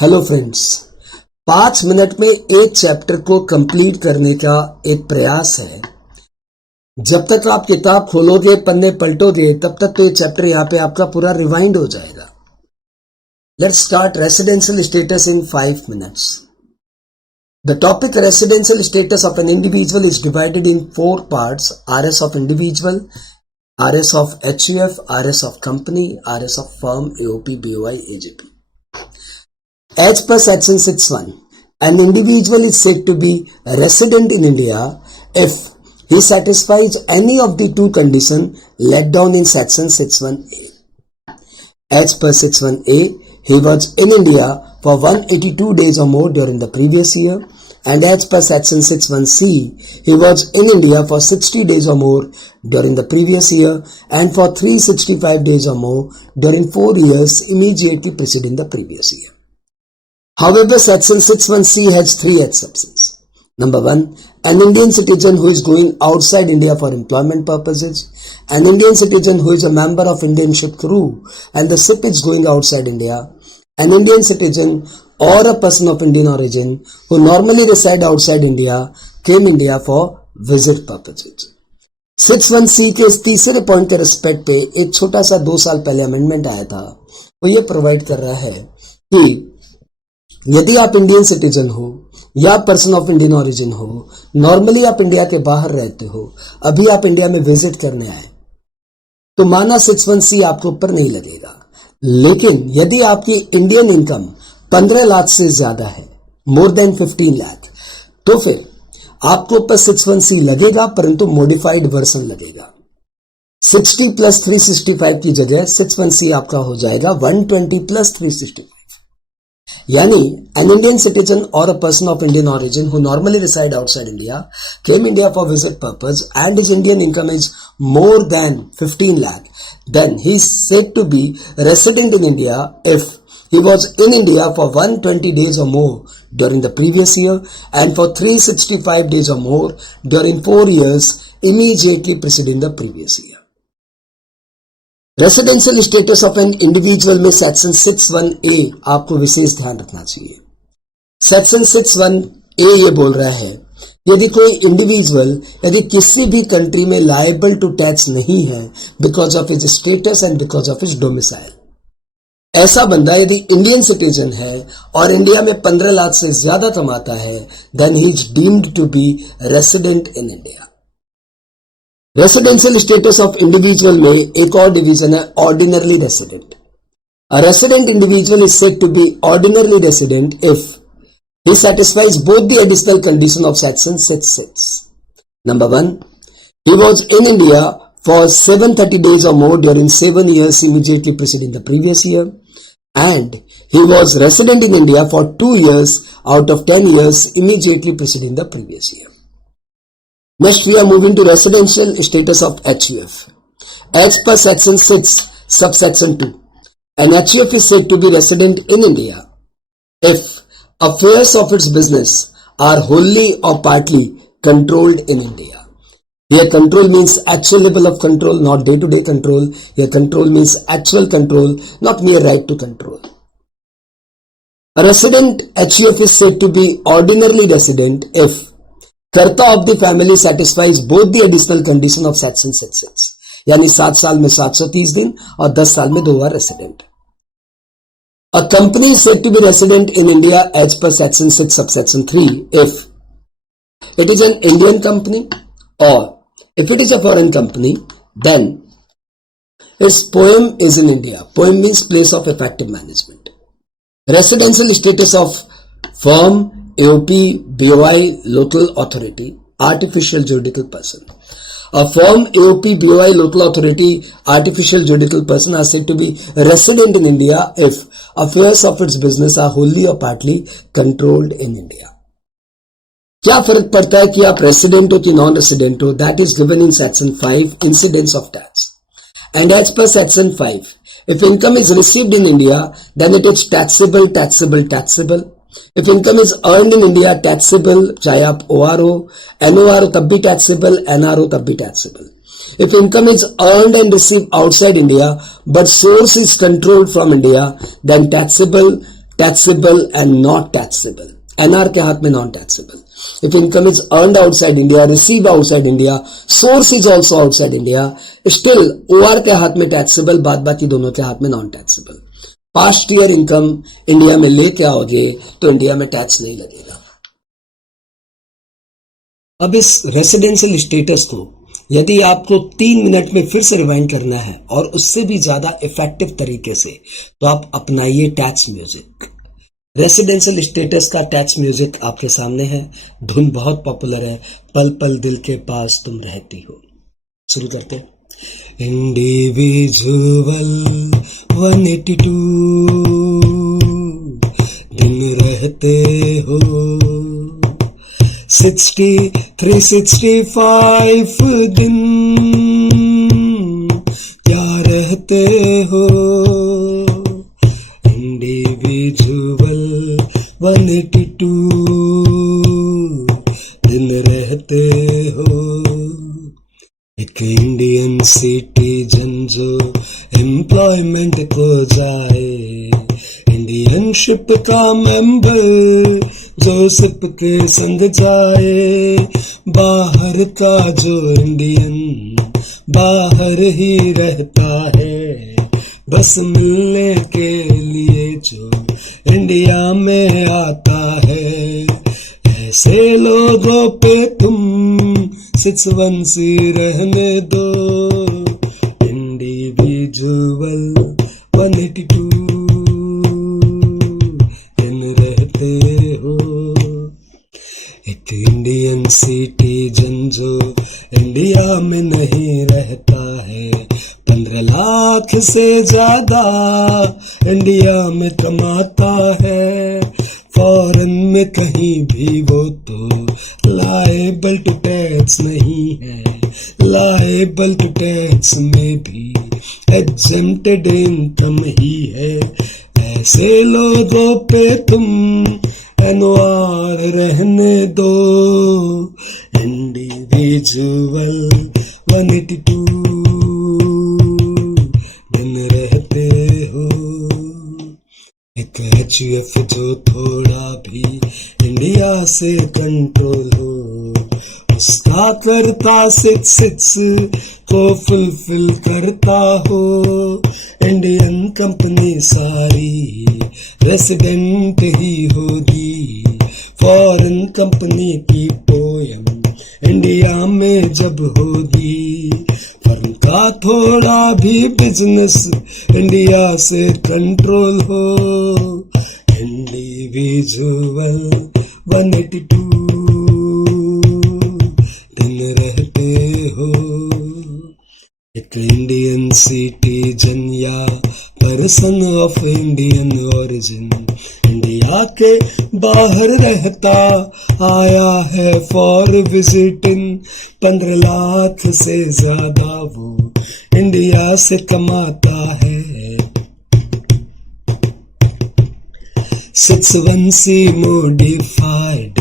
Hello friends, 5 minute में एक chapter को कंप्लीट करने का एक प्रयास है। जब तक आप किताब खोलोगे, पन्ने पलटोगे, तब तक तो ये चैप्टर यहाँ पे आपका पूरा रिवाइंड हो जाएगा। Let's start residential status in 5 minutes. The topic residential status of an individual is divided in 4 parts: RS of individual, RS of HUF, RS of company, RS of firm, AOP, BOI, AJP. As per section 6.1, an individual is said to be resident in India if he satisfies any of the two conditions laid down in section 6.1a. As per 6.1a, he was in India for 182 days or more during the previous year, and as per section 6.1c, he was in India for 60 days or more during the previous year and for 365 days or more during 4 years immediately preceding the previous year. However, section 6.1c has 3 exceptions. Number 1, an Indian citizen who is going outside India for employment purposes, an Indian citizen who is a member of Indian ship crew and the ship is going outside India, an Indian citizen or a person of Indian origin who normally reside outside India came India for visit purposes. 6.1c के इस तीसरे point के respect पे एक छोटा सा 2 साल पहले अमेंडमेंट आया था। वो ये प्रोवाइड कर रहा है कि यदि आप इंडियन सिटीजन हो या पर्सन ऑफ इंडियन ओरिजिन हो, नॉर्मली आप इंडिया के बाहर रहते हो, अभी आप इंडिया में विजिट करने आए, तो माना 6.1c आपके ऊपर नहीं लगेगा। लेकिन यदि आपकी इंडियन इनकम 15 लाख से ज्यादा है, मोर देन 15 लाख, तो फिर आपके ऊपर 6.1c लगेगा, परंतु मॉडिफाइड वर्जन लगेगा। 60 + 365 की जगह 6.1c आपका हो जाएगा 120 + 365। Yani, an Indian citizen or a person of Indian origin who normally reside outside India came India for visit purpose and his Indian income is more than 15 lakh, then he is said to be resident in India if he was in India for 120 days or more during the previous year and for 365 days or more during 4 years immediately preceding the previous year. Residential status of an individual में section 6.1a आपको विशेष ध्यान रखना चाहिए। Section 6.1a ये बोल रहा है, यदि कोई इंडिविजुअल यदि किसी भी कंट्री में लायबल टू टैक्स नहीं है because of his status and because of his domicile, ऐसा बंदा यदि इंडियन सिटीजन है और इंडिया में 15 लाख से ज्यादा कमाता है, then he is deemed to be resident in India. Residential status of individual में एक और डिवीजन है, ordinarily resident. A resident individual is said to be ordinarily resident if he satisfies both the additional condition of section 6.6. Number 1, he was in India for 730 days or more during 7 years immediately preceding the previous year, and he was resident in India for 2 years out of 10 years immediately preceding the previous year. Next, we are moving to residential status of HUF. As per section 6, subsection 2, an HUF is said to be resident in India if affairs of its business are wholly or partly controlled in India. Here control means actual level of control, not day-to-day control. Here control means actual control, not mere right to control. A resident HUF is said to be ordinarily resident if कर्ता of the family satisfies both the additional condition of section 6.6, यानी 7 साल में 730 दिन और 10 साल में 2 बार resident. A company is said to be resident in India as per section 6 subsection 3 if it is an Indian company or if it is a foreign company, then its POEM is in India. POEM means place of effective management. Residential status of firm, AOP, BOI, local authority, artificial juridical person. A firm, AOP, BOI, local authority, artificial juridical person are said to be resident in India if affairs of its business are wholly or partly controlled in India. क्या फर्क पड़ता है कि आप resident हो कि non resident हो? That is given in section 5, incidence of tax. And as per section 5, if income is received in India, then it is taxable, taxable, taxable. If income is earned in India, taxable, चाहे आप OR हो, NOR हो तब भी taxable, NR हो तब भी taxable. If income is earned and received outside India, but source is controlled from India, then taxable, taxable and not taxable. NR के हाथ में non taxable. If income is earned outside India, received outside India, source is also outside India, still OR के हाथ में taxable, बाद बाकी दोनों के हाथ में non taxable. Past year income India में लेके आओगे तो इंडिया में टैक्स नहीं लगेगा. अब इस रेसिडेंशियल स्टेटस को यदि आपको 3 मिनट में फिर से रिवाइंड करना है और उससे भी ज्यादा इफेक्टिव तरीके से, तो आप अपनाइए टैक्स म्यूजिक. रेसिडेंशियल स्टेटस का टैक्स म्यूजिक आपके सामने है. धुन बहुत पॉपुलर है, पल पल दिल के पास तुम रहती हो. शुरू करते हैं. इंडिविजुअल 182 दिन रहते हो, 365 दिन क्या रहते हो. इंडिविजुअल 182 दिन रहते हो. एक इंडियन सिटीजन जो एम्प्लॉयमेंट को जाए, इंडियन शिप का मेंबर जो शिप के संग जाए, बाहर का जो इंडियन बाहर ही रहता है, बस मिलने के लिए जो इंडिया में आता है. ऐसे लोगों पे तुम 616 रहने दो. इंडिविजुअल 182 दिन रहते हो. एक इंडियन सिटीजन जो इंडिया में नहीं रहता है, 15 लाख से ज्यादा इंडिया में कमाता है. फॉरेन में कहीं भी वो तो लायबल टू टैक्स नहीं है, लायबल टू टैक्स में भी एग्जेम्प्टेड इनकम ही है. ऐसे लोगों पे तुम एनओआर रहने दो. इंडिविजुअल 182 दिन रहते हो. एक HUF जो थोड़ा भी इंडिया से कंट्रोल हो, उसका करता 66 को फुलफिल करता हो. इंडियन कंपनी सारी रेसिडेंट ही होगी, फॉरेन कंपनी की पोयम इंडिया में जब होगी. फर्म का थोड़ा भी बिजनेस इंडिया से कंट्रोल हो. इंडिविजुअल 182 दिन रहते हो. एक इंडियन सिटीजन या person of Indian origin India के बाहर रहता आया है फॉर विजिटिंग. 15 लाख से ज्यादा वो इंडिया से कमाता है. 616 मॉडिफाइड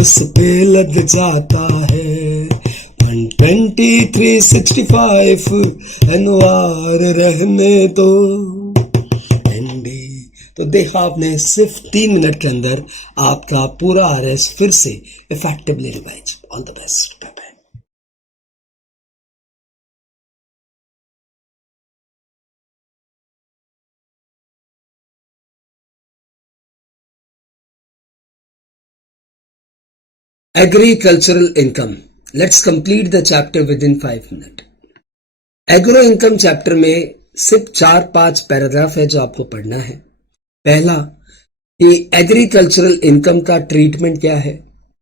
उस पे लग जाता है. 12365 एनओआर रहने दो. तो देखा आपने, सिर्फ 3 मिनट के अंदर आपका पूरा RS फिर से effectively revise. All the best. Bye bye. Agricultural income. Let's complete the chapter within 5 minutes. Agro income chapter में सिर्फ 4-5 पैराग्राफ है जो आपको पढ़ना है. पहला कि एग्रीकल्चरल इनकम का ट्रीटमेंट क्या है.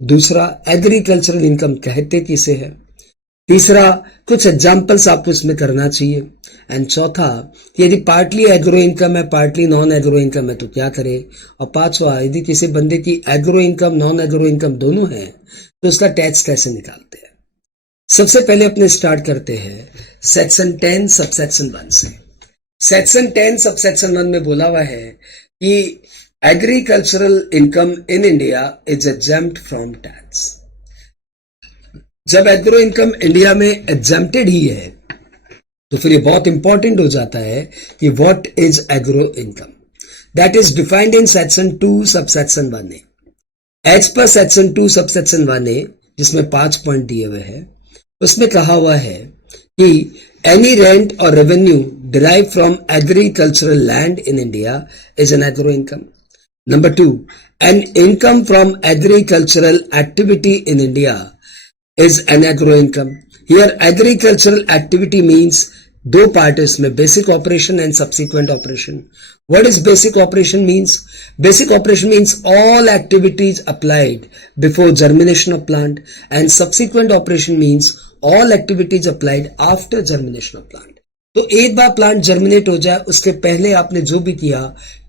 दूसरा, एग्रीकल्चरल इनकम कहते किसे है. तीसरा, कुछ एग्जाम्पल्स आपको इसमें करना चाहिए. एंड चौथा, यदि पार्टली एग्रो इनकम है, पार्टली नॉन एग्रो इनकम है तो क्या करे. और पांचवा, यदि किसी बंदे की agro income non agro income दोनों है तो उसका टैक्स कैसे निकालते हैं. सबसे पहले अपने स्टार्ट करते हैं सेक्शन 10 सबसेक्शन 1 से. सेक्शन 10 सबसेक्शन 1 में बोला हुआ है कि agricultural income in India is exempt from tax. जब एग्रो इनकम इंडिया में एग्जेम्प्टेड ही है तो फिर ये बहुत इंपॉर्टेंट हो जाता है कि what is agro income. that is defined in section 2 subsection 1A. As per section 2 subsection 1A, जिसमें 5 पॉइंट दिए हुए हैं, उसमें कहा हुआ है कि any rent or revenue derived from agricultural land in India is an agro income. Number 2, an income from agricultural activity in India is an agro income. Here agricultural activity means दो part है इसमें, basic operation and subsequent operation. What is basic operation means? Basic operation means all activities applied before germination of plant, and subsequent operation means all activities applied after germination of plant. तो एक बार plant germinate हो जाए उसके पहले आपने जो भी किया,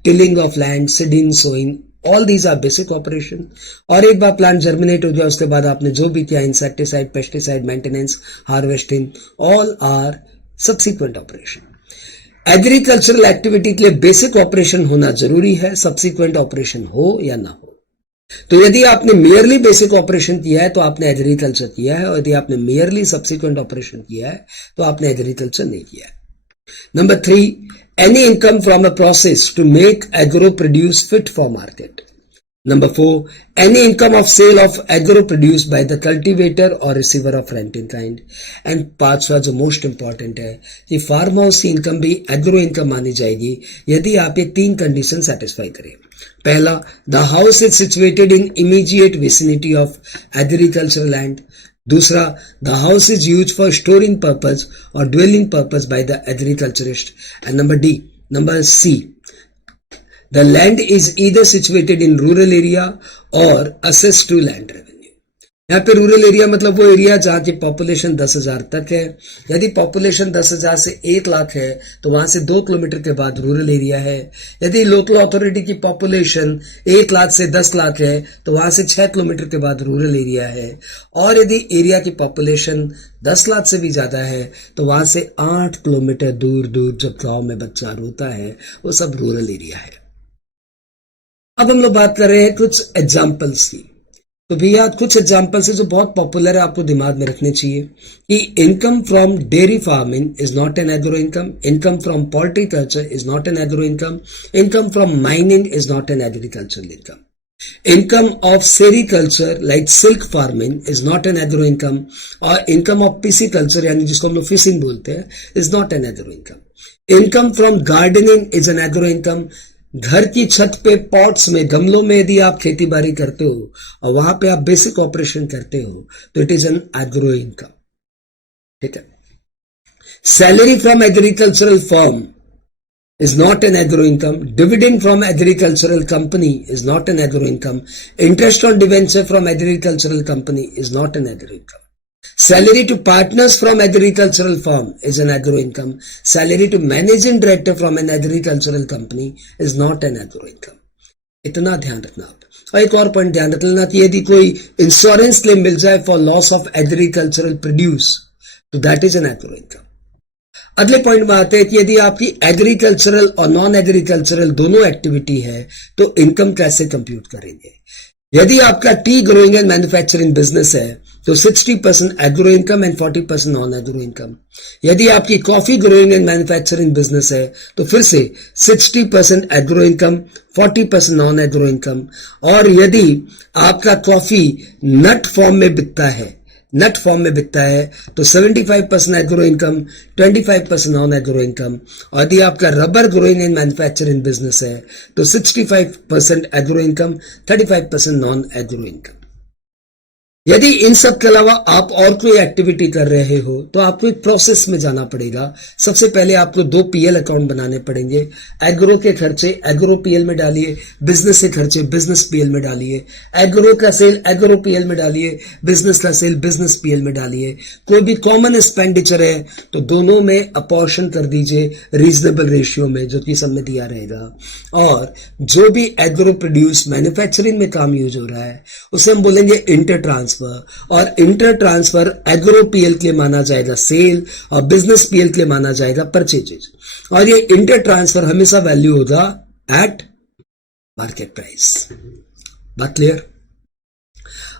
tilling of land, seeding, sowing, all these are basic operation. और एक बार प्लांट जर्मिनेट हो गया उसके बाद आपने जो भी किया, insecticide, pesticide, maintenance, harvesting, all are subsequent operation. Agricultural activity के लिए बेसिक ऑपरेशन होना जरूरी है, सब्सिक्वेंट ऑपरेशन हो या ना हो. तो यदि आपने मेयरली बेसिक ऑपरेशन किया है तो आपने एग्रीकल्चर किया है, और यदि आपने मेयरली सब्सिक्वेंट ऑपरेशन किया है तो आपने एग्रीकल्चर नहीं किया है. Number 3, any income from a process to make agro produce fit for market. Number 4, any income of sale of agro produce by the cultivator or receiver of rent in kind. And पांचवा जो most important है कि farm house की income भी agro income मानी जाएगी यदि आप ये 3 कंडीशन सेटिस्फाई करें. पहला, the house is situated in immediate vicinity of agricultural land. दूसरा, the house is used for storing purpose और dwelling purpose by the agriculturist. And number C, the land is either situated in rural area or assessed to land revenue. यहाँ पे rural area मतलब वो area जहाँ की population 10,000 तक है. यदि पॉपुलेशन 10,000 से 1 लाख है तो वहां से 2 किलोमीटर के बाद रूरल एरिया है. यदि लोकल अथॉरिटी की पॉपुलेशन 1 लाख से 10 लाख है तो वहां से 6 किलोमीटर के बाद रूरल एरिया है. और यदि एरिया की पॉपुलेशन 10 लाख से भी ज्यादा है तो वहां से 8 किलोमीटर दूर दूर जब गांव में बच्चा रोता है वो सब रूरल एरिया है. अब हम लोग बात कर रहे हैं कुछ एग्जाम्पल्स की. तो भैया कुछ एग्जाम्पल्स है जो बहुत पॉपुलर है, आपको दिमाग में रखने चाहिए कि income from dairy farming is not an agro income, income from poultry culture is not an agro income, income from mining is not an agricultural income, income of sericulture like silk farming is not an agro income, और income of PC culture यानी जिसको हम लोग fishing बोलते हैं is not an agro income. Income from gardening is an agro income. घर की छत पे पॉट्स में, गमलों में यदि आप खेती बाड़ी करते हो और वहां पे आप बेसिक ऑपरेशन करते हो तो it is an agro income. ठीक है. Salary from agricultural firm is not an agro income. Dividend from agricultural company is not an agro income. Interest on debenture from agricultural company is not an agro income. Salary to partners from agricultural firm is an agro income. Salary to managing director from an agricultural company is not an agro income. इतना ध्यान रखना आप. और एक और point ध्यान रख लेना कि यदि कोई इंश्योरेंस क्लेम मिल जाए for loss of agricultural produce तो that is an agro income. अगले पॉइंट में आते हैं कि यदि आपकी एग्रीकल्चरल और नॉन एग्रीकल्चरल दोनों एक्टिविटी है तो इनकम कैसे कंप्यूट करेंगे. यदि आपका T growing and manufacturing business है तो 60% agro income and 40% non agro income. यदि आपकी coffee growing and manufacturing business है तो फिर से 60% agro income, 40% non agro income. और यदि आपका कॉफी नट फॉर्म में बिकता है तो 75% agro income, 25% non agro income. और यदि आपका rubber growing and manufacturing business है तो 65% agro income, 35% non agro income. यदि इन सब के अलावा आप और कोई एक्टिविटी कर रहे हो तो आपको एक प्रोसेस में जाना पड़ेगा. सबसे पहले आपको 2 पीएल अकाउंट बनाने पड़ेंगे. एग्रो के खर्चे एग्रो पीएल में डालिए, बिजनेस के खर्चे बिजनेस पीएल में डालिए, एग्रो का सेल एग्रो पीएल में डालिए, बिजनेस का सेल बिजनेस पीएल में डालिए. कोई भी कॉमन एक्सपेंडिचर है तो दोनों में अपॉर्शन कर दीजिए रीजनेबल रेशियो में, जो कि सब में दिया रहेगा. और जो भी एग्रो प्रोड्यूस मैन्युफैक्चरिंग में काम यूज हो रहा है उसे हम बोलेंगे इंटर ट्रांसफर. और इंटर ट्रांसफर एग्रो पीएल के लिए माना जाएगा सेल और बिजनेस पीएल के लिए माना जाएगा परचेजेज. और ये इंटर ट्रांसफर हमेशा वैल्यू होगा एट मार्केट प्राइस. बात क्लियर.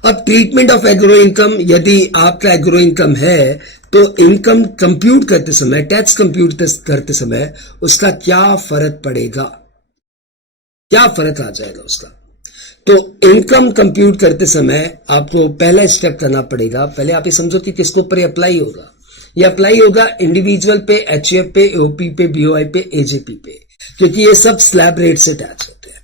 अब ट्रीटमेंट ऑफ एग्रो इनकम, यदि आपका एग्रो इनकम है तो इनकम कंप्यूट करते समय, टैक्स कंप्यूट करते समय उसका क्या फर्क पड़ेगा. क्या फर्क आ जाएगा उसका। तो इनकम कंप्यूट करते समय आपको पहला स्टेप करना पड़ेगा। पहले आप ये समझो कि किसके ऊपर अप्लाई होगा। ये अप्लाई होगा इंडिविजुअल पे, एचएफ पे, ओपी पे, बीओआई पे, एजेपी पे, क्योंकि ये सब स्लैब रेट से टैक्स होते हैं।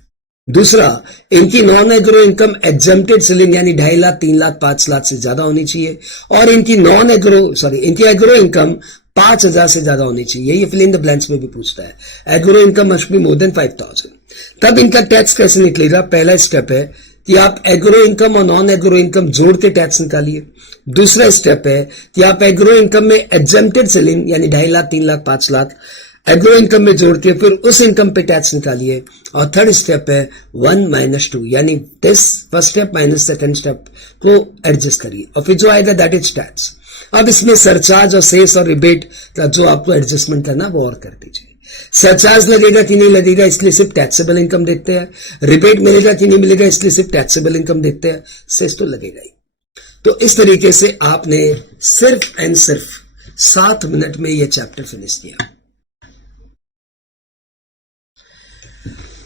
दूसरा, इनकी non agro income exempted ceiling यानी 2.5 लाख, 3 लाख, 5 लाख से ज्यादा होनी चाहिए, और इनकी इनकी एग्रो इनकम 5,000 से ज्यादा होनी चाहिए। ये फिल इन द ब्लैंक्स में भी पूछता है, agro income must be more than 5,000। तब इनका टैक्स कैसे निकलेगा? पहला स्टेप है कि आप एग्रो इनकम और नॉन एग्रो इनकम जोड़ के टैक्स निकालिए। दूसरा स्टेप है कि आप एग्रो इनकम में एग्जम्प्टेड सीलिंग यानी 2.5 लाख, 3 लाख, 5 लाख एग्रो इनकम में जोड़ के फिर उस इनकम पे टैक्स निकालिए। और थर्ड स्टेप है 1 - 2 यानी this first step minus second step को एडजस्ट करिए, और फिर जो आएगा दैट इज टैक्स। अब इसमें सरचार्ज और सेस और रिबेट का जो आपको एडजस्टमेंट करना वो और कर दीजिए। सरचार्ज लगेगा कि नहीं लगेगा इसलिए सिर्फ टैक्सेबल इनकम देखते हैं, रिबेट मिलेगा कि नहीं मिलेगा इसलिए सिर्फ टैक्सेबल इनकम देखते हैं, सेस तो लगेगा ही। तो इस तरीके से आपने सिर्फ एंड सिर्फ 7 मिनट में यह चैप्टर फिनिश किया।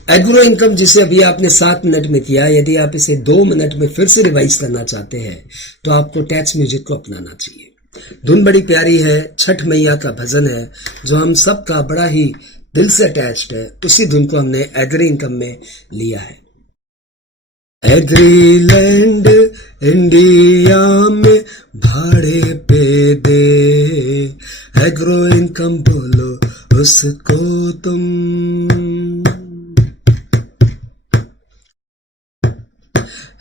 एग्रो इनकम जिसे अभी आपने 7 मिनट में किया, यदि आप इसे 2 मिनट में फिर से रिवाइज करना चाहते हैं तो आपको टैक्स म्यूजिक को अपनाना चाहिए। धुन बड़ी प्यारी है, छठ मैया का भजन है जो हम सब का बड़ा ही दिल से अटैच्ड है। उसी धुन को हमने एग्री इनकम में लिया है। एग्रीलैंड इंडिया में भाड़े पे दे, एग्रो इनकम बोलो उसको तुम,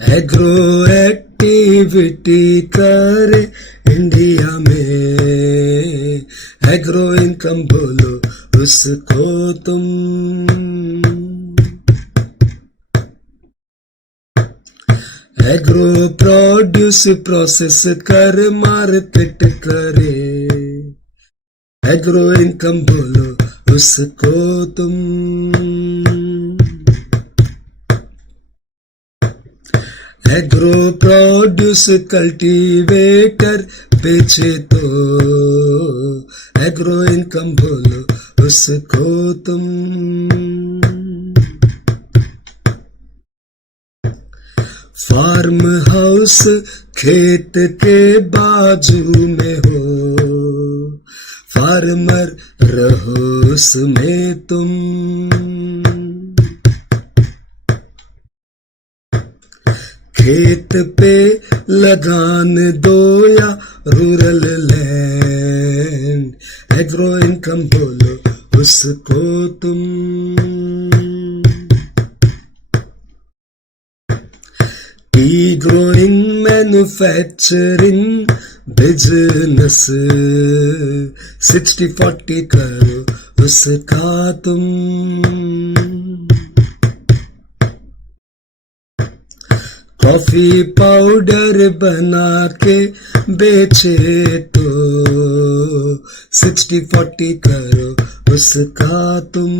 एग्रो एक्टिविटी करे इंडिया में, एग्रो इनकम बोलो उसको तुम, एग्रो प्रोड्यूस प्रोसेस कर मार्केट करे, एग्रो इनकम बोलो उसको तुम, एग्रो प्रोड्यूस कल्टीवेटर बेचे तो, एग्रो इनकम बोलो उसको तुम, फार्म हाउस खेत के बाजू में हो, फार्मर रहो उसमें तुम, खेत पे लगान दो या रूरल लैंड, एग्रो इनकम बोलो उसको तुम, टी ग्रोइंग मैन्युफैक्चरिंग बिजनेस 60-40 करो उसका तुम, कॉफी पाउडर बना के बेचे तो 60-40 करो उसका तुम,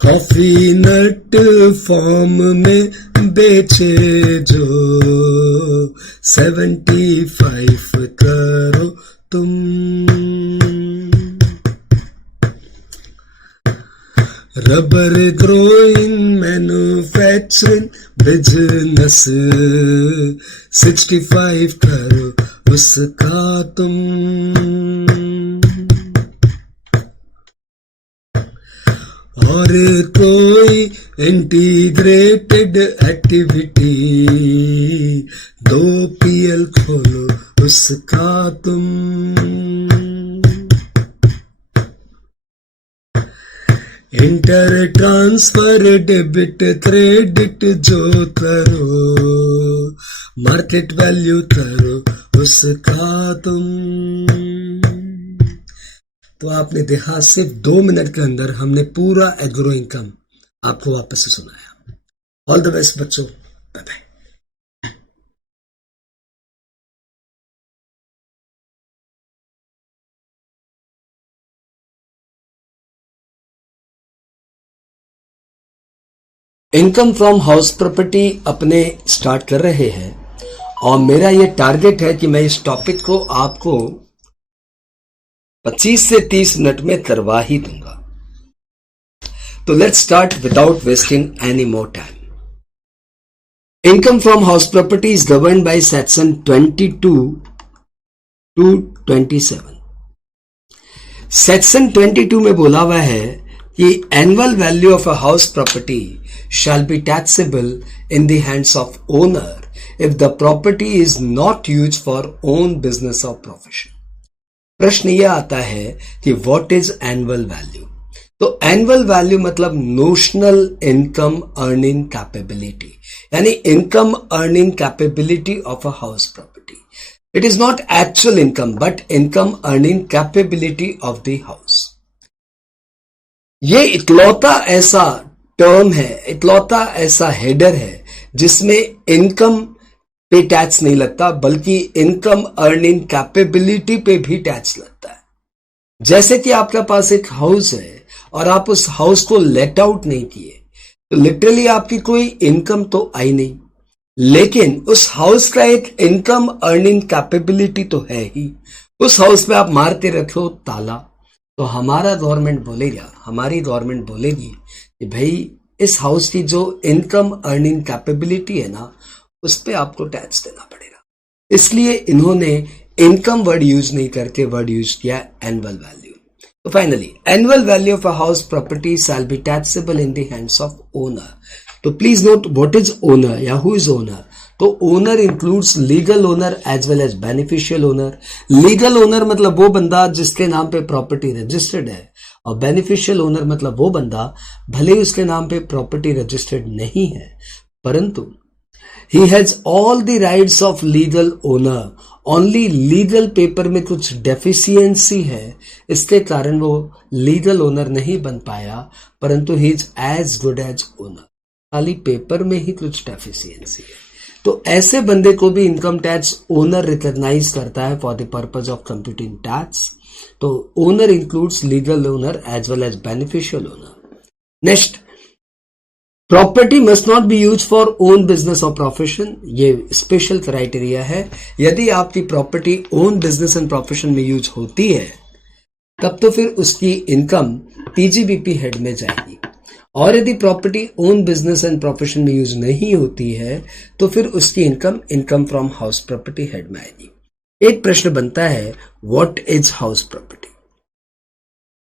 कॉफी नट फॉर्म में बेचे जो 75 करो तुम, रबर ग्रोइंग मैन्युफैक्चरिंग बिजनेस 65 करो उसका तुम, और कोई इंटीग्रेटेड एक्टिविटी 2 PL खोलो उसका तुम, इंटर ट्रांसफर डेबिट क्रेडिट जो करो, मार्केट वैल्यू करो उसका तुम। तो आपने देखा सिर्फ 2 मिनट के अंदर हमने पूरा एग्रो इनकम आपको वापस से सुनाया। ऑल द बेस्ट बच्चों, bye bye. Income from house property अपने स्टार्ट कर रहे हैं और मेरा ये टारगेट है कि मैं इस टॉपिक को आपको 25 से 30 मिनट में करवा ही दूंगा। तो let's start without wasting any more time. Income from house property is governed by section 22 to 27। Section 22 में बोला हुआ है कि annual value of a house property shall be taxable in the hands of owner if the property is not used for own business or profession। प्रश्न यह आता है कि what is annual value? तो annual value मतलब notional income earning capability, यानी income earning capability of a house property। It is not actual income but income earning capability of the house। ये इकलौता ऐसा टर्म है, इकलौता ऐसा हेडर है जिसमें इनकम पे टैक्स नहीं लगता बल्कि इनकम अर्निंग कैपेबिलिटी पे भी टैक्स लगता है। जैसे कि आपके पास एक हाउस है और आप उस हाउस को लेट आउट नहीं किए तो लिटरली आपकी कोई इनकम तो आई नहीं, लेकिन उस हाउस का एक इनकम अर्निंग कैपेबिलिटी तो है ही। उस हाउस पे आप मारते रखो ताला तो हमारी गवर्नमेंट बोलेगी कि भाई इस हाउस की जो इनकम अर्निंग कैपेबिलिटी है ना उस पे आपको टैक्स देना पड़ेगा। इसलिए इन्होंने इनकम वर्ड यूज नहीं करके वर्ड यूज किया एनुअल वैल्यू। तो finally annual value of a house property shall be taxable in the hands of owner. तो please note what is owner या हु इज ओनर। तो owner includes legal owner as well as beneficial owner. Legal owner मतलब वो बंदा जिसके नाम पे property registered है, और बेनिफिशियल ओनर मतलब वो बंदा भले ही उसके नाम पे प्रॉपर्टी रजिस्टर्ड नहीं है परंतु he has all the rights of legal owner. Only legal paper में कुछ डेफिशिएंसी है, इसके कारण वो लीगल ओनर नहीं बन पाया, परंतु he is as good as owner. खाली पेपर में ही कुछ डेफिशिएंसी है। तो ऐसे बंदे को भी इनकम टैक्स ओनर रिकॉग्नाइज करता है for the purpose of computing tax. तो owner includes legal owner as well as beneficial owner. Next, property must not be use for own business और प्रोफेशन। ये स्पेशल क्राइटेरिया है। यदि आपकी property own business and profession में use होती है तब तो फिर उसकी इनकम पीजीबीपी हेड में जाएगी, और यदि property own business and profession में यूज नहीं होती है तो फिर उसकी income from house property head में आएगी। एक प्रश्न बनता है व्हाट इज हाउस प्रॉपर्टी।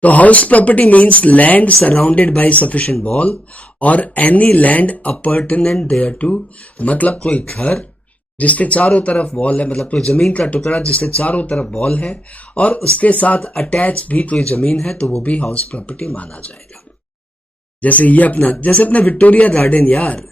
तो house property means land surrounded bye sufficient wall और any land appurtenant there to. मतलब कोई घर जिसके चारों तरफ वॉल है, मतलब कोई जमीन का टुकड़ा जिसके चारों तरफ वॉल है और उसके साथ अटैच भी कोई जमीन है तो वो भी हाउस प्रॉपर्टी माना जाएगा। जैसे अपना विक्टोरिया गार्डन, यार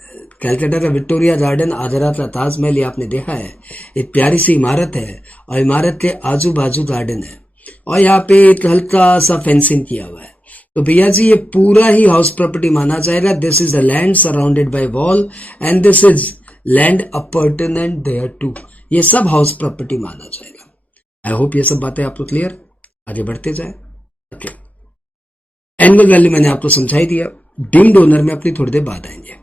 कैलकाटा का विक्टोरिया गार्डन, आगरा का ताजमहल, ये आपने देखा है। एक प्यारी सी इमारत है और इमारत के आजू बाजू गार्डन है और यहाँ पे एक हल्का सा फेंसिंग किया हुआ है। तो भैया जी ये पूरा ही हाउस प्रॉपर्टी माना जाएगा। This is a land surrounded by wall and this is land appurtenant thereto. ये सब हाउस प्रॉपर्टी माना जाएगा। आई होप ये सब बातें आपको क्लियर। आगे बढ़ते जाए। ओके, एनुअल वैल्यू मैंने आपको समझाई दिया। डीम्ड ओनर में अपनी थोड़ी देर बाद आएंगे,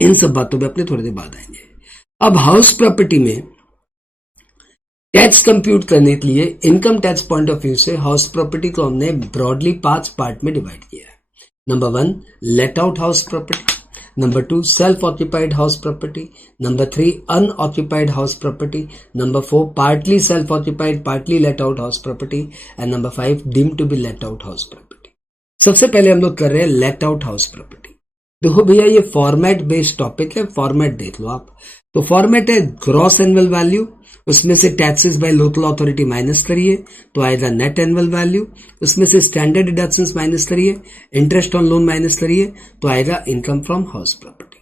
इन सब बातों पे अपने थोड़ी देर बाद आएंगे। अब हाउस प्रॉपर्टी में टैक्स कंप्यूट करने के लिए income tax point of view से हाउस प्रॉपर्टी को हमने ब्रॉडली 5 पार्ट में डिवाइड किया है। Number 1 let out house property, number 2 self occupied house property, number 3 unoccupied house property, number 4 partly self occupied partly let out house property and number 5 deemed to be let out house property. सबसे पहले हम लोग कर रहे हैं late out house property. देखो भैया ये फॉर्मेट बेस्ड टॉपिक है, फॉर्मेट देख लो आप। तो फॉर्मेट है ग्रॉस एनुअल वैल्यू, उसमें से taxes by local authority minus करिए तो आएगा नेट एनुअल वैल्यू, उसमें से स्टैंडर्ड डिडक्शंस माइनस करिए, इंटरेस्ट ऑन लोन माइनस करिए तो आएगा इनकम फ्रॉम हाउस प्रॉपर्टी।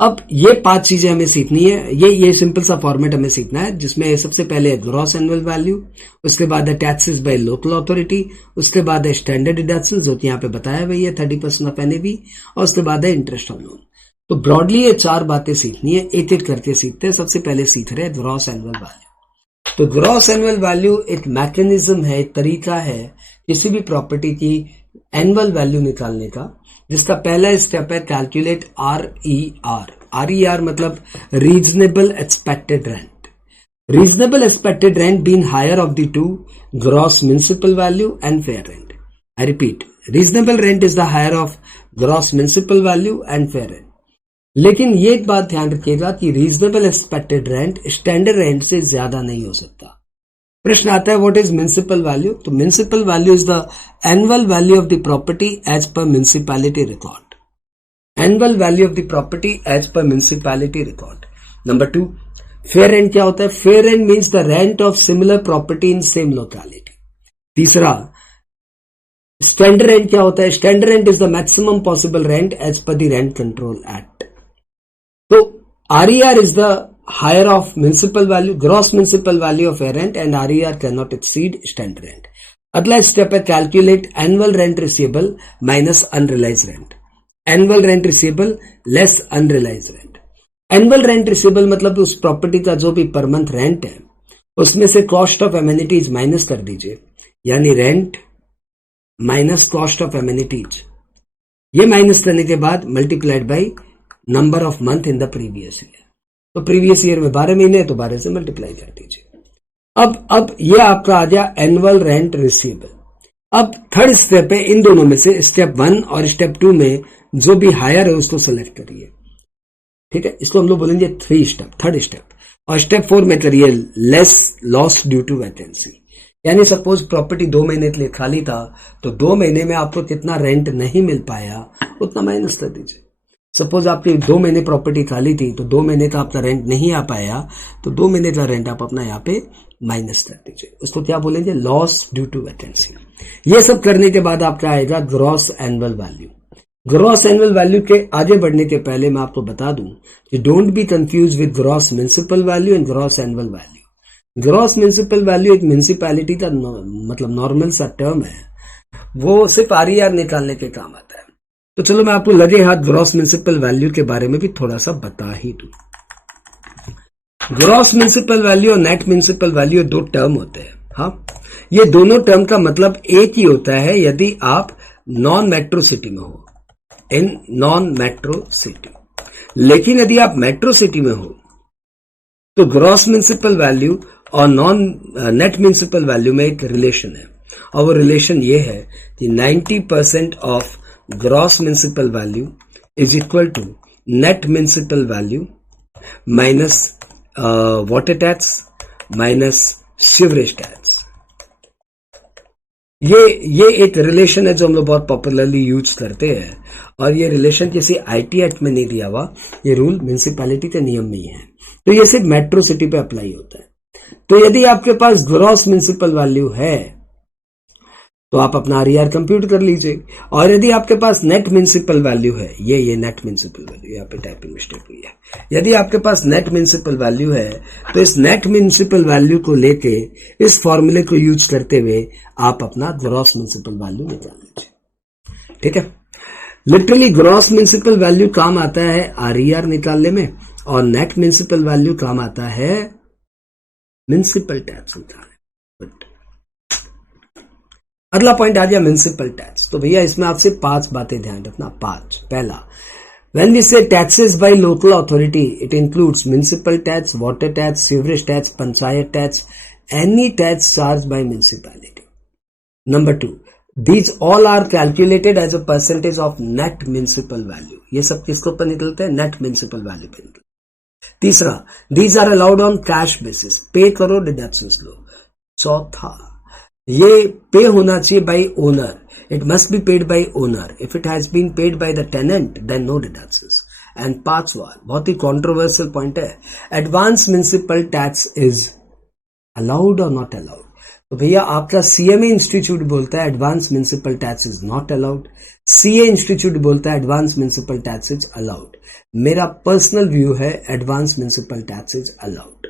अब ये 5 चीजें हमें सीखनी है। ये सिंपल सा फॉर्मेट हमें सीखना है जिसमें सबसे पहले है ग्रॉस एनुअल वैल्यू, उसके बाद है टैक्सेस बाय लोकल अथॉरिटी, उसके बाद है स्टैंडर्ड डिडक्शन जो कि यहाँ पे बताया हुआ है 30% ऑफ एनएवी, और उसके बाद है इंटरेस्ट ऑन लोन। तो ब्रॉडली ये 4 बातें सीखनी है, एक एक करके सीखते हैं। सबसे पहले सीख रहे हैं ग्रॉस एनुअल वैल्यू। तो ग्रॉस एनुअल वैल्यू एक मैकेनिज्म है, एक तरीका है किसी भी प्रॉपर्टी की एनुअल वैल्यू निकालने का, जिसका पहला स्टेप है कैलकुलेट RER। RER मतलब reasonable expected rent. Reasonable expected rent being higher of the two, gross municipal value and fair rent. I repeat, reasonable rent is the higher of gross municipal value and fair rent. लेकिन ये एक बात ध्यान रखिएगा कि reasonable expected rent standard rent से ज्यादा नहीं हो सकता। प्रश्न आता है व्हाट इज म्युनिसिपल वैल्यू? तो municipal value is the annual value of the property as per municipality record. Annual value of the property as per municipality record. Number 2, fair rent क्या होता है? Fair rent means the rent of similar property in same locality. तीसरा, standard rent क्या होता है? Standard rent is the maximum possible rent as per the rent control act. तो RER is the higher of municipal value, gross municipal value of a rent, and RER cannot exceed standard rent. अगला step है calculate annual rent receivable minus unrealise rent. Annual rent receivable less unrealise rent. Annual rent receivable मतलब उस property का जो भी per month rent है उसमें से कॉस्ट ऑफ एमिनिटीज माइनस कर दीजिए, यानी rent minus cost of amenities. ये माइनस करने के बाद multiplied by number of month in the previous year. तो प्रीवियस ईयर में 12 महीने तो 12 से मल्टीप्लाई कर दीजिए। अब ये आपका आ गया एनुअल रेंट रिसीवेबल। अब थर्ड स्टेप है, इन दोनों में से स्टेप 1 और स्टेप 2 में जो भी हायर है उसको सेलेक्ट करिए। ठीक है, इसको हम लोग बोलेंगे थर्ड स्टेप। और स्टेप 4 में करिए less loss due to vacancy. यानी सपोज प्रॉपर्टी 2 महीने के लिए खाली था तो 2 महीने में आपको कितना रेंट नहीं मिल पाया उतना माइनस कर दीजिए। सपोज आपकी 2 महीने प्रॉपर्टी खाली थी तो 2 महीने का आपका रेंट नहीं आ पाया तो 2 महीने का रेंट आप अपना यहाँ पे माइनस कर दीजिए। उसको क्या बोलेंगे? Loss due to vacancy. ये सब करने के बाद आपका आएगा gross annual value. Gross annual value के आगे बढ़ने के पहले मैं आपको बता दूं कि don't be confuse with gross municipal value and gross annual value. Gross municipal value एक म्युनिसिपैलिटी का मतलब नॉर्मल सा टर्म है, वो सिर्फ RER निकालने के काम आता है। तो चलो मैं आपको लगे हाथ ग्रॉस म्युनिसिपल वैल्यू के बारे में भी थोड़ा सा बता ही दूं। ग्रॉस म्युनिसिपल वैल्यू और नेट म्युनिसिपल वैल्यू 2 टर्म होते हैं। हाँ, ये दोनों टर्म का मतलब एक ही होता है यदि आप नॉन मेट्रो सिटी में हो, इन नॉन मेट्रो सिटी। लेकिन यदि आप मेट्रो सिटी में हो तो ग्रॉस म्युनिसिपल वैल्यू और नॉन नेट म्युनिसिपल वैल्यू में एक रिलेशन है, और वो रिलेशन ये है कि 90% of gross municipal value is equal to net municipal value minus water tax minus sewerage tax. ये एक रिलेशन है जो हम लोग बहुत पॉपुलरली यूज करते हैं, और ये रिलेशन किसी IT एक्ट में नहीं दिया हुआ, ये रूल म्युनिसिपैलिटी के नियम में ही है। तो ये सिर्फ मेट्रो सिटी पे अप्लाई होता है। तो यदि आपके पास ग्रॉस म्युनिसिपल वैल्यू है तो आप अपना RER कंप्यूट कर लीजिए, और यदि आपके पास नेट म्युनिसिपल वैल्यू है, ये नेट म्युनिसिपल वैल्यू, यहाँ पे टाइपिंग मिस्टेक हुई है। यदि आपके पास नेट म्युनिसिपल वैल्यू है तो इस नेट म्युनिसिपल वैल्यू को लेके इस फॉर्मूले को यूज करते हुए आप अपना ग्रॉस म्युनिसिपल वैल्यू निकाल लीजिए। ठीक है, लिटरली ग्रॉस म्युनिसिपल वैल्यू काम आता है RER निकालने में, और नेट म्युनिसिपल वैल्यू काम आता है म्युनिसिपल टैक्स निकालने। अगला पॉइंट आ गया म्युनिसिपल टैक्स। तो भैया इसमें आपसे 5 बातें ध्यान रखना। 5, पहला, व्हेन वी से taxes by local authority it includes municipal tax, water tax, sewerage tax, panchayat tax, any tax charge by municipality. Number 2, these all are calculated as a percentage of net municipal value। ये सब किसके ऊपर निकलते हैं? Net municipal value पे निकलते हैं। तीसरा, these are allowed on cash basis, पे करो डिडक्शंस लो। चौथा, ये पे होना चाहिए by owner, it must be paid by owner. If it has been paid by the tenant then no deductions. And 5वां बहुत ही कंट्रोवर्शियल पॉइंट है, advance municipal tax is allowed और नॉट अलाउड। तो भैया आपका CMA इंस्टीट्यूट बोलता है advance municipal tax is not allowed, CA institute बोलता है advance municipal tax is allowed. मेरा पर्सनल व्यू है advance municipal tax is allowed.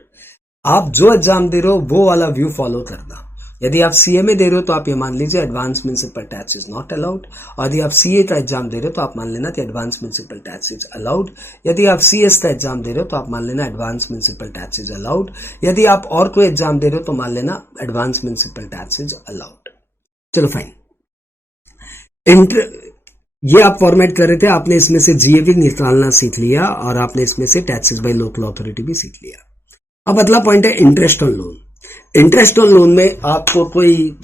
आप जो एग्जाम दे रहे हो वो वाला व्यू फॉलो करना। यदि आप CMA दे रहे हो तो आप ये मान लीजिए advance municipal tax is not allowed, और यदि आप CA का एग्जाम दे रहे हो तो आप मान लेना कि advance municipal tax is allowed. यदि आप CS का एग्जाम दे रहे हो तो आप मान लेना advance municipal tax is allowed. यदि आप और कोई एग्जाम दे रहे हो तो मान लेना advance municipal tax is allowed. चलो फाइन, ये आप फॉर्मेट कर रहे थे, आपने इसमें से GAV निकालना सीख लिया और आपने इसमें से टैक्सेस बाय लोकल अथॉरिटी भी सीख लिया। अब अगला पॉइंट है interest on loan. Interest on loan में आपको कोई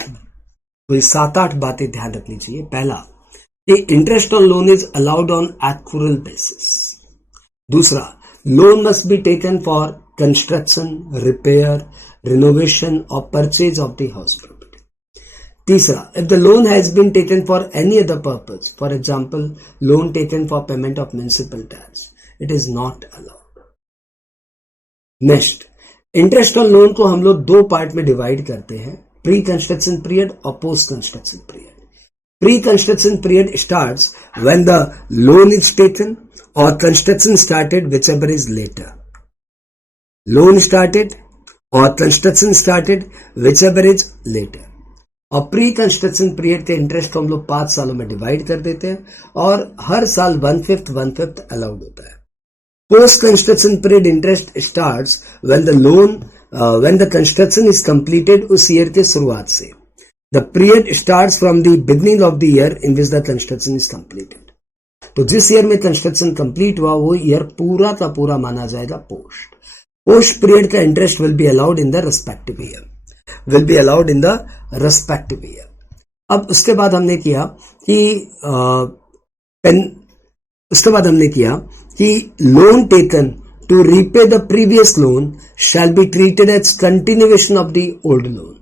7-8 बातें ध्यान रखनी चाहिए। पहला, कि interest on loan is allowed on actual basis. दूसरा, loan must be taken for construction, repair, renovation और purchase of the house property. तीसरा, if the loan has been taken for any other purpose, for example loan taken for payment of municipal tax, it is not allowed. Next, interest on loan को हम लोग 2 part में divide करते हैं, pre construction period और post construction period. Pre construction period starts when the loan is taken और construction started whichever is later. Loan started और construction started whichever is later. और प्री कंस्ट्रक्शन पीरियड के interest को हम लोग 5 सालों में डिवाइड कर देते हैं और हर साल 1/5 अलाउड होता है। Post construction period interest starts when the construction is completed उस ईयर के शुरुआत से। The period starts from the beginning of the year in which the construction is completed. तो जिस ईयर में कंस्ट्रक्शन कंप्लीट हुआ वो ईयर पूरा का पूरा माना जाएगा पोस्ट पीरियड का interest will be allowed in the respective year. अब उसके बाद हमने किया कि loan taken to repay the previous loan shall be treated as continuation of the old loan.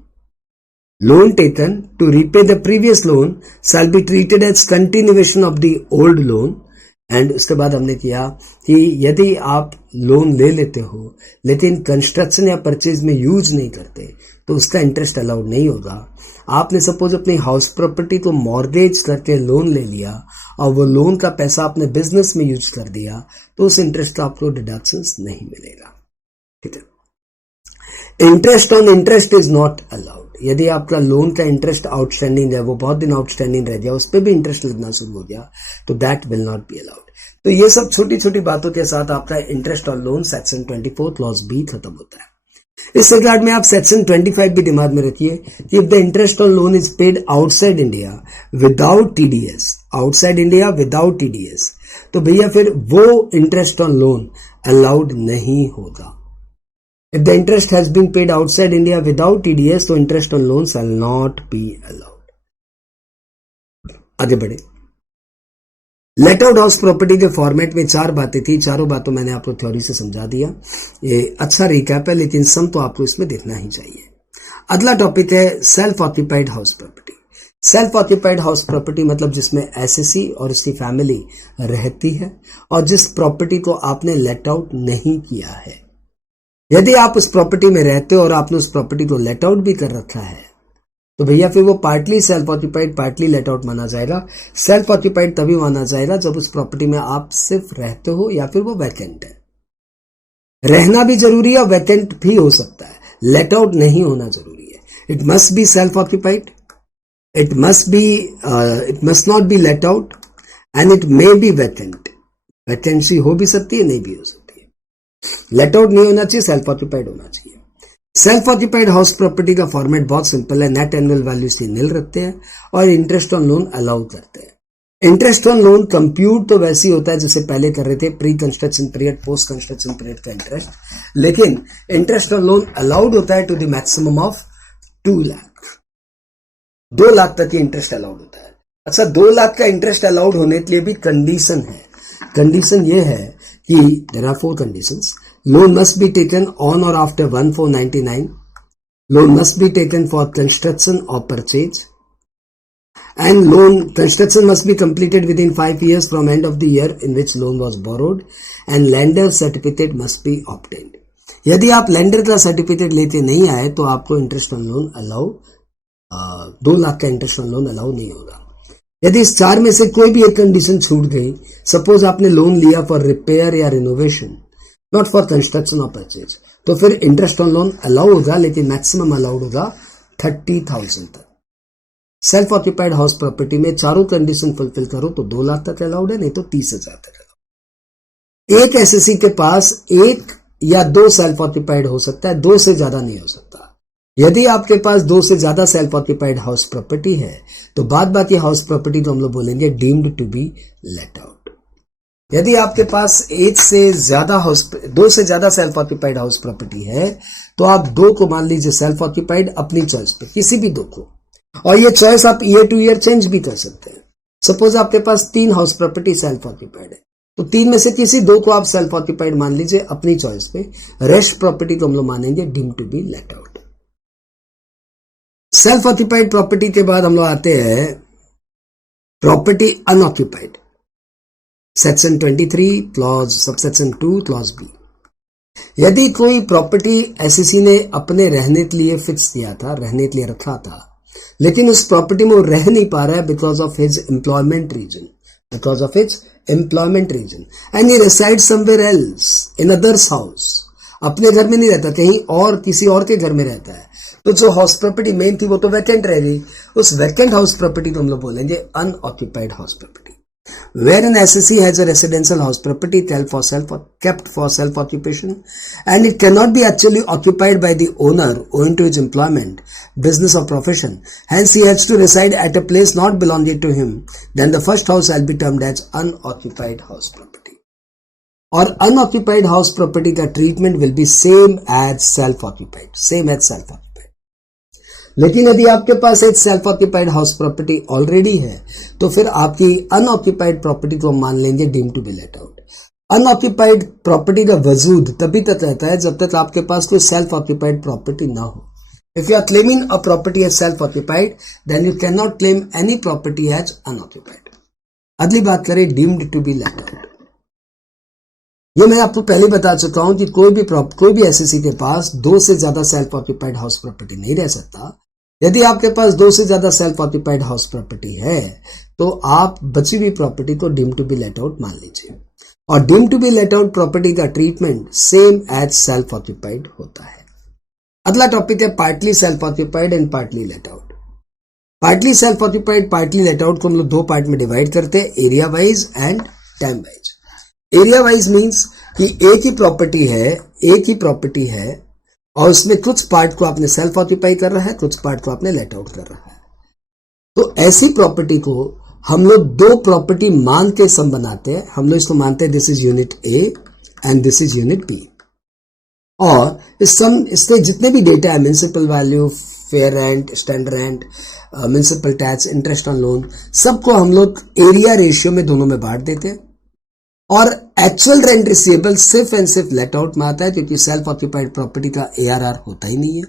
Loan taken to repay the previous loan shall be treated as continuation of the old loan. And उसके बाद हमने किया कि यदि आप loan ले लेते हो लेकिन कंस्ट्रक्शन या परचेज में यूज नहीं करते तो उसका इंटरेस्ट अलाउड नहीं होगा। आपने सपोज अपनी हाउस प्रॉपर्टी को मॉर्गेज करके लोन ले लिया और वो लोन का पैसा आपने बिजनेस में यूज कर दिया तो उस इंटरेस्ट का आपको डिडक्शंस नहीं मिलेगा। ठीक है। Interest on interest is not allowed. यदि आपका लोन का इंटरेस्ट आउटस्टैंडिंग है, वो बहुत दिन आउटस्टैंडिंग रह गया, उस पर भी इंटरेस्ट लगना शुरू हो गया तो that will not be allowed. तो ये सब छोटी छोटी बातों के साथ आपका interest on loan section 24 clause B खत्म होता है। इस रिगार्ड में आप सेक्शन 25 भी दिमाग में रखिए कि if the interest on loan is paid outside India without TDS, तो भैया फिर वो इंटरेस्ट ऑन लोन अलाउड नहीं होगा। If the interest has been paid outside India without TDS, so interest on loan shall not be allowed. आगे बढ़े। Late out house property के format में 4 बातें थी, चारों बातों मैंने आपको थ्योरी से समझा दिया। ये अच्छा रिकैप है लेकिन सम तो आपको इसमें देखना ही चाहिए। अगला टॉपिक है self occupied house property. Self occupied house property मतलब जिसमें एसएससी और उसकी फैमिली रहती है और जिस प्रॉपर्टी को आपने लेट आउट नहीं किया है। यदि आप उस प्रॉपर्टी में रहते हो और आपने उस प्रॉपर्टी को लेट आउट भी कर रखा है तो भैया फिर वो partly self occupied partly let out माना जाएगा। सेल्फ ऑक्यूपाइड तभी माना जाएगा जब उस प्रॉपर्टी में आप सिर्फ रहते हो या फिर वो वैकेंट है। रहना भी जरूरी है और वैकेंट भी हो सकता है, लेट आउट नहीं होना जरूरी है। It must be self occupied, it must not B let out and it may be vacant. Vacancy हो भी सकती है, नहीं भी हो सकती। लेट आउट नहीं होना चाहिए, सेल्फ ऑक्यूपाइड होना चाहिए। सेल्फ ऑक्यूपाइड हाउस प्रॉपर्टी का फॉर्मेट बहुत सिंपल है। नेट एनुअल वैल्यू से नील रखते हैं और इंटरेस्ट ऑन लोन अलाउ करते हैं। इंटरेस्ट ऑन लोन कंप्यूट तो वैसे ही होता है जैसे पहले कर रहे थे, pre construction period post construction period का इंटरेस्ट, लेकिन इंटरेस्ट ऑन लोन अलाउड होता है to the maximum of 2 lakh. 2 lakh तक की इंटरेस्ट अलाउड होता है। अच्छा, 2 लाख का इंटरेस्ट अलाउड होने के लिए भी कंडीशन है। कंडीशन ये है कि there are 4 conditions. Loan must be taken on or after 1/4/99. Loan must be taken for construction or purchase. And loan construction must be completed within 5 years from end of the year in which loan was borrowed. And lender certificate must be obtained. यदि आप lender का certificate लेते नहीं आए तो आपको interest on loan allow 2 lakh का interest on loan allow नहीं होगा। यदि इस 4 में से कोई भी एक कंडीशन छूट गई, सपोज आपने लोन लिया फॉर रिपेयर या रिनोवेशन, नॉट फॉर कंस्ट्रक्शन और परचेज, तो फिर इंटरेस्ट ऑन लोन अलाउ होगा लेकिन मैक्सिमम अलाउड होगा 30,000 तक। सेल्फ ऑक्यूपाइड हाउस प्रॉपर्टी में चारों कंडीशन फुलफिल करो तो 2 लाख तक अलाउड है, नहीं तो 30,000 तक अलाउड। एक एसएससी के पास 1 या 2 सेल्फ ऑक्यूपाइड हो सकता है, 2 से ज्यादा नहीं हो सकता। यदि आपके पास 2 से ज्यादा सेल्फ ऑक्यूपाइड हाउस प्रॉपर्टी है तो बाद बाकी हाउस प्रॉपर्टी तो हम लोग बोलेंगे deemed to be let out. यदि आपके पास एक से ज्यादा दो से ज्यादा सेल्फ ऑक्यूपाइड हाउस प्रॉपर्टी है तो आप दो को मान लीजिए सेल्फ ऑक्यूपाइड अपनी चॉइस पे, किसी भी दो को, और ये चॉइस आप ईयर टू ईयर चेंज भी कर सकते हैं। सपोज आपके पास 3 हाउस प्रॉपर्टी सेल्फ ऑक्यूपाइड है तो 3 में से किसी 2 को आप सेल्फ ऑक्यूपाइड मान लीजिए अपनी चॉइस पे, रेस्ट प्रॉपर्टी को हम लोग मानेंगे deemed to be let out. Self occupied property के बाद हम लोग आते हैं property unoccupied, section 23 clause subsection 2 clause B. यदि कोई प्रॉपर्टी एसईसी ने अपने रहने के लिए फिक्स किया था, रहने के लिए रखा था, लेकिन उस प्रॉपर्टी में वो रह नहीं पा रहा है because of his employment reason, because of his employment reason and he reside somewhere else in others house, अपने घर में नहीं रहता, कहीं और किसी और के घर में रहता है, तो जो हाउस प्रॉपर्टी मेन थी वो तो वैकेंट रह गई। उस वैकेंट हाउस प्रॉपर्टी को हम लोग बोलेंगे unoccupied house property. Where an SSE has a residential house property kept for self occupation and it cannot be actually occupied by the owner owing to his employment, business or profession, hence he has to reside at a place not belonging to him, then the first house shall be termed as unoccupied house property. और unoccupied house property का treatment will be same as self occupied. लेकिन यदि आपके पास एक self occupied house property already है तो फिर आपकी अनऑक्यूपाइड प्रॉपर्टी को मान लेंगे deemed to be let out. Unoccupied property का वजूद तभी तक रहता है जब तक आपके पास कोई सेल्फ ऑक्यूपाइड प्रॉपर्टी ना हो। If you are claiming a property as self occupied then you can not claim any property as unoccupied. अगली बात करें deemed to be let out. ये मैं आपको पहले बता चुका हूं कि कोई भी एसईसी के पास 2 से ज्यादा सेल्फ ऑक्यूपाइड हाउस प्रॉपर्टी नहीं रह सकता। यदि आपके पास 2 से ज्यादा सेल्फ ऑक्यूपाइड हाउस प्रॉपर्टी है तो आप बची हुई प्रॉपर्टी को deemed to be let out मान लीजिए, और deemed to be let out property का treatment same as self occupied होता है। अगला टॉपिक है partly self occupied and partly let out. Partly self occupied partly let out को हम लोग 2 पार्ट में डिवाइड करते हैं, area wise and time wise. Area wise means कि एक ही प्रॉपर्टी है और उसमें कुछ पार्ट को आपने सेल्फ ऑक्यूपाई कर रहा है, कुछ पार्ट को आपने लेट आउट कर रहा है। तो ऐसी प्रॉपर्टी को हम लोग 2 प्रॉपर्टी मान के सम बनाते हैं। हम लोग इसको मानते हैं this is unit A and this is unit B, और इसके जितने भी डेटा है, municipal value, fair rent, standard rent, municipal tax, interest on loan, सबको हम लोग एरिया रेशियो में दोनों में बांट देते हैं। और एक्चुअल रेंट रिसीवेबल सिर्फ एंड सिर्फ लेट आउट में आता है क्योंकि सेल्फ ऑक्यूपाइड प्रॉपर्टी का ARR होता ही नहीं है।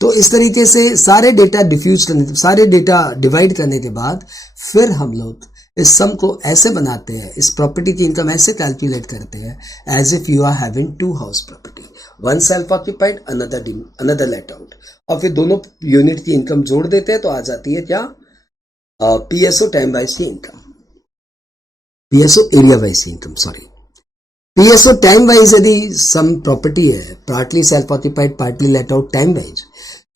तो इस तरीके से सारे डेटा डिवाइड करने के बाद फिर हम लोग इस सम को ऐसे बनाते हैं, इस प्रॉपर्टी की इनकम ऐसे कैलकुलेट करते हैं as if you are having 2 house property, 1 self occupied another let out, और फिर दोनों यूनिट की इनकम जोड़ देते हैं तो आ जाती है क्या, PSO टाइम वाइज की income, PSO area wise income, PSO time wise यदि सम प्रॉपर्टी है partly self occupied partly let out time wise,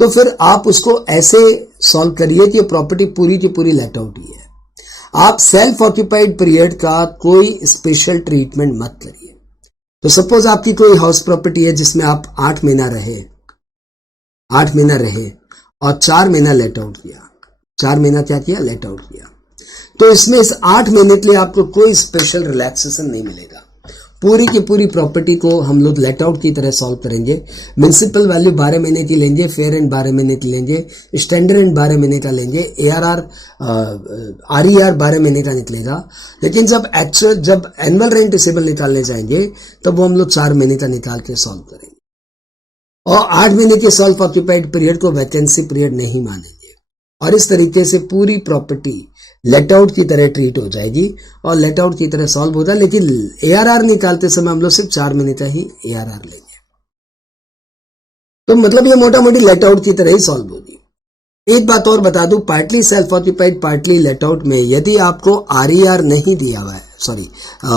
तो फिर आप उसको ऐसे सॉल्व करिए कि प्रॉपर्टी पूरी की पूरी लेट आउट ही है। आप सेल्फ ऑक्यूपाइड पीरियड का कोई स्पेशल ट्रीटमेंट मत करिए। तो सपोज आपकी कोई हाउस प्रॉपर्टी है जिसमें आप 8 महीना रहे और 4 महीना लेट आउट किया, 4 महीना क्या किया, लेट आउट किया, तो इसमें इस 8 महीने के लिए आपको कोई स्पेशल रिलैक्सेशन नहीं मिलेगा। पूरी की पूरी प्रॉपर्टी को हम लोग लेट आउट की तरह सॉल्व करेंगे। म्युनिसिपल वैल्यू 12 महीने की लेंगे, फेयर रेंट 12 महीने की लेंगे, स्टैंडर्ड रेंट 12 महीने का लेंगे, RER 12 महीने का निकलेगा। लेकिन जब एनुअल रेंट रिसीवेबल निकालने जाएंगे तब वो हम लोग 4 महीने का निकाल के सॉल्व करेंगे, और 8 महीने के सेल्फ ऑक्यूपाइड पीरियड को वैकेंसी पीरियड नहीं मानेंगे, और इस तरीके से पूरी प्रॉपर्टी लेट आउट की तरह ट्रीट हो जाएगी और लेट आउट की तरह सॉल्व होगा। लेकिन ARR निकालते समय हम लोग सिर्फ 4 महीने का ही ARR लेंगे, तो मतलब ये मोटा मोटी लेट आउट की तरह ही सॉल्व होगी। एक बात और बता दूं, partly self occupied partly let out में यदि आपको RER नहीं दिया हुआ है,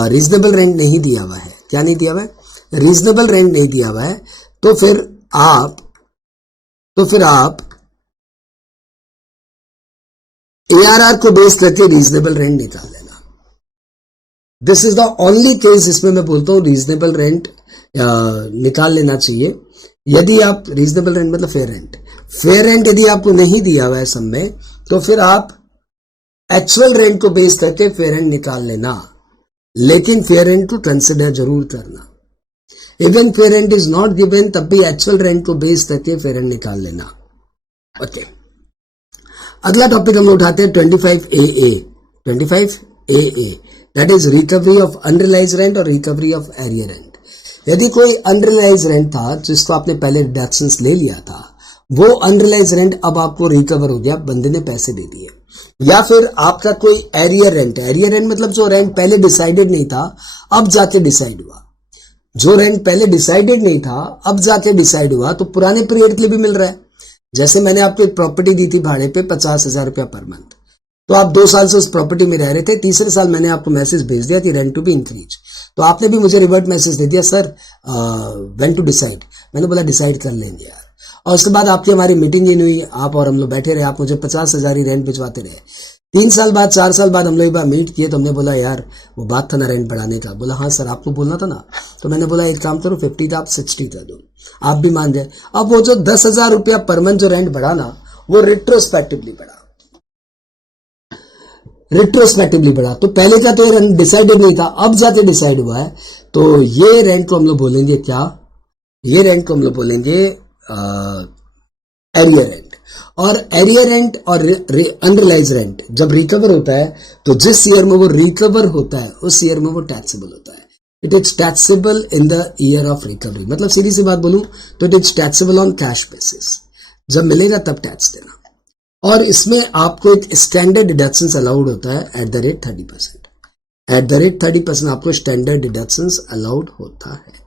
रीजनेबल रेंट नहीं दिया हुआ है, क्या नहीं दिया हुआ है, रीजनेबल रेंट नहीं दिया हुआ है, तो फिर आप ARR को बेस करके रीजनेबल रेंट निकाल लेना। This is the only case जिसमें मैं बोलता हूं रीजनेबल रेंट निकाल लेना चाहिए। यदि आप रीजनेबल रेंट मतलब फेयर रेंट यदि आपको नहीं दिया हुआ है सम में, तो फिर आप एक्चुअल रेंट को बेस करके फेयर रेंट निकाल लेना। लेकिन फेयर रेंट को कंसिडर जरूर करना। Even fair rent is not given तब भी एक्चुअल रेंट को बेस करके फेयर रेंट निकाल लेना। ओके, अगला टॉपिक हम उठाते हैं 25AA। 25AA that is recovery of unrealise rent और रिकवरी ऑफ एरियर रेंट। यदि कोई अनरियलाइज रेंट था जिसको आपने पहले डिडक्शंस ले लिया था, वो अनरियलाइज रेंट अब आपको रिकवर हो गया, बंदे ने पैसे दे दिए। या फिर आपका कोई एरियर रेंट है, एरियर रेंट मतलब जो रेंट पहले डिसाइडेड नहीं था अब जाके डिसाइड हुआ, जो रेंट पहले डिसाइडेड नहीं था अब जाके डिसाइड हुआ, तो पुराने पीरियड के लिए भी मिल रहा है। जैसे मैंने आपको एक प्रॉपर्टी दी थी भाड़े पे 50,000 रुपया पर मंथ, तो आप 2 साल से उस प्रॉपर्टी में रह रहे थे, तीसरे साल मैंने आपको मैसेज भेज दिया कि रेंट टू बी इंक्रीज, तो आपने भी मुझे रिवर्ट मैसेज दे दिया, सर व्हेन टू डिसाइड। मैंने बोला डिसाइड कर लेंगे यार, और उसके बाद आपकी हमारी मीटिंग ही नहीं हुई, आप और हम लोग बैठे रहे, आप मुझे 50,000 ही रेंट भिजवाते रहे। 3 साल बाद 4 साल बाद हम लोग एक बार मीट किए, तो हमने बोला यार वो बात था ना रेंट बढ़ाने का। बोला हाँ सर आपको बोलना था ना, तो मैंने बोला एक काम करो 50 था आप 60 कर दो, आप भी मान जाए। अब वो जो 10,000 रुपया पर मंथ जो रेंट बढ़ा ना, वो रिट्रोस्पेक्टिवली बढ़ा, रिट्रोस्पेक्टिवली बढ़ा। तो पहले का तो ये डिसाइडेड नहीं था, अब जाके डिसाइड हुआ है, तो ये रेंट को हम लोग बोलेंगे क्या, ये रेंट को हम लोग बोलेंगे एरियर रेंट। और एरियर रेंट और अनरियलाइज रेंट जब रिकवर होता है, तो जिस ईयर में वो रिकवर होता है उस ईयर में वो टैक्सेबल होता है। It is taxable in the year of recovery. मतलब सीधी सी बात बोलूं तो it is taxable on cash basis, जब मिलेगा तब टैक्स देना। और इसमें आपको एक स्टैंडर्ड डिडक्शंस अलाउड होता है at the rate 30%। At the rate 30% आपको स्टैंडर्ड डिडक्शंस अलाउड होता है।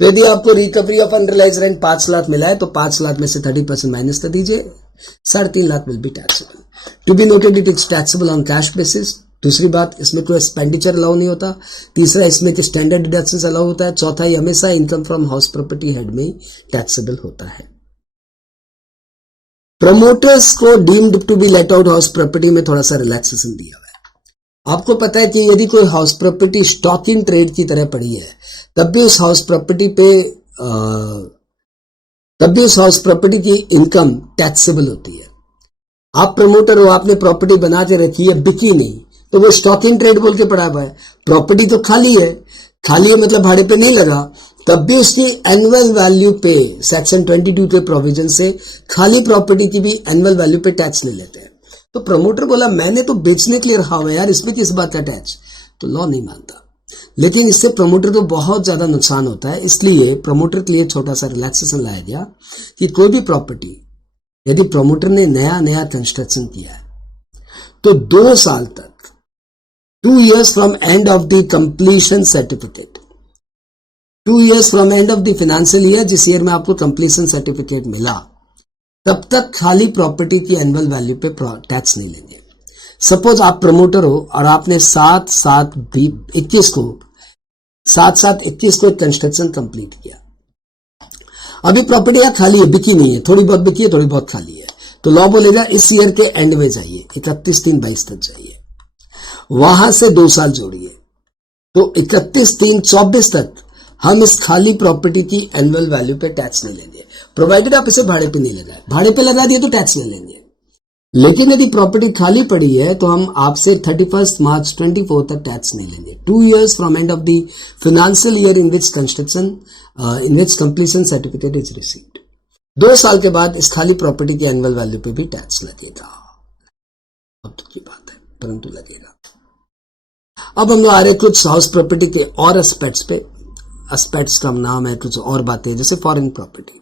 तो यदि आपको recovery of unrealise rent 5 lakh मिला है, तो 5 लाख में से 30% माइनस कर दीजिए, 3.5 lakh will be taxable. To be noted it is taxable on cash basis. दूसरी बात, इसमें कोई एक्सपेंडिचर अलाउ नहीं होता। तीसरा, इसमें कि स्टैंडर्ड डिडक्शंस अलाउ होता है। चौथा, ये हमेशा income from house property head में टैक्सेबल होता है। प्रमोटर्स को deemed to be let out house property में थोड़ा सा रिलैक्सेशन दिया हुआ है। आपको पता है कि यदि कोई house property stock in trade की तरह पड़ी है, तब भी उस हाउस प्रॉपर्टी की इनकम टैक्सेबल होती है। आप प्रमोटर हो, आपने प्रॉपर्टी बना के रखी है, बिकी नहीं, तो वो स्टॉक इन ट्रेड बोल के पड़ा हुआ है। प्रॉपर्टी तो खाली है, खाली है मतलब भाड़े पे नहीं लगा, तब भी उसकी एनुअल वैल्यू पे सेक्शन 22 के प्रोविजन से खाली प्रॉपर्टी की भी एनुअल वैल्यू पे टैक्स ले लेते हैं। तो प्रमोटर बोला मैंने तो बेचने के लिए रखा हुआ है यार, इसमें किस बात का टैक्स, तो लॉ नहीं मानता। लेकिन इससे प्रमोटर को बहुत ज्यादा नुकसान होता है, इसलिए प्रमोटर के लिए छोटा सा रिलैक्सेशन लाया गया कि कोई भी प्रॉपर्टी यदि प्रमोटर ने नया कंस्ट्रक्शन किया है, तो 2 साल तक 2 years from end of the completion certificate, 2 years from end of the financial year, जिस ईयर में आपको कंप्लीशन सर्टिफिकेट मिला, तब तक खाली प्रॉपर्टी की एनुअल वैल्यू पे टैक्स नहीं लेंगे। सपोज आप प्रमोटर हो और आपने 7/7/21 को एक कंस्ट्रक्शन कंप्लीट किया। अभी प्रॉपर्टी यहाँ खाली है, बिकी नहीं है, थोड़ी बहुत बिकी है, थोड़ी बहुत खाली है, तो लॉ बोलेगा इस ईयर के एंड में जाइए, 31/3/22 तक जाइए, वहां से 2 साल जोड़िए, तो 31/3/24 तक हम इस खाली प्रॉपर्टी की एनुअल वैल्यू पे टैक्स नहीं लेंगे, प्रोवाइडेड आप इसे भाड़े पे नहीं लगाए। भाड़े पे लगा दिए तो टैक्स ले लेंगे। लेकिन यदि प्रॉपर्टी खाली पड़ी है तो हम आपसे 31 मार्च 24 तक टैक्स नहीं लेंगे। 2 years from end of the financial year in which completion certificate is received. 2 साल के बाद इस खाली प्रॉपर्टी की एनुअल वैल्यू पे भी टैक्स लगेगा। अब तो की बात है, परंतु लगेगा। अब हम लोग आ रहे कुछ हाउस प्रॉपर्टी के और एस्पेक्ट्स पे। एस्पेक्ट्स का नाम है कुछ और बातें, जैसे फॉरेन प्रॉपर्टी।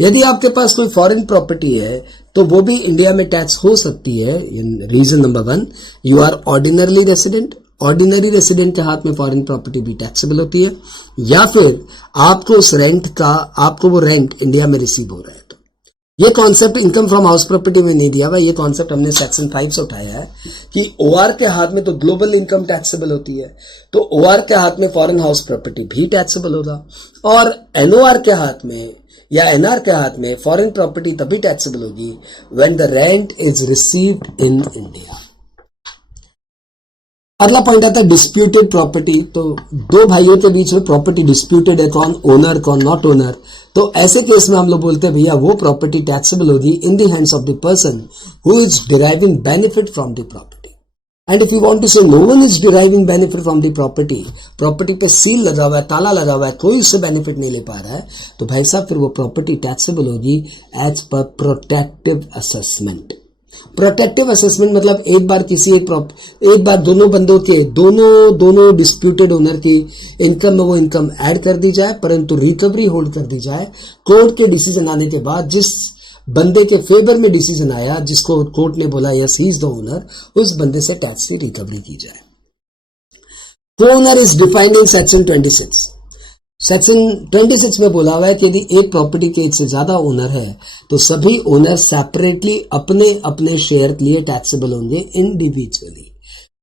यदि आपके पास कोई फॉरेन प्रॉपर्टी है तो वो भी इंडिया में टैक्स हो सकती है। Reason number 1, you are ordinarily resident. Ordinary resident के हाथ में फॉरेन प्रॉपर्टी भी टैक्सेबल होती है, या फिर आपको उस रेंट का, आपको वो रेंट इंडिया में रिसीव हो रहा है। तो ये concept income from house property में नहीं दिया हुआ, ये कॉन्सेप्ट हमने सेक्शन 5 से उठाया है कि ओआर के हाथ में तो ग्लोबल इनकम टैक्सेबल होती है, तो ओआर के हाथ में फॉरेन हाउस प्रॉपर्टी भी टैक्सेबल होगा, और एनओआर के हाथ में या एनआर के हाथ में फॉरेन प्रॉपर्टी तभी टैक्सेबल होगी when the rent is received in India. अगला पॉइंट आता है डिस्प्यूटेड प्रॉपर्टी। तो 2 भाइयों के बीच में प्रॉपर्टी डिस्प्यूटेड है, कौन ओनर कौन नॉट ओनर, तो ऐसे केस में हम लोग बोलते हैं भैया वो प्रॉपर्टी टैक्सेबल होगी in the hands of the person who is deriving benefit from the property. And if you want to say no one is deriving benefit from the property पे सील लगा हुआ है, ताला लगा हुआ है, कोई उससे बेनिफिट नहीं ले पा रहा है, तो भाई साहब फिर वो प्रॉपर्टी टैक्सेबल होगी as per protective assessment. Protective assessment मतलब एक बार दोनों बंदों के दोनों डिस्प्यूटेड ओनर की इनकम में वो इनकम ऐड कर दी जाए, परंतु रिकवरी होल्ड कर दी जाए। कोर्ट के डिसीजन आने के बाद जिस बंदे के फेवर में डिसीजन आया, जिसको कोर्ट ने बोला yes he is the owner, उस बंदे से टैक्स की रिकवरी की जाए। को owner is defined in section 26। Section 26 में बोला हुआ है कि यदि एक प्रॉपर्टी के एक से ज्यादा ओनर है तो सभी ओनर सेपरेटली अपने अपने शेयर के लिए टैक्सेबल होंगे इंडिविजुअली।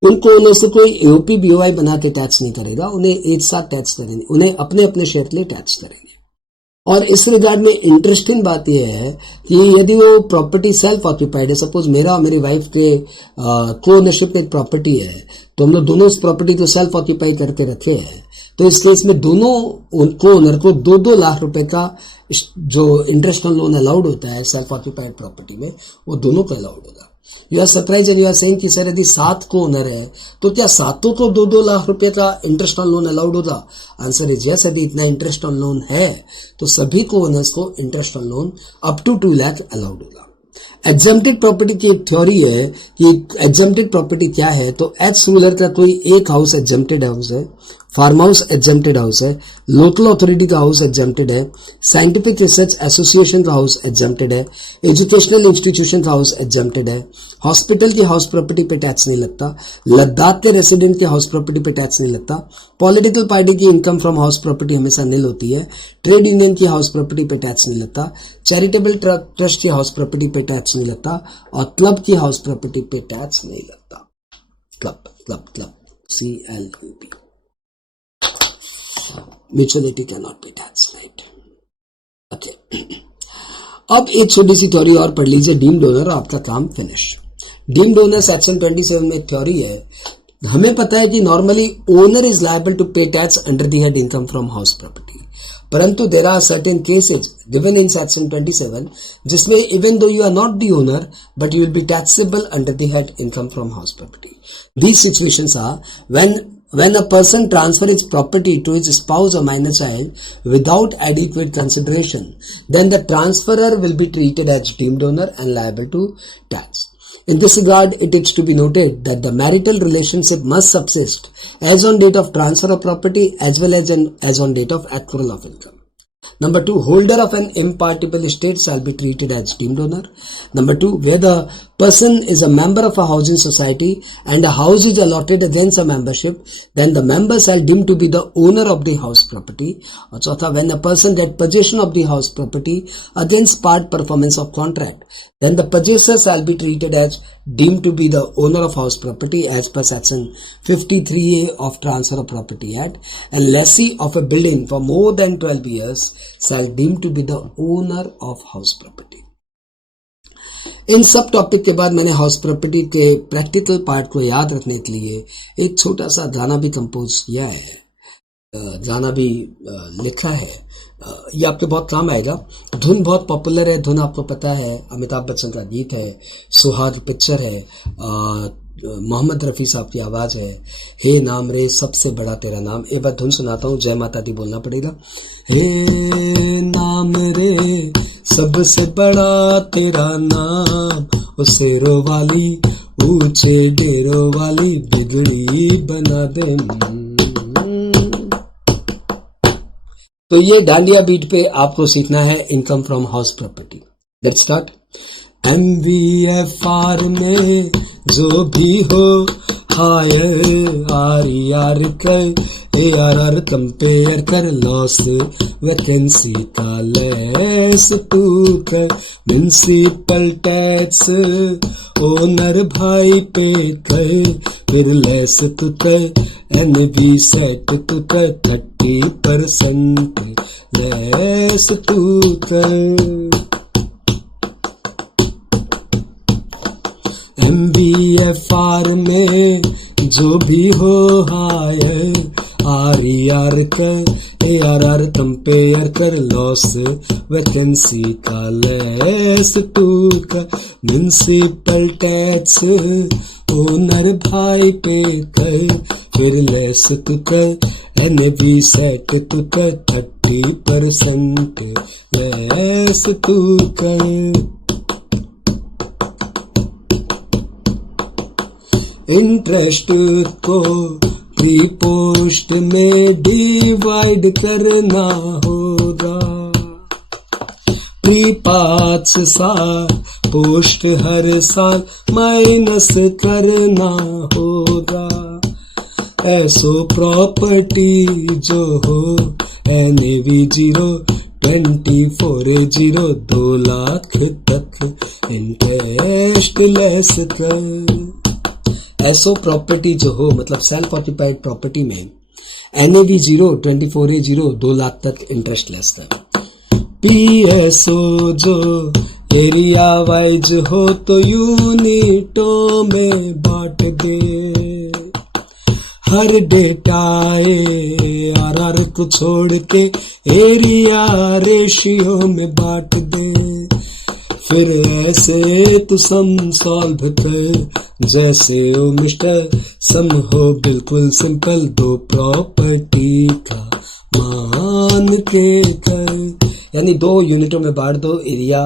उनको ओनर से कोई एओपी बीओआई बना के टैक्स नहीं करेगा, उन्हें एक साथ टैक्स करेंगे, उन्हें अपने अपने शेयर के लिए टैक्स करेंगे। और इस रिगार्ड में इंटरेस्टिंग बात यह है कि यदि वो प्रॉपर्टी सेल्फ ऑक्यूपाइड है, सपोज मेरा और मेरी वाइफ के को ओनरशिप में एक प्रॉपर्टी है, तो हम लोग दोनों उस प्रॉपर्टी को सेल्फ ऑक्यूपाई करके रखे हैं, तो इस केस में दोनों को ओनर को 2-2 लाख रुपए का जो इंटरेस्ट ऑन लोन अलाउड होता है सेल्फ ऑक्यूपाइड प्रॉपर्टी में, वो दोनों को अलाउड होगा। You are surprise and you are saying कि सर यदि 7 को ओनर है तो क्या 7 को 2-2 लाख रुपए का इंटरेस्ट ऑन लोन अलाउड होगा? Answer is yes. यदि इतना इंटरेस्ट ऑन लोन है तो सभी को ओनर्स को interest on loan up to 2 lakh allowed होगा। एग्जम्प्टेड प्रॉपर्टी की एक थ्योरी है कि एग्जम्प्टेड प्रॉपर्टी क्या है, तो एक्स रूलर का कोई एक हाउस एग्जम्प्टेड हाउस है, फार्म हाउस एग्जम्प्टेड हाउस है, लोकल अथॉरिटी का हाउस एग्जम्प्टेड है, साइंटिफिक रिसर्च एसोसिएशन का हाउस एग्जम्प्टेड है, एजुकेशनल इंस्टीट्यूशन का हाउस एग्जम्प्टेड है, हॉस्पिटल की हाउस प्रॉपर्टी पे टैक्स नहीं लगता, लद्दाख के रेसिडेंट के हाउस प्रॉपर्टी पे टैक्स नहीं लगता, पॉलिटिकल पार्टी की इनकम फ्रॉम हाउस प्रॉपर्टी हमेशा नील होती है, ट्रेड यूनियन की हाउस प्रॉपर्टी पे टैक्स नहीं लगता, चैरिटेबल ट्रस्ट की हाउस प्रॉपर्टी पे टैक्स नहीं लगता, और क्लब की हाउस प्रॉपर्टी पे टैक्स नहीं लगता। Club CLUB, mutuality can not be tax, right? Okay, अब एक छोटी सी थ्योरी और पढ़ लीजिए, डीम्ड ओनर, आपका काम फिनिश। डीम्ड ओनर सेक्शन 27 में एक थ्योरी है। हमें पता है कि normally owner is liable to pay tax under the head income from house property, परंतु there are certain cases given in section 27 जिसमें even though you are not the owner but you will be taxable under the head income from house property. These situations are when a person transfers his property to his spouse or minor child without adequate consideration, then the transferor will be treated as deemed owner and liable to tax. In this regard, it is to be noted that the marital relationship must subsist as on date of transfer of property as well as on date of accrual of income. Number 2, holder of an impartible estate shall be treated as deemed owner. Number 2, where the person is a member of a housing society and a house is allotted against a membership, then the member shall deemed to be the owner of the house property. Or चौथा, when a person get possession of the house property against part performance of contract, then the possessor shall be treated as deemed to be the owner of house property as per section 53A of Transfer of Property Act, and lessee of a building for more than 12 years shall deemed to be the owner of house property. इन सब topic के बाद मैंने house property के practical part को याद रखने के लिए एक छोटा सा गाना भी कंपोज किया है, गाना भी लिखा है, ये आपके बहुत काम आएगा। धुन बहुत पॉपुलर है, धुन आपको पता है, अमिताभ बच्चन का गीत है, सुहाग पिक्चर है, मोहम्मद रफ़ी साहब की आवाज़ है, हे नाम रे सबसे बड़ा तेरा नाम। एक बार धुन सुनाता हूँ, जय माता दी बोलना पड़ेगा। हे नाम रे सबसे बड़ा तेरा नाम, शेरों वाली ऊंचे डेरों वाली बिगड़ी बना दे। तो ये डांडिया बीट पे आपको सीखना है income from house property. Let's start. MVFR में जो भी हो हायर आर कर ARR कंपेयर कर, लॉस वैकेंसी का लेस तू कर, म्युनिसिपल टैक्स ओनर भाई पे कर, फिर लेस तू कर, NV सेट तू कर, 30% लेस तू कर। MVFR में जो भी हो हायर RER कर ARR कंपेयर कर लॉस वैकेंसी का लेस टू कर म्युनिसिपल टैक्स ओनर भाई पे कर फिर लेस तू कर NV सेट तू कर 30% लेस तू कर इंटरेस्ट को प्री पोस्ट में डिवाइड करना होगा प्री 5 साल पोस्ट हर साल माइनस करना होगा ऐसो प्रॉपर्टी जो हो NAV 024A0 2 लाख तक इंटरेस्ट लेस कर ऐसो प्रॉपर्टी जो हो मतलब सेल्फ ऑक्यूपाइड प्रॉपर्टी में NAV 024A0 2 लाख तक इंटरेस्ट लेस कर PSO जो एरिया वाइज हो तो यूनिटों में बांट दे हर डेटा ARR को छोड़ के एरिया रेशियो में बांट दे फिर ऐसे तो सम सॉल्व कर जैसे ओ मिस्टर सम हो बिल्कुल सिंपल 2 प्रॉपर्टी का मान के कर यानी 2 यूनिटों में बांट दो एरिया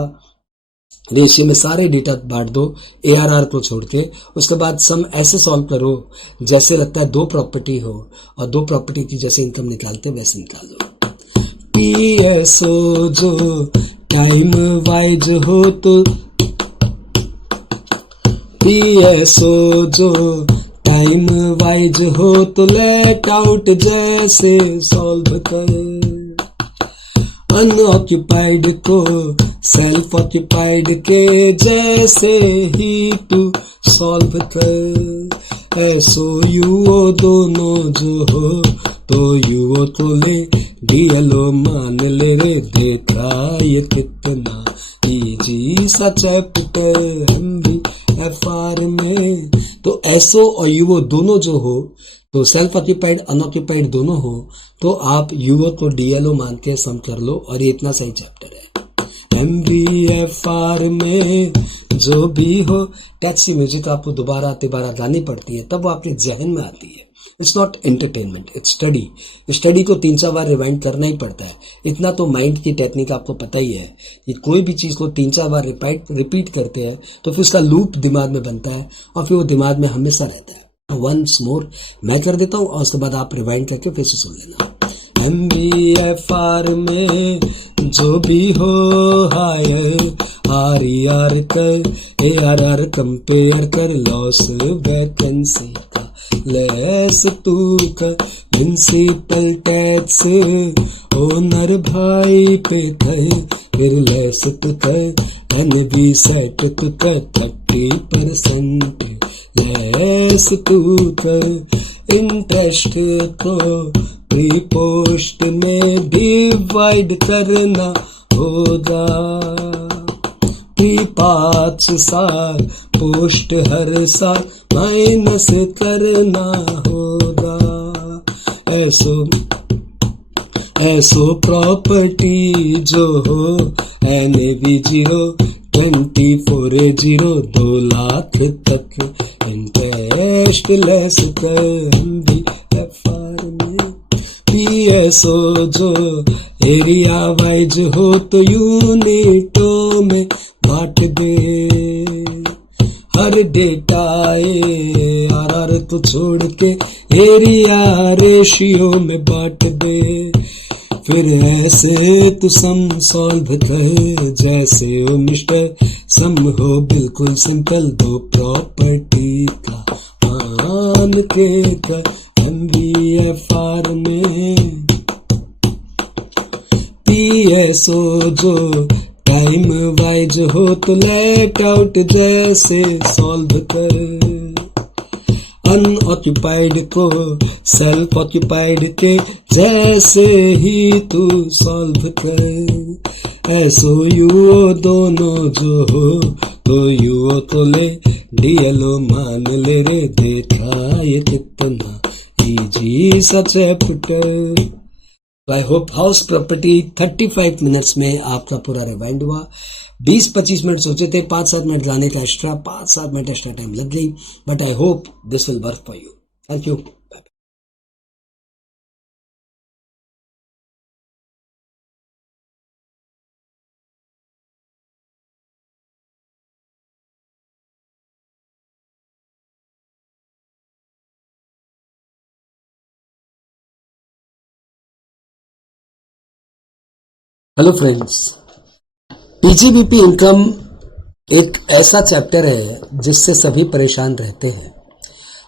रेशियो में सारे डेटा बांट दो ARR को छोड़ के उसके बाद सम ऐसे सॉल्व करो जैसे लगता है 2 प्रॉपर्टी हो और 2 प्रॉपर्टी की जैसे इनकम निकालते वैसे निकाल दो PSO जो टाइम वाइज हो तो PSO जो टाइम वाइज हो तो लेट आउट जैसे सॉल्व कर अनऑक्यूपाइड को सेल्फ ऑक्यूपाइड के जैसे ही तू सॉल्व कर ऐसो यूओ दोनों जो हो तो यूओ तो ले DLO मान ले रे देखा ये कितना इजी सा चैप्टर MBFR में तो ऐसो और यूओ दोनों जो हो तो सेल्फ ऑक्यूपाइड अनऑक्यूपाइड दोनों हो तो आप यूओ को DLO मान के सम कर लो और ये इतना सही चैप्टर है MBFR में जो भी हो टैक्सी म्यूजिक आपको दोबारा तिबारा गानी पड़ती है तब वो आपके जहन में आती है it's not entertainment it's study को 3-4 बार रिवाइंड करना ही पड़ता है इतना तो माइंड की टेक्निक आपको पता ही है कि कोई भी चीज़ को 3-4 बार रिपीट करते हैं तो फिर उसका लूप दिमाग में बनता है और फिर वो दिमाग में हमेशा रहता है वंस मोर मैं कर देता हूँ और उसके बाद आप रिवाइंड करके फिर से सुन लेना MBFR में जो भी हो हायर RER कर ARR कंपेयर कर लॉस वैकेंसी का लेस तू कर म्युनिसिपल टैक्स ओनर भाई पे कर फिर लेस तू कर NV सेट तू कर 30% लेस तू कर इंटरेस्ट को प्री पोस्ट में डिवाइड करना होगा प्री 5 साल पोस्ट हर साल माइनस करना होगा ऐसो प्रॉपर्टी जो हो NAV 024A0 2 लाख तक इंटरेस्ट लेस कर MBFR में PSO जो एरिया वाइज हो तो यूनिटों में बांट दे हर डेटा ARR को छोड़ के एरिया रेशियो में बांट दे फिर ऐसे तो सम सॉल्व कर जैसे ओ मिस्टर सम हो बिल्कुल सिंपल 2 प्रॉपर्टी का मान के कर MBFR में PSO जो टाइम वाइज हो तो लेट आउट जैसे सॉल्व कर अनऑक्यूपाइड को सेल्फ ऑक्यूपाइड के जैसे ही तू सॉल्व कर ऐसो यूओ दोनों जो हो तो यूओ तो ले DLO मान ले रे देखा ये कितना इजी सा chapter. I hope house property 35 minutes में आपका पूरा रिवाइंड हुआ। 20-25 मिनट सोचे थे, 5-7 मिनट लाने का एक्स्ट्रा, 5-7 मिनट एक्स्ट्रा टाइम लग गई, but I hope this will work for you. Thank you. Hello friends, PGBP income एक ऐसा चैप्टर है जिससे सभी परेशान रहते हैं,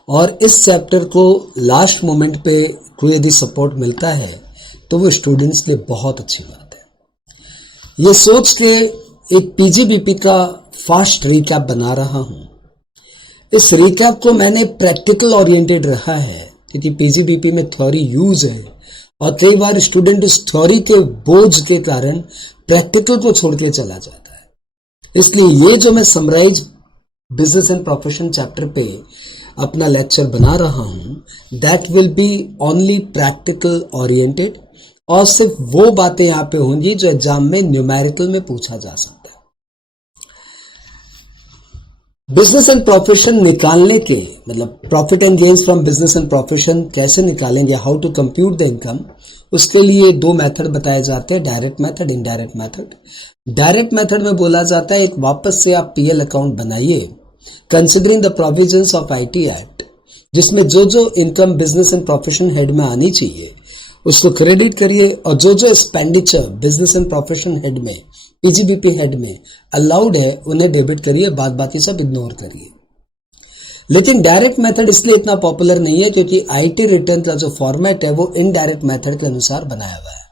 और इस चैप्टर को लास्ट मोमेंट पे कोई यदि सपोर्ट मिलता है तो वो स्टूडेंट्स के लिए बहुत अच्छी बात है। ये सोच के एक पीजीबीपी का फास्ट रिकैप बना रहा हूं। इस रिकैप को मैंने प्रैक्टिकल ओरिएंटेड रखा है, क्योंकि पीजीबीपी में थ्योरी यूज है और कई बार स्टूडेंट उस थ्योरी के बोझ के कारण प्रैक्टिकल को छोड़ के चला जाता है। इसलिए ये जो मैं summarise business and profession chapter पे अपना लेक्चर बना रहा हूं, that will be only practical oriented, और सिर्फ वो बातें यहां पे होंगी जो एग्जाम में न्यूमेरिकल में पूछा जा सकता है। बिजनेस एंड प्रोफेशन निकालने के मतलब profit and gains from business and profession कैसे निकालेंगे, how to compute the income, उसके लिए दो मेथड बताए जाते हैं, direct method, indirect method. Direct method में बोला जाता है एक वापस से आप पीएल अकाउंट बनाइए considering the provisions of IT act, जिसमें जो जो income business and profession head में आनी चाहिए उसको क्रेडिट करिए, और जो जो expenditure business and profession head में, पीजीबीपी हेड में अलाउड है उन्हें डेबिट करिए, बाद बाकी सब इग्नोर करिए। लेकिन डायरेक्ट मेथड इसलिए इतना पॉपुलर नहीं है क्योंकि आईटी रिटर्न का जो फॉर्मेट है वो इनडायरेक्ट मेथड के अनुसार बनाया हुआ है।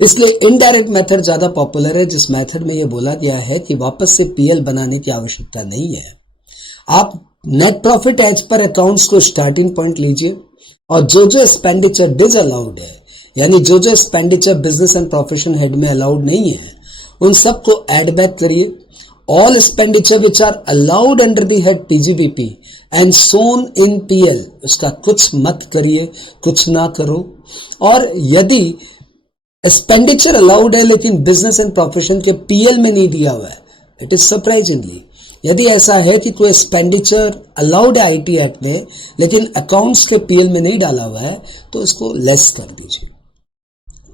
इसलिए इनडायरेक्ट मेथड ज्यादा पॉपुलर है, जिस मेथड में यह बोला गया है कि वापस से पीएल बनाने की आवश्यकता नहीं है। आप net profit as per accounts को स्टार्टिंग पॉइंट लीजिए, और जो जो एक्सपेंडिचर डिज अलाउड है, यानी जो जो expenditure business and profession head में अलाउड नहीं है, उन सबको ऐड बैक करिए। All expenditure which are allowed under the head PGBP and shown in PL, उसका कुछ मत करिए, कुछ ना करो। और यदि एक्सपेंडिचर अलाउड है लेकिन बिजनेस एंड प्रोफेशन के पीएल में नहीं दिया हुआ है, इट इज सरप्राइजिंगली, यदि ऐसा है कि कोई एक्सपेंडिचर अलाउड है आईटी एक्ट में लेकिन अकाउंट्स के पीएल में नहीं डाला हुआ है, तो इसको लेस कर दीजिए।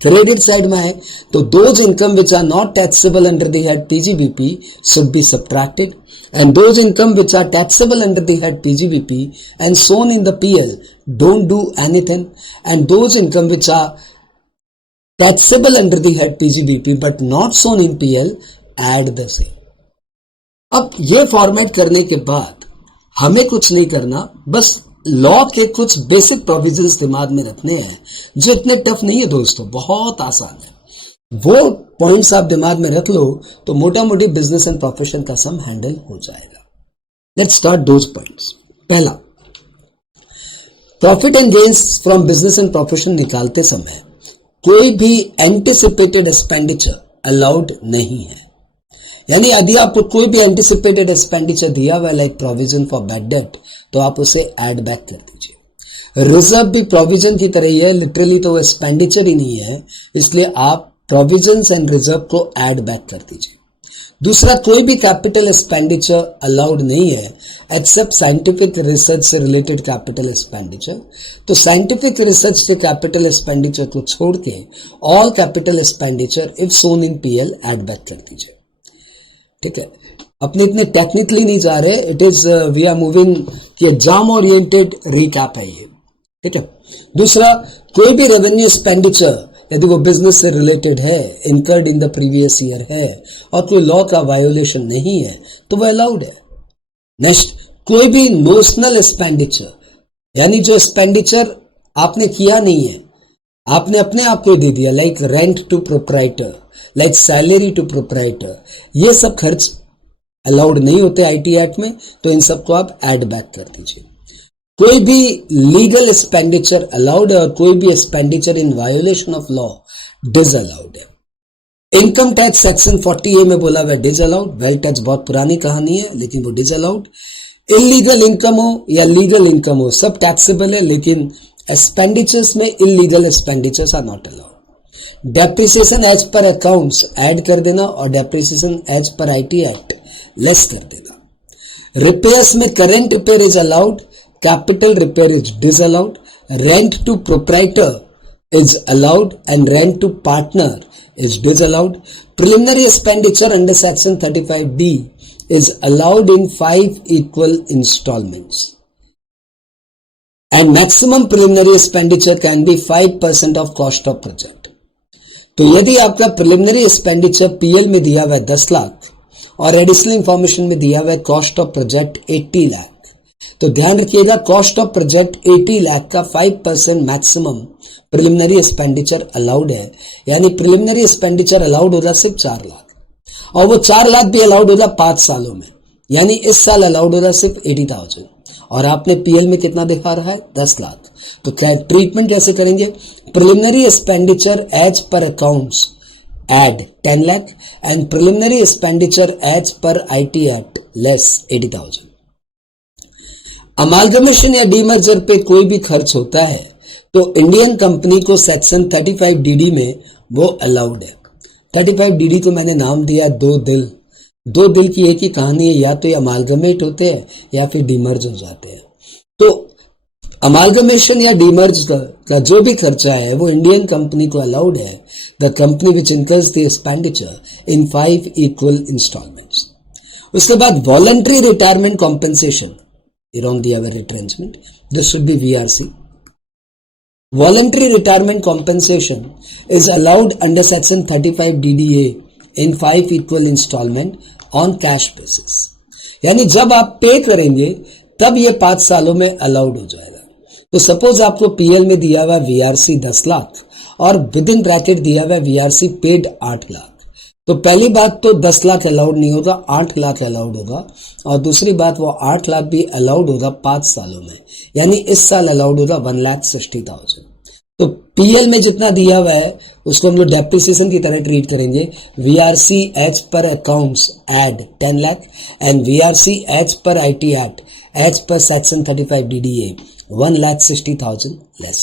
क्रेडिट साइड में है तो those income which are not taxable under the head PGBP should be subtracted, and those income which are taxable under the head PGBP and shown in the PL don't do anything, and those income which are taxable under the head PGBP but not shown in PL add the same. अब ये format करने के बाद हमें कुछ नहीं करना, बस लॉ के कुछ बेसिक प्रोविजंस दिमाग में रखने हैं जो इतने टफ नहीं है दोस्तों, बहुत आसान है। वो पॉइंट्स आप दिमाग में रख लो तो मोटा मोटी बिजनेस एंड प्रोफेशन का सम हैंडल हो जाएगा। Let's start those points. पहला, profit and gains from business and profession निकालते समय कोई भी एंटिसिपेटेड एक्सपेंडिचर अलाउड नहीं है। यानी यदि आपको कोई भी एंटिसिपेटेड एक्सपेंडिचर दिया हुआ है like provision for bad debt, तो आप उसे ऐड बैक कर दीजिए। रिजर्व भी प्रोविजन की तरह ही है, लिटरली तो वो एक्सपेंडिचर ही नहीं है, इसलिए आप प्रोविजंस एंड रिजर्व को ऐड बैक कर दीजिए। दूसरा, कोई भी कैपिटल एक्सपेंडिचर अलाउड नहीं है एक्सेप्ट साइंटिफिक रिसर्च से रिलेटेड कैपिटल एक्सपेंडिचर। तो साइंटिफिक रिसर्च से कैपिटल एक्सपेंडिचर को छोड़ के all capital expenditure if shown in PL add back कर दीजिए। ठीक है, अपने इतने टेक्निकली नहीं जा रहे, it is we are moving कि एग्जाम ओरिएंटेड रिकैप है ये। ठीक है। दूसरा, कोई भी रेवेन्यू एक्सपेंडिचर यदि वो बिजनेस से रिलेटेड है, incurred in the previous year है और कोई लॉ का वायोलेशन नहीं है, तो वो अलाउड है। नेक्स्ट, कोई भी नोशनल एक्सपेंडिचर, यानी जो एक्सपेंडिचर आपने किया नहीं है, आपने अपने आप को दे दिया, like rent to proprietor, like salary to proprietor, ये सब खर्च अलाउड नहीं होते आईटी एक्ट में, तो इन सबको आप ऐड बैक कर दीजिए। कोई भी लीगल एक्सपेंडिचर अलाउड है और कोई भी expenditure in violation of law disallowed है। इनकम टैक्स सेक्शन 40A में बोला हुआ डिज अलाउड, वेल्थ टैक्स बहुत पुरानी कहानी है लेकिन वो डिज अलाउड। इलीगल इनकम हो या लीगल इनकम हो, सब टैक्सेबल है, लेकिन एक्सपेंडिचर्स में illegal expenditures are not allowed. Depreciation as per accounts add कर देना और depreciation as per IT act less कर देना। रिपेयर्स में current repair is allowed, capital repair is disallowed, rent to proprietor is allowed and rent to partner is disallowed. Preliminary expenditure under section 35D is allowed in 5 equal installments. And maximum preliminary expenditure can be 5% of cost of project. तो यदि आपका preliminary expenditure PL में दिया हुआ है 10 लाख और additional information में दिया हुआ है कॉस्ट ऑफ प्रोजेक्ट 80 लाख, तो ध्यान रखिएगा कॉस्ट ऑफ प्रोजेक्ट 80 लाख का 5% मैक्सिमम प्रिलिमिनरी एक्सपेंडिचर अलाउड है, यानी प्रिलिमिनरी एक्सपेंडिचर अलाउड होगा सिर्फ 4 लाख और वो 4 लाख भी अलाउड होगा 5 सालों में, यानी इस साल अलाउड होगा सिर्फ 80,000 और आपने पीएल में कितना दिखा रहा है 10 लाख। तो क्या ट्रीटमेंट कैसे करेंगे? Preliminary expenditure as per accounts add 10 lakh and preliminary expenditure as per IT act less 80,000। Amalgamation या डीमर्जर पे कोई भी खर्च होता है तो इंडियन कंपनी को सेक्शन 35DD में वो अलाउड है। 35DD को मैंने नाम दिया दो दिल की एक ही कहानी है, या तो ये अमालगमेट होते हैं या फिर डीमर्ज हो जाते हैं। तो अमालगमेशन या डीमर्ज का जो भी खर्चा है वो इंडियन कंपनी को अलाउड है, the company which incurs the expenditure in 5 equal instalments. उसके बाद voluntary retirement compensation on the other retrenchment, this should be VRC. Voluntary retirement compensation is allowed under section 35DDA in 5 equal installment on cash basis. यानी जब आप पे करेंगे तब ये 5 सालों में अलाउड हो जाएगा। तो सपोज आपको पीएल में दिया हुआ VRC 10 लाख और विद इन ब्रैकेट दिया हुआ VRC पेड 8 लाख, तो पहली बात तो 10 लाख अलाउड नहीं होगा, 8 लाख अलाउड होगा और दूसरी बात वो 8 लाख भी अलाउड होगा 5 सालों में, यानी इस साल अलाउड होगा 1,60,000। तो पीएल में जितना दिया हुआ है उसको हम लोग डेप्रिसिएशन की तरह ट्रीट करेंगे। VRC as per accounts add 10 lakh and VRC as per IT act as per section 35DDA 1,60,000 less.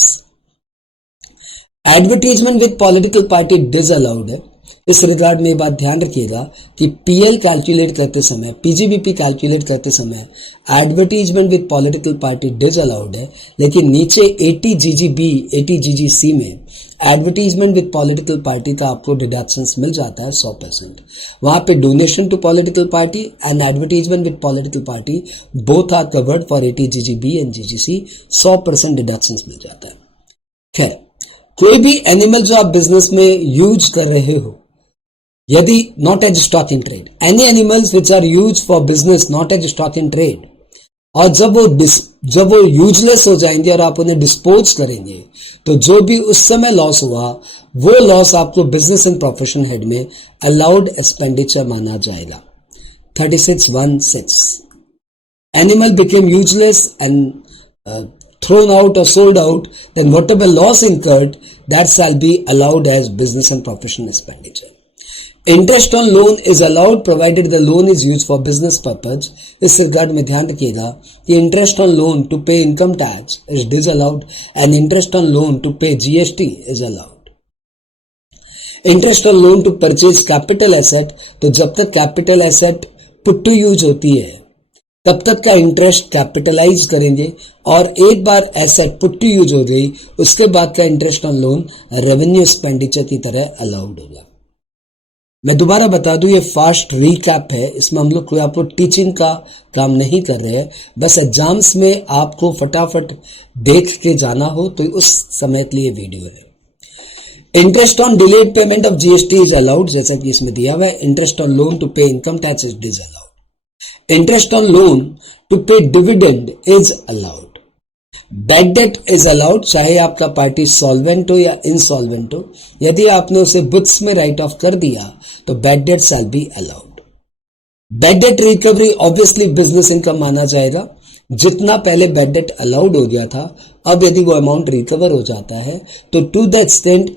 Advertisement with political party disallowed है। इस रिगार्ड में बात ध्यान रखिएगा कि पीएल कैलकुलेट करते समय, पीजीबीपी कैलकुलेट करते समय advertisement with political party disallowed है, लेकिन नीचे 80GGB 80GGC में एडवर्टीजमेंट विद पॉलिटिकल पार्टी का आपको डिडक्शंस मिल जाता है 100%। वहां पे donation to political party and advertisement with political party both are covered for 80GGB and GGC, 100% deductions मिल जाता है। खैर, कोई भी एनिमल जो आप बिजनेस में यूज कर रहे हो, यदि not as stock in trade, any animals which are use for business not as stock in trade, और जब वो यूजलेस हो जाएंगे और आप उन्हें डिस्पोज करेंगे तो जो भी उस समय लॉस हुआ वो लॉस आपको बिजनेस एंड प्रोफेशन हेड में अलाउड एक्सपेंडिचर माना जाएगा। 36(1)(6) animal became useless and thrown out or sold out, then whatever loss incurred, that shall be allowed as business and professional expenditure. Interest on loan is allowed provided the loan is used for business purpose. इस regard में ध्यान रखिएगा कि interest on loan to pay income tax is disallowed and interest on loan to pay GST is allowed. Interest on loan to purchase capital asset, तो जब तक capital asset put to use होती है तब तक का इंटरेस्ट कैपिटलाइज करेंगे और एक बार एसेट पुट टू यूज हो गई उसके बाद का interest on loan revenue expenditure की तरह अलाउड होगा। मैं दोबारा बता दूं, ये फास्ट रीकैप है, इसमें हम लोग कोई आपको टीचिंग का काम नहीं कर रहे हैं, बस एग्जाम्स में आपको फटाफट देख के जाना हो तो उस समय के लिए वीडियो है। Interest on delayed payment of GST is allowed, जैसा कि इसमें दिया हुआ है। इंटरेस्ट ऑन लोन टू पे income tax is disallowed. Interest on loan to pay dividend is allowed. Bad debt is allowed, चाहे आपका पार्टी सॉल्वेंट हो या इंसॉल्वेंट हो। यदि आपने उसे बुक्स में राइट ऑफ कर दिया तो bad debt shall be allowed. Bad debt recovery obviously business income माना जाएगा। जितना पहले बैड डेट अलाउड हो गया था, अब यदि वो अमाउंट रिकवर हो जाता है तो to the extent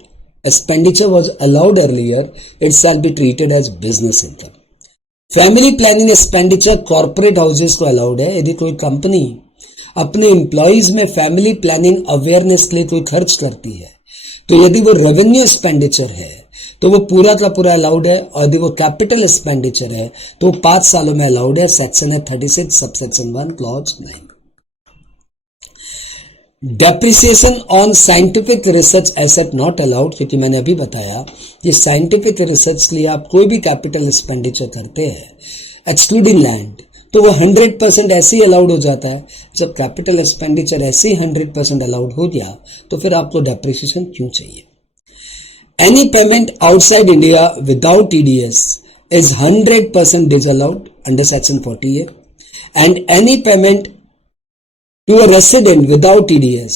expenditure was allowed earlier, it shall be treated as business income. Family planning expenditure corporate houses को अलाउड है। यदि कोई कंपनी अपने एम्प्लॉइज में फैमिली प्लानिंग अवेयरनेस के लिए कोई खर्च करती है, तो यदि वो रेवेन्यू एक्सपेंडिचर है तो वो पूरा का पूरा अलाउड है, और यदि वो कैपिटल एक्सपेंडिचर है तो वो 5 सालों में अलाउड है। सेक्शन है 36 subsection 1 clause 9। Depreciation on scientific research asset not allowed, क्योंकि मैंने अभी बताया कि साइंटिफिक रिसर्च के लिए आप कोई भी कैपिटल एक्सपेंडिचर करते हैं एक्सक्लूडिंग लैंड, तो वो 100% ऐसे ही अलाउड हो जाता है। जब कैपिटल एक्सपेंडिचर ऐसे ही 100% अलाउड हो गया तो फिर आपको डेप्रिसिएशन क्यों चाहिए। Any payment outside India without TDS is 100% disallowed under section 40A, and any payment to a resident without TDS,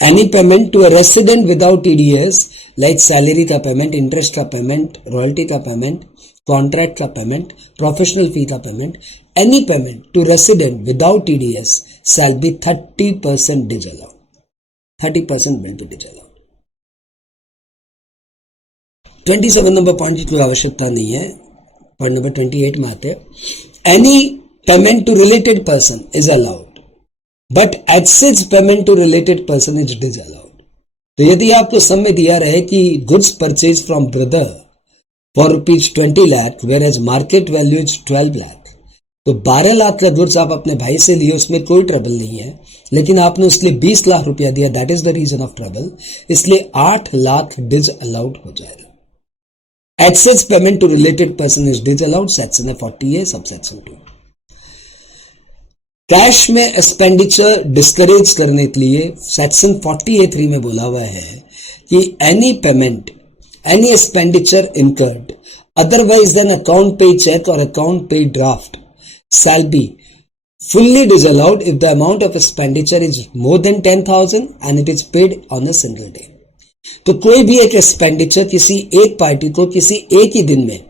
any payment to a resident without TDS like salary का payment, interest का payment, royalty का payment, contract का payment, professional फी का payment, any payment to resident without TDS shall be 30% disallowed. 30% will be disallowed. 27 number point की कोई आवश्यकता नहीं है, पॉइंट नंबर 28 में आते हैं। Any payment to related person is allowed but excess payment to related person is disallowed. तो यदि आपको सम में दिया रहे कि goods purchase from brother for ₹20 lakh whereas market value is 12 lakh, तो 12 लाख का गुड्स आप अपने भाई से लिए, उसमें कोई ट्रबल नहीं है, लेकिन आपने उसके लिए 20 लाख रुपया दिया, that is the reason of trouble, इसलिए 8 लाख डिसअलाउड हो जाएगा। Excess payment to related person is disallowed, section है 40A सबसेक्शन 2। कैश में एक्सपेंडिचर डिस्करेज करने के लिए सेक्शन 40A3 में बोला हुआ है कि any payment, any expenditure incurred otherwise than account पे चेक और अकाउंट पे draft shall be fully disallowed if the amount of expenditure is more than 10,000 and it is paid on a single day। तो कोई भी एक expenditure किसी एक party को किसी एक ही दिन में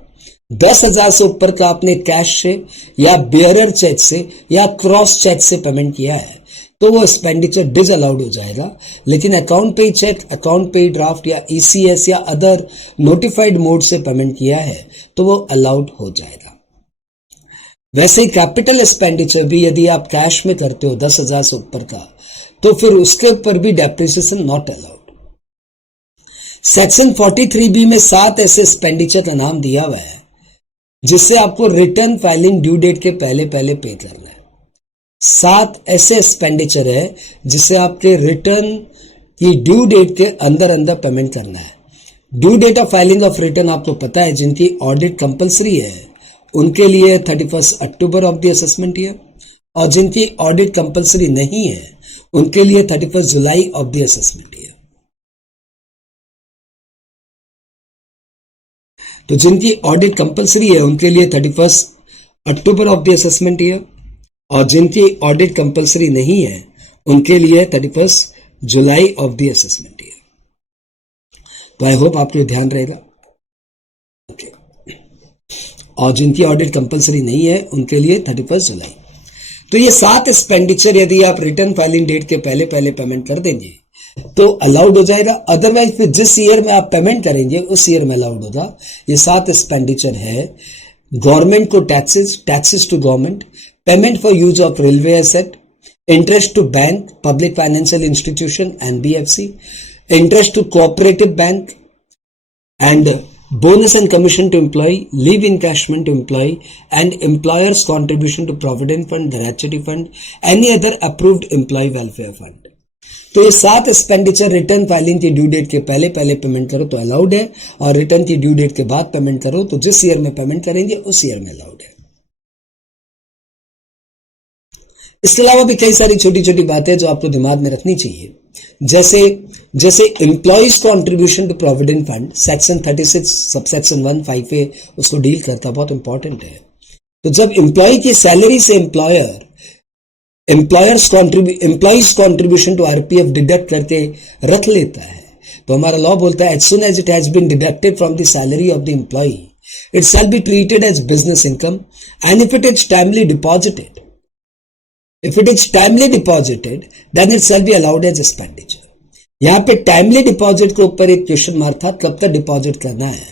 10,000 से ऊपर का आपने कैश से या बेयरर चेक से या क्रॉस चेक से पेमेंट किया है तो वो एक्सपेंडिचर डिसअलाउड हो जाएगा, लेकिन अकाउंट पे चेक, अकाउंट पे ड्राफ्ट या ECS या अदर नोटिफाइड मोड से पेमेंट किया है तो वो अलाउड हो जाएगा। वैसे ही कैपिटल एक्सपेंडिचर भी यदि आप कैश में करते हो 10,000 से ऊपर का तो फिर उसके ऊपर भी depreciation not allowed. Section 43B में 7 ऐसे एक्सपेंडिचर का नाम दिया हुआ है जिससे आपको रिटर्न फाइलिंग ड्यू डेट के पहले पहले पे करना है। 7 ऐसे एक्सपेंडिचर है जिससे आपके रिटर्न की ड्यू डेट के अंदर अंदर पेमेंट करना है। Due date of filing of return आपको पता है, जिनकी ऑडिट कंपलसरी है उनके लिए 31 अक्टूबर ऑफ द असेसमेंट ईयर, और जिनकी ऑडिट कंपलसरी नहीं है उनके लिए 31 July of the assessment year. तो जिनकी ऑडिट कंपलसरी है उनके लिए 31 अक्टूबर ऑफ द असेसमेंट ईयर, और जिनकी ऑडिट कंपलसरी नहीं है उनके लिए 31 July of the assessment year. तो आई होप आपको ध्यान रहेगा। ओके, और जिनकी ऑडिट कंपलसरी नहीं है उनके लिए 31 जुलाई। तो ये 7 एक्सपेंडिचर यदि आप रिटर्न फाइलिंग डेट के पहले पहले पेमेंट कर देंगे तो अलाउड हो जाएगा, अदरवाइज फिर जिस ईयर में आप पेमेंट करेंगे उस ईयर में अलाउड होगा। ये 7 एक्सपेंडिचर है गवर्नमेंट को taxes to government, payment for use of railway asset, interest to bank, public financial institution NBFC, interest to cooperative bank, and bonus and commission to employee, leave encashment to employee, and employer's contribution to provident fund, gratuity fund, any other approved employee welfare fund। तो ये 7 expenditure return filing की due date के पहले पहले payment करो तो allowed है, और रिटर्न की ड्यू डेट के बाद पेमेंट करो तो जिस ईयर में पेमेंट करेंगे उस ईयर में अलाउड है। इसके अलावा भी कई सारी छोटी छोटी बातें जो आपको दिमाग में रखनी चाहिए, जैसे employees contribution to provident fund, section 36 subsection 1 5A उसको डील करता, बहुत इंपॉर्टेंट है। तो जब एम्प्लॉय की सैलरी से employees contribution to RPF deduct करके रख लेता है तो हमारा लॉ बोलता है, as soon as it has been deducted from the salary of the employee it shall be treated as business income, and if it is timely deposited then it shall be allowed as expenditure। यहां पे timely deposit के ऊपर एक question mark था, कब तक deposit करना है।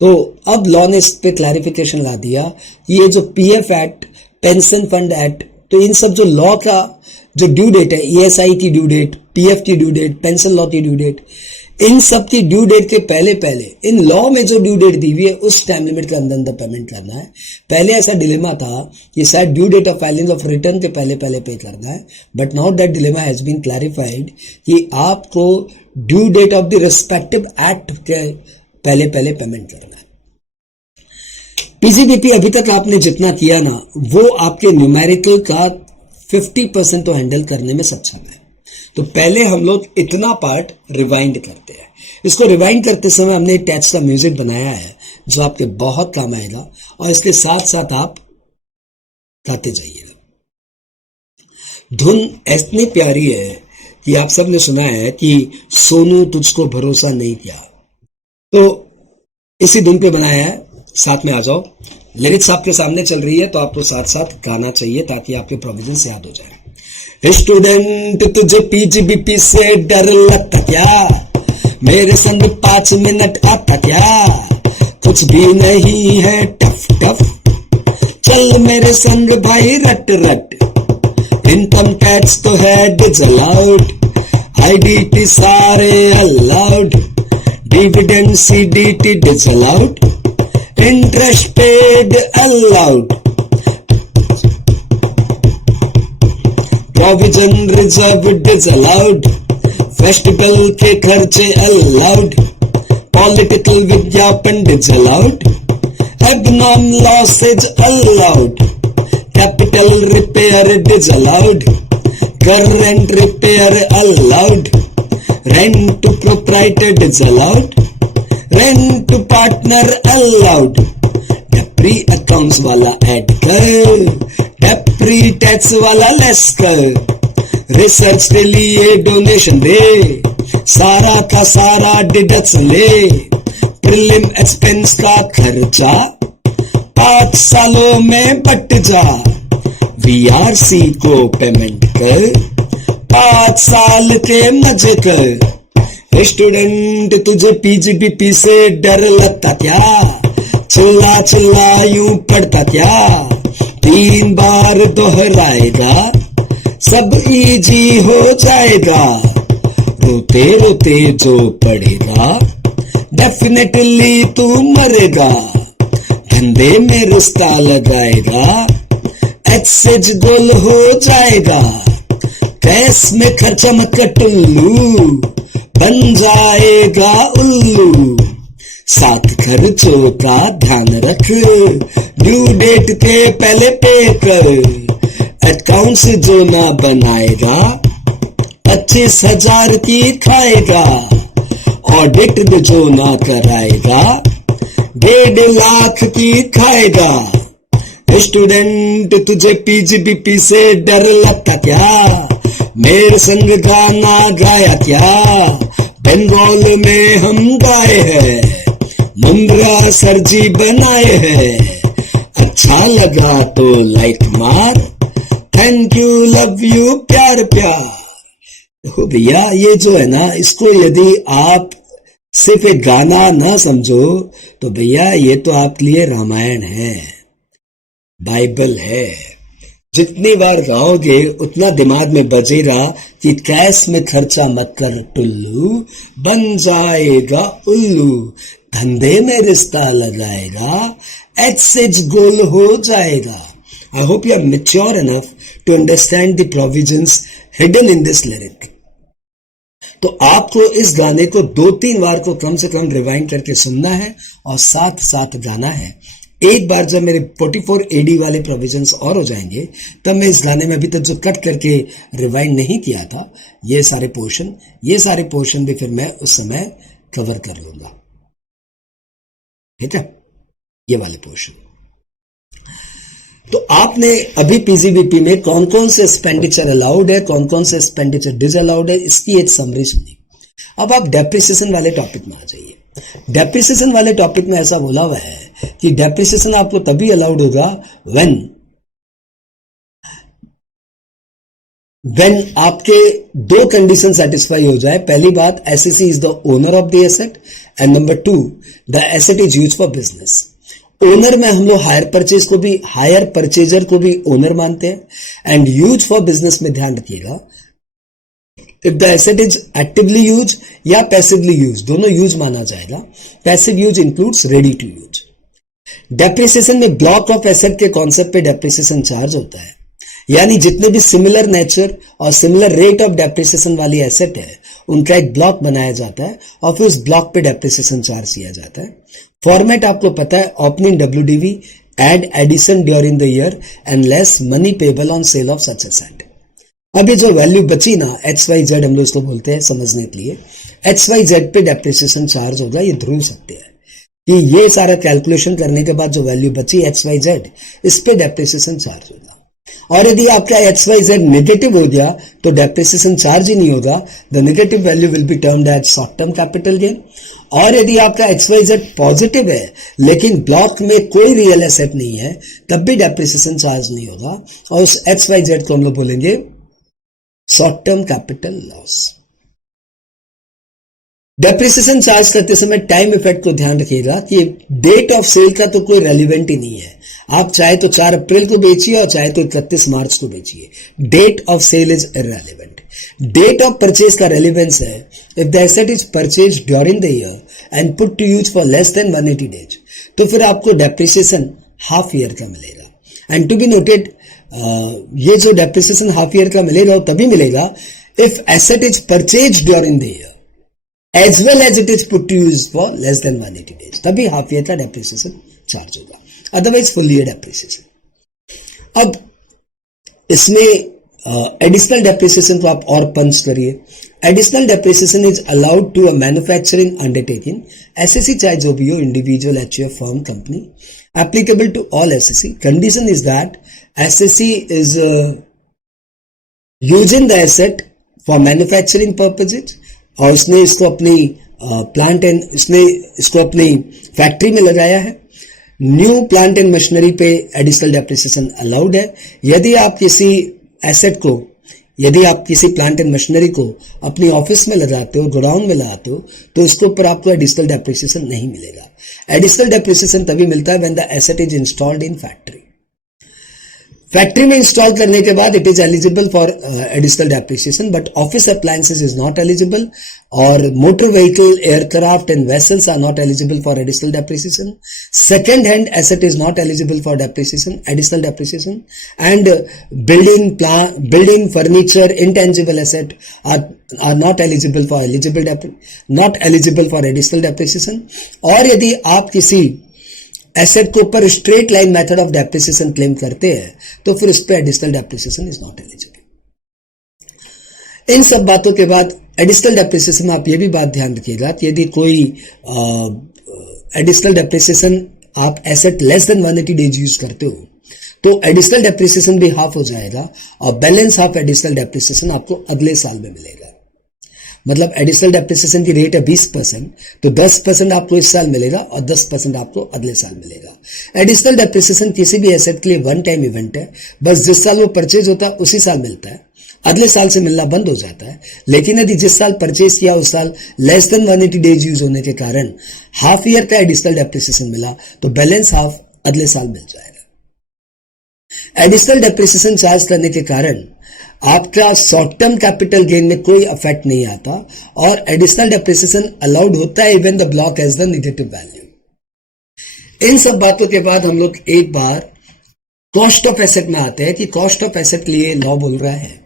तो अब लॉ ने इस पे क्लैरिफिकेशन ला दिया कि ये जो PF act, pension fund act, तो इन सब जो लॉ का जो ड्यू डेट है, ईएसआई की ड्यू डेट, पीएफ की ड्यू डेट, पेंशन लॉ की ड्यू डेट, इन सब की ड्यू डेट के पहले पहले इन लॉ में जो ड्यू डेट दी हुई है उस टाइम लिमिट के अंदर अंदर पेमेंट करना है। पहले ऐसा डिलेमा था कि शायद due date of filing of return के पहले पहले पे करना है, but now that dilemma has been clarified कि आपको due date of the respective act के पहले पहले पेमेंट करना है। पीजीबीपी अभी तक आपने जितना किया ना, वो आपके न्यूमेरिकल का 50% तो हैंडल करने में सक्षम है। तो पहले हम लोग इतना पार्ट रिवाइंड करते हैं। इसको रिवाइंड करते समय हमने टैच का म्यूजिक बनाया है जो आपके बहुत काम आएगा, और इसके साथ साथ आप गाते जाइएगा। धुन इतनी प्यारी है कि आप सबने सुना है कि सोनू तुझको भरोसा नहीं किया, तो इसी धुन पे बनाया है। साथ में आ जाओ, लिरिक्स आपके सामने चल रही है तो आपको साथ साथ गाना चाहिए ताकि आपके प्रोविजन याद हो जाए। स्टूडेंट तुझे पीजीबीपी से डर लगता क्या, मेरे संग 5 मिनट आता क्या, कुछ भी नहीं है टफ टफ, चल मेरे संग भाई रट रट, इनकम टैक्स तो है डिसअलाउड, आईडीटी सारे allowed, dividend CDT disallowed, interest paid allowed, provision reserve disallowed, festival के खर्चे अलाउड, पॉलिटिकल विज्ञापन disallowed, abnormal losses allowed, capital repair disallowed, घर rent repair allowed, rent to proprietor disallowed, rent to partner allowed, depre accounts वाला add कर, depre tax वाला less कर, research के लिए डोनेशन दे, सारा का सारा डिडक्शन ले, प्रीलिम एक्सपेंस का खर्चा 5 सालों में बट जा, वीआरसी को पेमेंट कर, 5 साल के मजे कर। स्टूडेंट तुझे पीजीबीपी से डर लगता क्या, चिल्ला चिल्ला यूं पढ़ता क्या, 3 बार दोहराएगा सब इजी हो जाएगा, रोते रोते जो पढ़ेगा डेफिनेटली तू मरेगा, धंधे में रिश्ता लगाएगा एक्सेज गोल हो जाएगा, कैश में खर्चा मत कर टुल्लू, बन जाएगा उल्लू, साथ खर्चों का ध्यान रख, ड्यू डेट के पहले पे कर, अकाउंट्स जो ना बनाएगा 25,000 की खाएगा, ऑडिट जो ना कराएगा 1.5 लाख की खाएगा। स्टूडेंट तुझे पीजीबीपी से डर लगता क्या, मेरे संग गाना गाया क्या, बंगाल में हम गाए हैं, मुमरा सरजी बनाए हैं, अच्छा लगा तो लाइक मार, थैंक यू लव यू प्यार प्यार। देखो भैया, ये जो है ना, इसको यदि आप सिर्फ एक गाना ना समझो तो भैया ये तो आपके लिए रामायण है, बाइबल है। जितनी बार गाओगे उतना दिमाग में बजेगा कि कैश में खर्चा मत कर टुल्लू, बन जाएगा उल्लू, धंधे में रिश्ता लगाएगा एक्सेज गोल हो जाएगा। I hope you are mature enough to understand the provisions hidden in this lyric. तो आपको इस गाने को 2-3 बार को कम से कम रिवाइंड करके सुनना है और साथ साथ गाना है। एक बार जब मेरे 44 AD वाले प्रोविजंस और हो जाएंगे तब मैं इस गाने में अभी तक जो कट करके रिवाइंड नहीं किया था ये सारे पोर्शन भी फिर मैं उस समय कवर कर लूंगा, ठीक है, ये वाले पोर्शन। तो आपने अभी पीजीबीपी में कौन कौन से एक्सपेंडिचर अलाउड है, कौन कौन से एक्सपेंडिचर डिसअलाउड है, इसकी एक समरी सुनी। अब आप डेप्रिसिएशन वाले टॉपिक में आ जाइए। डेप्रिसिएशन वाले टॉपिक में ऐसा बोला हुआ है कि डेप्रिसिएशन आपको तभी अलाउड होगा व्हेन आपके 2 कंडीशन सेटिस्फाई हो जाए। पहली बात, SEC is the owner of the asset, and number 2, the asset is used for business. Owner में हम लोग हायर परचेजर को भी ओनर मानते हैं। एंड यूज फॉर बिजनेस में ध्यान रखिएगा, if the asset is actively use या पैसिवली यूज, दोनों यूज माना जाएगा। Passive use includes ready to use. Depreciation में ब्लॉक ऑफ एसेट के कॉन्सेप्ट पे डेप्रिसिएशन चार्ज होता है, यानी जितने भी सिमिलर नेचर और सिमिलर रेट ऑफ डेप्रिसिएशन वाली एसेट है उनका एक ब्लॉक बनाया जाता है और फिर उस ब्लॉक पे डेप्रिसिएशन चार्ज किया जाता है। फॉर्मेट आपको पता है, opening WDV, add addition during the year and less money payable on sale of such asset. अब ये जो वैल्यू बची ना, XYZ हम लोग इसको बोलते हैं समझने के लिए, XYZ पे डेप्रिसिएशन चार्ज होगा। ये ध्रुव सत्य है कि ये सारा कैलकुलेशन करने के बाद जो वैल्यू बची XYZ, इस पे डेप्रिसिएशन चार्ज होगा। और यदि आपका XYZ नेगेटिव हो गया तो डेप्रिसिएशन चार्ज ही नहीं होगा। The negative value will be termed as short term capital gain. और यदि आपका XYZ पॉजिटिव है लेकिन ब्लॉक में कोई रियल एसेट नहीं है, तब भी डेप्रिसिएशन चार्ज नहीं होगा और उस XYZ को हम लोग बोलेंगे short term capital loss. Depreciation charge करते समय टाइम इफेक्ट को ध्यान रखिएगा कि डेट ऑफ सेल का तो कोई रेलिवेंट ही नहीं है। आप चाहे तो 4 अप्रैल को बेचिए और चाहे तो 31 मार्च को बेचिए, date of sale is irrelevant. Date of purchase का रेलिवेंस है, if the asset is purchase during the year and put to use for less than 180 days, तो फिर आपको डेप्रिसिएशन हाफ ईयर का मिलेगा। एंड टू बी नोटेड, ये जो depreciation half year का मिलेगा वो तभी मिलेगा if asset is purchase during the year as well as it is put to use for less than 180 days, तभी हाफ ईयर का डेप्रिसिएशन चार्ज होगा, अदरवाइज फुल ईयर डेप्रिसिएशन। अब इसमें एडिशनल डेप्रिसिएशन को आप और पंच करिए। Additional depreciation is allowed to a manufacturing undertaking, assessee चाहे जो भी हो, individual, HUF, firm, company, applicable to all assessee. Condition is that assessee is using the asset for manufacturing purposes और उसने इसको अपनी प्लांट एंड इसने इसको अपनी फैक्ट्री में लगाया है। न्यू प्लांट एंड मशीनरी पे एडिशनल डेप्रिसिएशन अलाउड है। यदि आप किसी एसेट को, यदि आप किसी प्लांट एंड मशीनरी को अपनी ऑफिस में लगाते हो, गोडाउन में लगाते हो, तो इसके ऊपर आपको एडिशनल डेप्रिसिएशन नहीं मिलेगा। एडिशनल डेप्रिसिएशन तभी मिलता है when the asset is installed in factory. Factory में इंस्टॉल करने के बाद it is eligible for additional depreciation, but office appliances is not eligible और motor vehicle, aircraft and vessels are not eligible for additional depreciation. Second hand asset is not eligible for depreciation, additional depreciation, and building furniture, intangible asset are not eligible for additional depreciation. और यदि आप किसी asset के ऊपर straight line method of depreciation claim करते हैं तो फिर इस पे additional depreciation is not eligible. इन सब बातों के बाद एडिशनल डेप्रिसिएशन में आप ये भी बात ध्यान रखिएगा कि यदि कोई एडिशनल डेप्रिसिएशन आप asset less than 180 days use करते हो तो एडिशनल डेप्रिसिएशन भी हाफ हो जाएगा और बैलेंस हाफ एडिशनल डेप्रिसिएशन आपको अगले साल में मिलेगा। मतलब एडिशनल डेप्रिसिएशन की रेट है 20%, तो 10% आपको इस साल मिलेगा और 10% आपको अगले साल मिलेगा। एडिशनल डेप्रिसिएशन किसी भी एसेट के लिए वन टाइम इवेंट है, बस जिस साल वो परचेज होता है उसी साल मिलता है, अगले साल से मिलना बंद हो जाता है। लेकिन यदि जिस साल परचेज किया उस साल लेस देन 180 डेज यूज होने के कारण हाफ ईयर का एडिशनल डेप्रिसिएशन मिला तो बैलेंस हाफ अगले साल मिल जाएगा। एडिशनल डेप्रिसिएशन चार्ज करने के कारण आपका शॉर्ट टर्म कैपिटल गेन में कोई इफेक्ट नहीं आता और एडिशनल डेप्रिसिएशन अलाउड होता है even the block has the negative value. इन सब बातों के बाद हम लोग एक बार कॉस्ट ऑफ एसेट में आते हैं कि कॉस्ट ऑफ एसेट के लिए लॉ बोल रहा है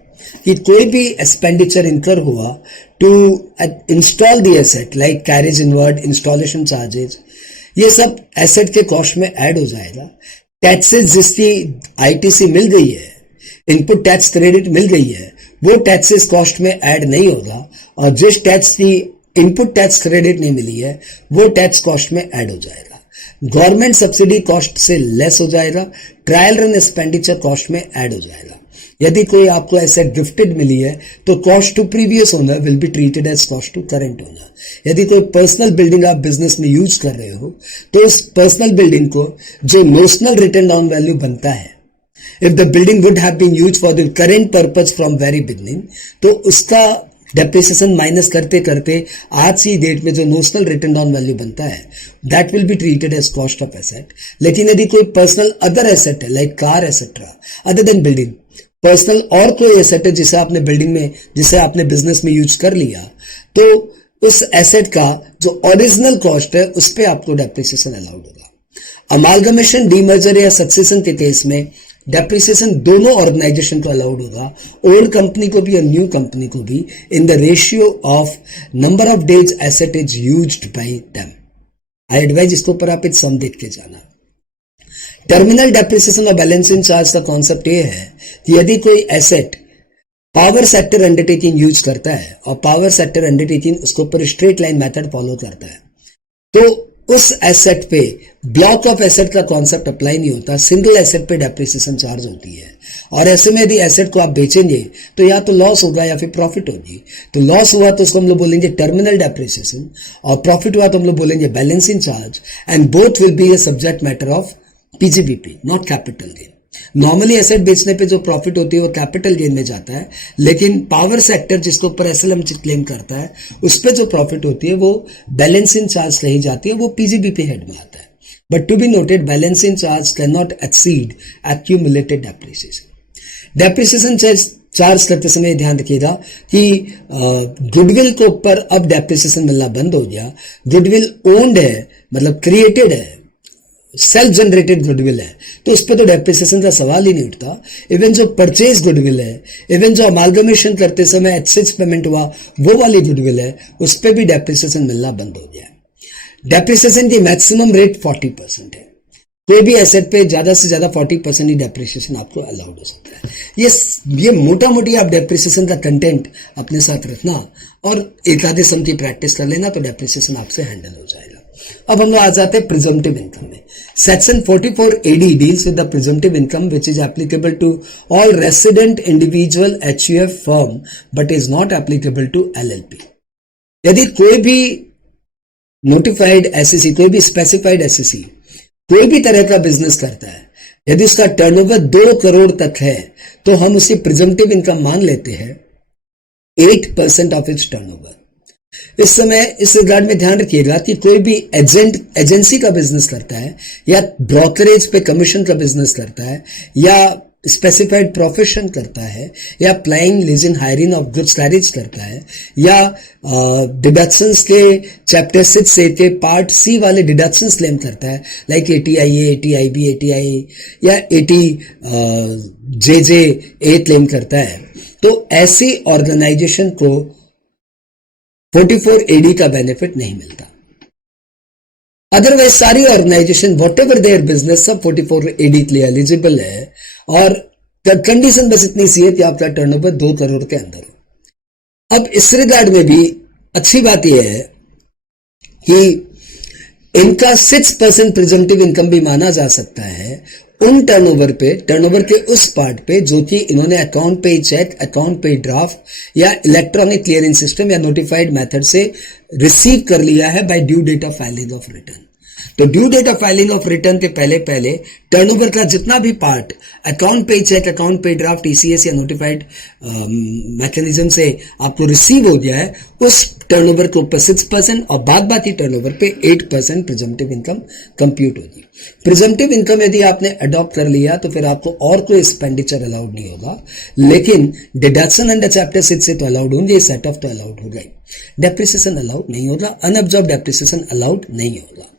कि कोई भी एक्सपेंडिचर इनकर हुआ to install the asset like carriage inward, installation charges, ये सब एसेट के कॉस्ट में ऐड हो जाएगा। टैक्सेस जिसकी आईटीसी मिल गई है, इनपुट टैक्स क्रेडिट मिल गई है, वो टैक्सेस कॉस्ट में ऐड नहीं होगा और जिस टैक्स की इनपुट टैक्स क्रेडिट नहीं मिली है वो टैक्स कॉस्ट में ऐड हो जाएगा। गवर्नमेंट सब्सिडी कॉस्ट से लेस हो जाएगा, ट्रायल रन एक्सपेंडिचर कॉस्ट में ऐड हो जाएगा। यदि कोई आपको एसेट गिफ्टेड मिली है तो cost to previous owner will be treated as cost to current owner. यदि कोई पर्सनल बिल्डिंग आप बिजनेस में यूज कर रहे हो तो उस पर्सनल बिल्डिंग को जो नोशनल रिटन डाउन वैल्यू बनता है, if the building would have been used for the current purpose from very beginning, तो उसका डेप्रिसिएशन माइनस करते करते आज की डेट में जो नोशनल रिटर्न ऑन वैल्यू बनता है that will be treated as cost of asset. लेकिन यदि कोई पर्सनल अदर एसेट है like car etcetera other than building, personal और कोई एसेट है जिसे आपने बिल्डिंग में, जिसे आपने बिजनेस में यूज कर लिया, तो उस एसेट का जो ओरिजिनल कॉस्ट है उस पर आपको डेप्रिसिएशन अलाउड होगा। अमालगमेशन, डीमर्जर या सक्सेशन के केस में डेप्रिसिएशन दोनों ऑर्गेनाइजेशन को अलाउड होगा, ओल्ड कंपनी को भी और न्यू कंपनी को भी, in the ratio of number of days asset is used by them. I advise इसके ऊपर आप एक सम देख के जाना। टर्मिनल डेप्रिसिएशन और बैलेंसिंग चार्ज का कॉन्सेप्ट ये है कि यदि कोई asset power sector undertaking use करता है और पावर सेक्टर अंडरटेकिंग उसके ऊपर स्ट्रेट लाइन मेथड फॉलो करता है, तो उस एसेट पे ब्लॉक ऑफ एसेट का कॉन्सेप्ट अप्लाई नहीं होता, सिंगल एसेट पे डेप्रिसिएशन चार्ज होती है। और ऐसे में यदि एसेट को आप बेचेंगे तो या तो लॉस होगा या फिर प्रॉफिट होगी। तो लॉस हुआ तो उसको हम लोग बोलेंगे टर्मिनल डेप्रिसिएशन और प्रॉफिट हुआ तो हम लोग बोलेंगे balancing charge, and both will be a subject matter of PGBP, not capital gain. Normally asset बेचने पे जो प्रॉफिट होती है वो कैपिटल गेन में जाता है, लेकिन पावर सेक्टर जिसके ऊपर एसएलएम क्लेम करता है उस पे जो प्रॉफिट होती है वो बैलेंसिंग चार्ज कही जाती है, वो पीजीबीपी हेड में आता है। But to be noted, balancing charge cannot exceed accumulated depreciation. Depreciation charge करते समय ध्यान रखिएगा कि गुडविल के ऊपर अब डेप्रिसिएशन मिलना बंद हो गया। गुडविल ओन्ड है, मतलब क्रिएटेड है, सेल्फ जनरेटेड गुडविल है, तो उस पर तो डेप्रिसिएशन का सवाल ही नहीं उठता। इवन जो परचेज गुडविल है, इवन जो अमालगमेशन करते समय एक्सचेंज पेमेंट हुआ वो वाली गुडविल है, उस पर भी डेप्रिसिएशन मिलना बंद हो गया है। डेप्रिसिएशन की मैक्सिमम रेट 40% है। कोई भी एसेट पे ज्यादा से ज्यादा 40% ही डेप्रिसिएशन आपको अलाउड हो सकता है। ये मोटा मोटी आप डेप्रिसिएशन का कंटेंट अपने साथ रखना और एक आधे सम की प्रैक्टिस कर लेना तो डेप्रिसिएशन आपसे हैंडल हो जाएगा। अब हम लोग आ जाते हैं प्रिजम्पटिव इनकम में। Section 44 AD deals with the presumptive income which is applicable to all resident individual HUF firm but is not applicable to LLP। यदि कोई भी नोटिफाइड SEC, कोई भी स्पेसिफाइड SEC कोई भी तरह का बिजनेस करता है, यदि उसका टर्नओवर 2 करोड़ तक है तो हम उसे प्रिजम्पटिव इनकम मान लेते हैं 8% ऑफ इट्स टर्नओवर। इस समय इस रिगार्ड में ध्यान रखिएगा कि कोई भी एजेंसी का बिजनेस करता है या ब्रोकरेज पे कमीशन का बिजनेस करता है या स्पेसिफाइड प्रोफेशन करता है या applying leasing hiring of goods carriage करता है या डिडक्शंस के चैप्टर 6 से के पार्ट C वाले डिडक्शंस क्लेम करता है, लाइक ATIA, ATIB, ATI या ATJJA क्लेम करता है, तो ऐसी ऑर्गेनाइजेशन को 44 AD का बेनिफिट नहीं मिलता। अदरवाइज सारी organisation whatever their business सब 44 AD के लिए एलिजिबल है, और कंडीशन बस इतनी सी है कि आपका टर्नओवर 2 करोड़ के अंदर हो। अब इस रिगार्ड में भी अच्छी बात यह है कि इनका 6% प्रिजम्पटिव इनकम भी माना जा सकता है उन टर्नओवर पे, टर्नओवर के उस पार्ट पे जो कि इन्होंने अकाउंट पे चेक, अकाउंट पे ड्राफ्ट या इलेक्ट्रॉनिक क्लियरिंग सिस्टम या नोटिफाइड मेथड से रिसीव कर लिया है by due date of filing of return. तो due date of filing of return के पहले पहले टर्नओवर का जितना भी पार्ट अकाउंट पे चेक, अकाउंट पे ड्राफ्ट, ECS या नोटिफाइड मैकेनिज्म से आपको रिसीव हो गया है, उस टर्नओवर के ऊपर 6% और बाद बाकी टर्नओवर पे 8% प्रिजम्पटिव इनकम कंप्यूट होगी। प्रिजम्पटिव इनकम यदि आपने अडॉप्ट कर लिया तो फिर आपको और कोई एक्सपेंडिचर अलाउड नहीं होगा, लेकिन डिडक्शन अंडर चैप्टर 6 से तो अलाउड होंगे, सेट ऑफ तो अलाउड हो गई, डेप्रिसिएशन अलाउड नहीं होगा, अनअब्जॉर्ब डेप्रिसिएशन अलाउड नहीं होगा।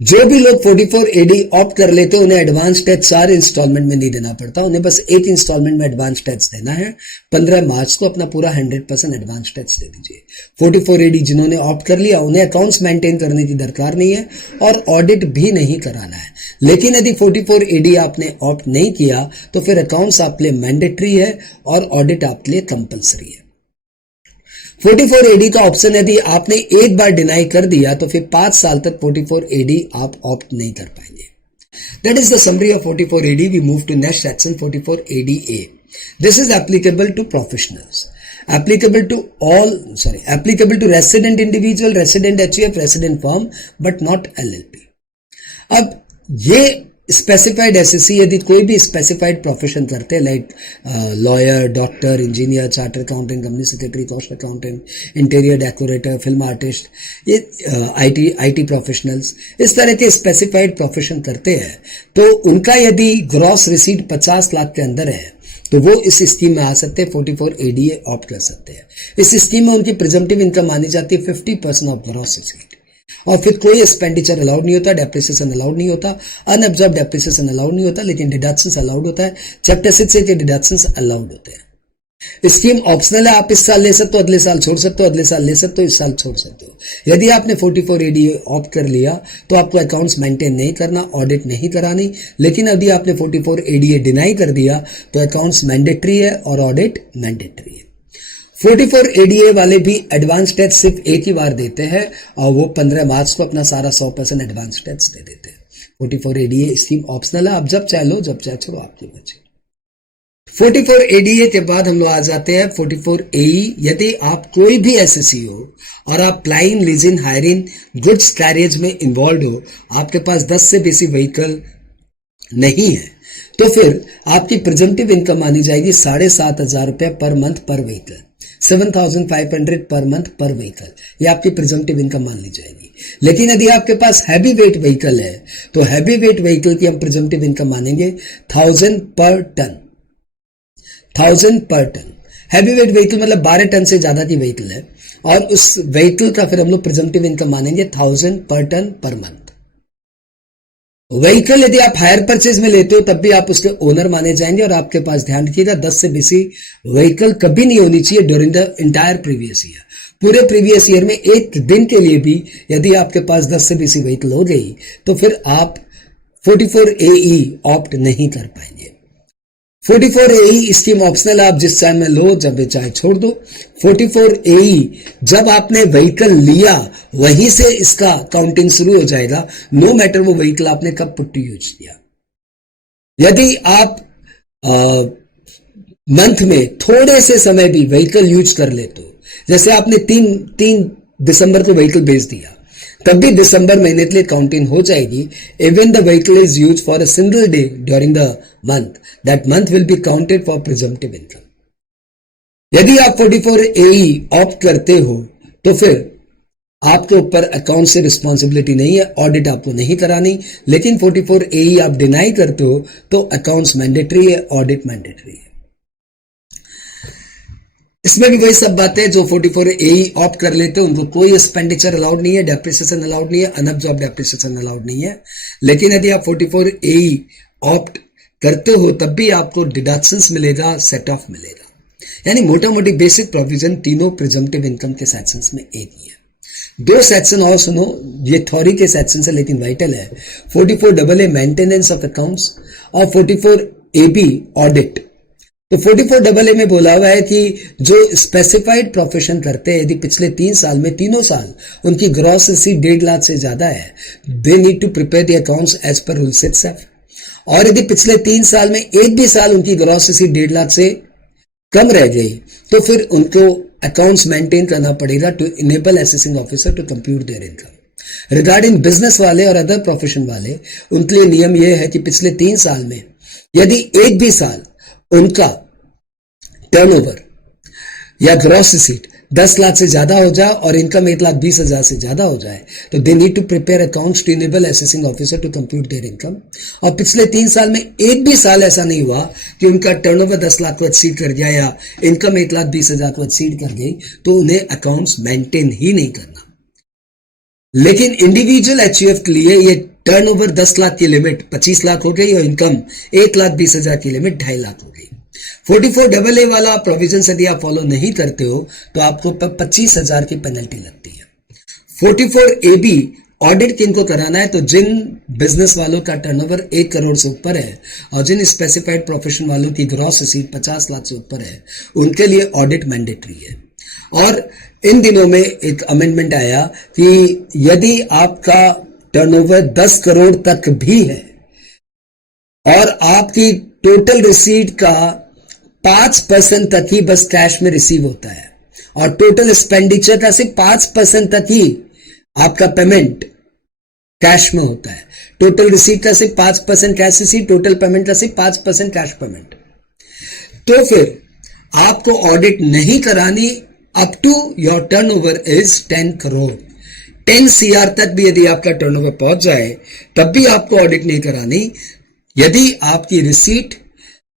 जो भी लोग 44 AD ऑप्ट कर लेते हैं उन्हें एडवांस टैक्स 4 इंस्टॉलमेंट में नहीं देना पड़ता, उन्हें बस एक इंस्टॉलमेंट में एडवांस टैक्स देना है। 15 मार्च को अपना पूरा 100% एडवांस टैक्स दे दीजिए। 44 AD जिन्होंने ऑप्ट कर लिया उन्हें अकाउंट्स मेंटेन करने की दरकार नहीं है और ऑडिट भी नहीं कराना है। लेकिन यदि 44 AD आपने ऑप्ट नहीं किया तो फिर अकाउंट्स आपके लिए मैंडेटरी है और ऑडिट आपके लिए कंपलसरी है। 44 AD का ऑप्शन यदि आपने एक बार डिनाई कर दिया तो फिर 5 साल तक 44 AD आप ऑप्ट नहीं कर पाएंगे। That is the summary of 44 AD. We move to next section 44 ADA. This is applicable to professionals. Applicable to resident individual, resident HUF, resident firm, but not LLP. अब ये स्पेसिफाइड एसएससी यदि कोई भी specified profession करते हैं like lawyer, doctor, engineer, charter accountant, company secretary, cost accountant, interior decorator, film artist, ये IT professionals, इस तरह के स्पेसिफाइड प्रोफेशन करते हैं तो उनका यदि ग्रॉस रिसीट 50 लाख के अंदर है तो वो इस स्कीम में आ सकते हैं, 44 एडीए ऑप्ट कर सकते हैं। इस स्कीम में उनकी प्रिजम्पटिव इनकम मानी जाती है 50% ऑफ ग्रॉस रिसीट, और फिर कोई एक्सपेंडिचर अलाउड नहीं होता, डेप्रिसिएशन अलाउड नहीं होता, अनअब्जॉर्ब डेप्रिसिएशन अलाउड नहीं होता, लेकिन डिडक्शंस अलाउड होता है। चैप्टर 6 से डिडक्शंस अलाउड होते हैं। स्कीम ऑप्शनल है, आप इस साल ले सकते हो, अगले साल छोड़ सकते हो, अगले साल ले सकते हो, इस साल छोड़ सकते हो। यदि आपने 44 एडीए ऑप्ट कर लिया तो आपको अकाउंट्स मेंटेन नहीं करना, ऑडिट नहीं करानी, लेकिन यदि आपने 44 एडीए डिनाई कर दिया तो अकाउंट्स मैंडेटरी है और ऑडिट मैंडेटरी है। 44 एडीए वाले भी एडवांस टैक्स सिर्फ एक ही बार देते हैं और वो 15 मार्च को अपना सारा 100% एडवांस टैक्स दे देते हैं। 44 एडीए स्कीम ऑप्शनल है, आप जब चाहे लो, जब चाहे छोड़ो, आपकी मर्जी। 44 एडीए के बाद हम लोग आ जाते हैं 44 एई। यदि आप कोई भी एसएससी हो और आप plying, leasing, hiring, goods carriage में इन्वॉल्व हो, आपके पास 10 से बेसी व्हीकल नहीं है, तो फिर आपकी प्रिजम्पटिव इनकम मानी जाएगी 7,500 रुपए पर मंथ पर व्हीकल, 7,500 पर मंथ पर व्हीकल, ये आपकी प्रिजम्पटिव इनकम मान ली जाएगी। लेकिन यदि आपके पास हैवी वेट व्हीकल है तो हैवी वेट व्हीकल की हम प्रिजम्पटिव इनकम मानेंगे 1,000 पर टन, 1,000 पर टन। हैवी वेट व्हीकल मतलब 12 टन से ज्यादा की व्हीकल है और उस व्हीकल का फिर हम लोग प्रिजम्पटिव इनकम मानेंगे 1,000 पर टन पर मंथ। व्हीकल यदि आप हायर परचेज में लेते हो तब भी आप उसके ओनर माने जाएंगे, और आपके पास ध्यान रखिएगा 10 से बेसी व्हीकल कभी नहीं होनी चाहिए during the entire previous year. पूरे प्रीवियस ईयर में एक दिन के लिए भी यदि आपके पास 10 से बेसी व्हीकल हो गई तो फिर आप 44 एई ऑप्ट नहीं कर पाएंगे। 44 एई स्कीम ऑप्शनल, आप जिस चाहे में लो, जब चाहे छोड़ दो। 44 एई जब आपने व्हीकल लिया वहीं से इसका काउंटिंग शुरू हो जाएगा, नो मैटर वो व्हीकल आपने कब पुट टू यूज किया। यदि आप मंथ में थोड़े से समय भी व्हीकल यूज कर लेते हो, जैसे आपने 3 दिसंबर को व्हीकल बेच दिया, तब भी दिसंबर महीने के लिए काउंटिंग हो जाएगी। Even the vehicle is use for a single day during the month, that month will be counted for presumptive income. यदि आप 44 एई ऑप्ट करते हो तो फिर आपके ऊपर अकाउंट से रिस्पॉन्सिबिलिटी नहीं है, ऑडिट आपको नहीं करानी। लेकिन 44 एई आप डिनाई करते हो तो अकाउंट्स मैंडेटरी है, ऑडिट मैंडेटरी है। इसमें भी वही सब बातें जो 44 एई ऑप्ट कर लेते हैं, उनको कोई एक्सपेंडिचर अलाउड नहीं है, डेप्रिसिएशन अलाउड नहीं है, अनअब्जॉर्ब डेप्रिसिएशन अलाउड नहीं है। लेकिन यदि आप 44 एई ऑप्ट करते हो तब भी आपको डिडक्शंस मिलेगा, सेट ऑफ मिलेगा। यानी मोटा मोटी बेसिक प्रोविजन तीनों प्रिजम्पटिव इनकम के सेक्शंस में एक ही है। 2 सेक्शन और सुनो, ये थ्योरी के सेक्शन है लेकिन वाइटल है। 44 AA मेंटेनेंस ऑफ अकाउंट्स और 44 AB ऑडिट। तो 44 AA में बोला हुआ है कि जो स्पेसिफाइड प्रोफेशन करते हैं, यदि पिछले 3 साल में तीनों साल उनकी ग्रॉस रिसीट 1.5 लाख से ज्यादा है, they need to prepare the accounts as per rule 6F। और यदि पिछले 3 साल में एक भी साल उनकी ग्रॉस रिसीट 1.5 लाख से कम रह गई तो फिर उनको अकाउंट्स मेंटेन करना पड़ेगा to enable assessing officer to compute their income. Regarding business वाले और अदर प्रोफेशन वाले, उनके लिए नियम यह है कि पिछले 3 साल में यदि एक भी साल उनका टर्नओवर या ग्रॉस रिसीट 10 लाख से ज्यादा हो जाए और इनकम 1,20,000 से ज्यादा हो जाए तो they need to prepare accounts to enable assessing officer to compute their income. और पिछले 3 साल में एक भी साल ऐसा नहीं हुआ कि उनका टर्नओवर 10 लाख को एक्सीड कर गया या इनकम 1,20,000 को एक्सीड कर गई तो उन्हें अकाउंट्स मेंटेन ही नहीं करना। लेकिन इंडिविजुअल एचयूएफ के लिए ये टर्नओवर 10 लाख की लिमिट 25 लाख हो गई और इनकम 1,20,000 की लिमिट 2.5 लाख हो गई। 44 AA वाला प्रोविजन यदि आप फॉलो नहीं करते हो तो आपको 25,000 की पेनल्टी लगती है। 44 AB ऑडिट किनको कराना है, तो जिन बिजनेस वालों का टर्नओवर 1 करोड़ से ऊपर है और जिन स्पेसिफाइड प्रोफेशन वालों की ग्रॉस रिसीट 50 लाख से ऊपर है, उनके लिए ऑडिट मैंडेटरी है। और इन दिनों में एक अमेंडमेंट आया कि यदि आपका टर्नओवर 10 करोड़ तक भी है और आपकी टोटल रिसीट का 5% तक ही बस कैश में रिसीव होता है और टोटल एक्सपेंडिचर का सिर्फ 5% तक ही आपका पेमेंट कैश में होता है। टोटल रिसीट का सिर्फ 5% कैश रिसीट, टोटल पेमेंट का सिर्फ 5% कैश पेमेंट। तो फिर आपको ऑडिट नहीं करानी up to your turnover is 10 crore. 10 CR तक भी यदि आपका टर्नओवर पहुंच जाए तब भी आपको ऑडिट नहीं करानी, यदि आपकी रिसीट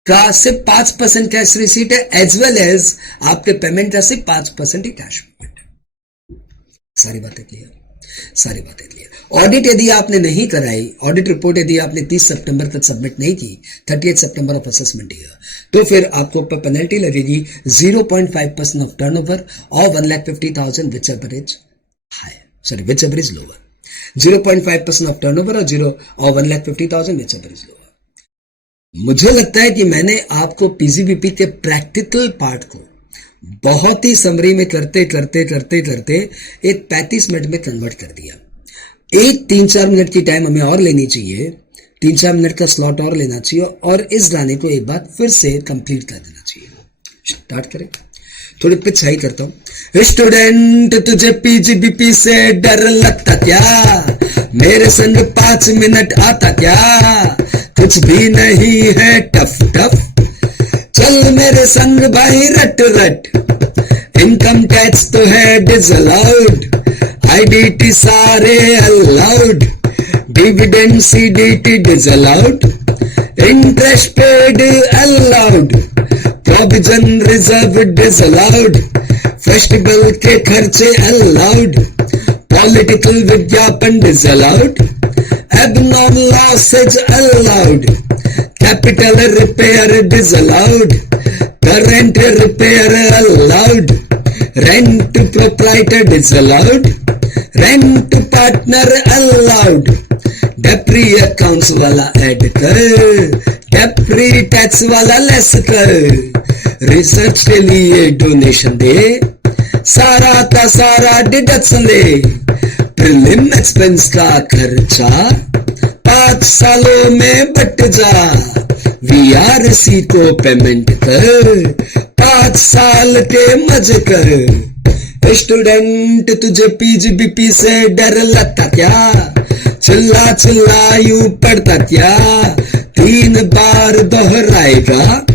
का सिर्फ 5% कैश रिसीट है एज वेल एज आपके पेमेंट का सिर्फ 5% ही कैश पेमेंट है। सारी बातें क्लियर, सारी बातें क्लियर। ऑडिट यदि आपने नहीं कराई, ऑडिट रिपोर्ट यदि आपने 30 सितंबर तक सबमिट नहीं की, 38 सितंबर ऑफ असेसमेंट ईयर, तो फिर आपको ऊपर पेनल्टी लगेगी 0.5% ऑफ टर्नओवर और 1,50,000 which ever is high, sorry which ever is lower. 0.5% of turnover और 1,50,000 विच एवर इज लोअर। मुझे लगता है कि मैंने आपको पीजीबीपी के प्रैक्टिकल पार्ट को बहुत ही समरी में करते करते करते करते एक 35 मिनट में कन्वर्ट कर दिया। एक 3-4 मिनट की टाइम हमें और लेनी चाहिए, 3-4 मिनट का स्लॉट और लेना चाहिए और इस गाने को एक बार फिर से कंप्लीट कर देना चाहिए। स्टार्ट करें, थोड़ी पिच हाई करता हूं। स्टूडेंट तुझे पीजीबीपी से डर लगता क्या, मेरे संग 5 मिनट आता क्या, कुछ भी नहीं है टफ टफ, चल मेरे संग भाई रट रट, इनकम टैक्स तो है डिसअलाउड, आईडीटी सारे allowed, dividend CDT disallowed, interest paid allowed, provision reserve disallowed, festival के खर्चे अलाउड, पॉलिटिकल विज्ञापन disallowed, abnormal losses allowed, capital repair disallowed, current repair allowed, rent proprietor disallowed, rent partner allowed, depre accounts वाला add कर, depre tax वाला less कर, research के लिए donation दे, सारा का सारा डिडक्शन दे, प्रीलिम एक्सपेंस का खर्चा 5 सालों में बट जा, वीआरसी को पेमेंट कर, 5 साल के मजे कर। स्टूडेंट तुझे पीजीबीपी से डर लगता क्या, चिल्ला चिल्ला यूं पढ़ता क्या, 3 बार दोहराएगा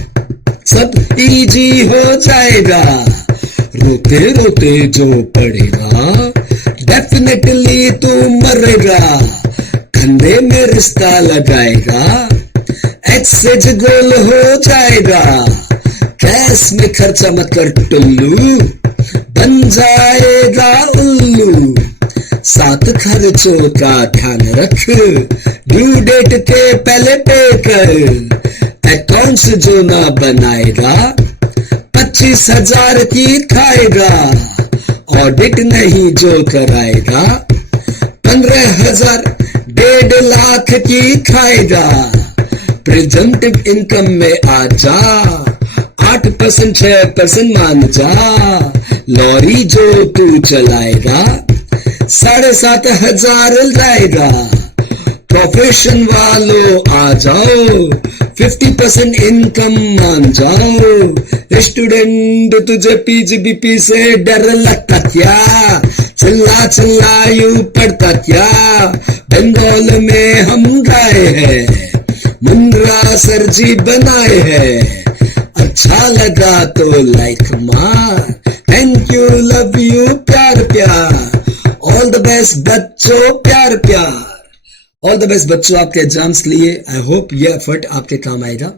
सब इजी हो जाएगा, रोते रोते जो पढ़ेगा डेफिनेटली तू मरेगा, कंधे में रिश्ता लगाएगा, एक्सेज गोल हो जाएगा, कैश में खर्चा मत कर टुल्लू, बन जाएगा उल्लू, 7 खर्चों का ध्यान रख, ड्यू डेट के पहले पे कर, अकाउंट्स जो ना बनाएगा 25,000 की खाएगा, ऑडिट नहीं जो कराएगा 15,000 1.5 लाख की खाएगा, प्रेजेंटिव इनकम में आ जा 8% 6% मान जा, लॉरी जो तू चलाएगा 7,500 जाएगा, प्रोफेशन वालों आ जाओ 50% इनकम मान जाओ। स्टूडेंट तुझे पीजीबीपी से डर लगता क्या, चिल्ला चिल्ला यूं पढ़ता क्या, बंगाल में हम गाए हैं, मुंद्रा सर जी बनाए हैं, अच्छा लगा तो लाइक मार, थैंक यू लव यू प्यार प्यार, ऑल द बेस्ट बच्चों प्यार प्यार, ऑल द बेस्ट बच्चों आपके एग्जाम्स लिए। आई होप ये एफर्ट आपके काम आएगा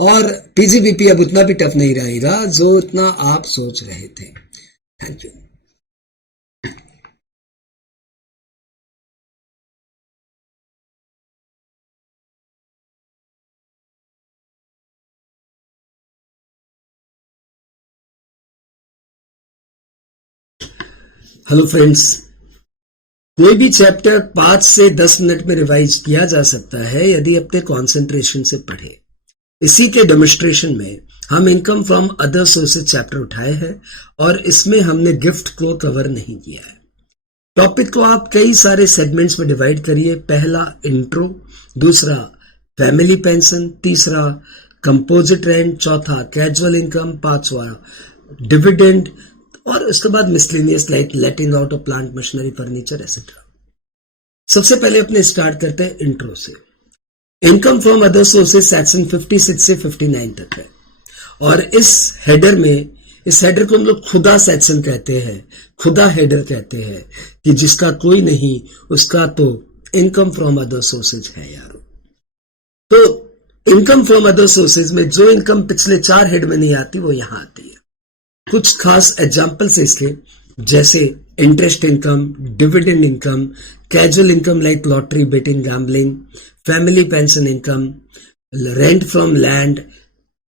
और पीजीबीपी अब उतना भी टफ नहीं रहेगा जो इतना आप सोच रहे थे। Thank you. हेलो फ्रेंड्स, कोई भी चैप्टर 5 से 10 मिनट में रिवाइज किया जा सकता है यदि अपने कंसंट्रेशन से पढ़े। इसी के डेमोन्स्ट्रेशन में हम income from other sources chapter उठाए हैं और इसमें हमने गिफ्ट को कवर नहीं किया है। टॉपिक को आप कई सारे सेगमेंट्स में डिवाइड करिए। पहला इंट्रो, दूसरा फैमिली पेंशन, तीसरा कंपोजिट रेंट, चौथा कैजुअल इनकम, पांचवा डिविडेंड और उसके बाद miscellaneous like letting out of plant machinery furniture etcetera. सबसे पहले अपने स्टार्ट करते हैं इंट्रो से। Income from other sources section 56 से 59 तक है और इस हेडर को हम लोग खुदा सेक्शन कहते हैं, खुदा हेडर कहते हैं कि जिसका कोई नहीं उसका तो इनकम फ्रॉम अदर सोर्सेज है यारो। तो इनकम फ्रॉम अदर सोर्सेज में जो इनकम पिछले 4 हेड में नहीं आती वो यहां आती है। कुछ खास एग्जांपल्स इसके, जैसे interest income, dividend income, casual income like lottery, betting, gambling, family pension income, rent from land,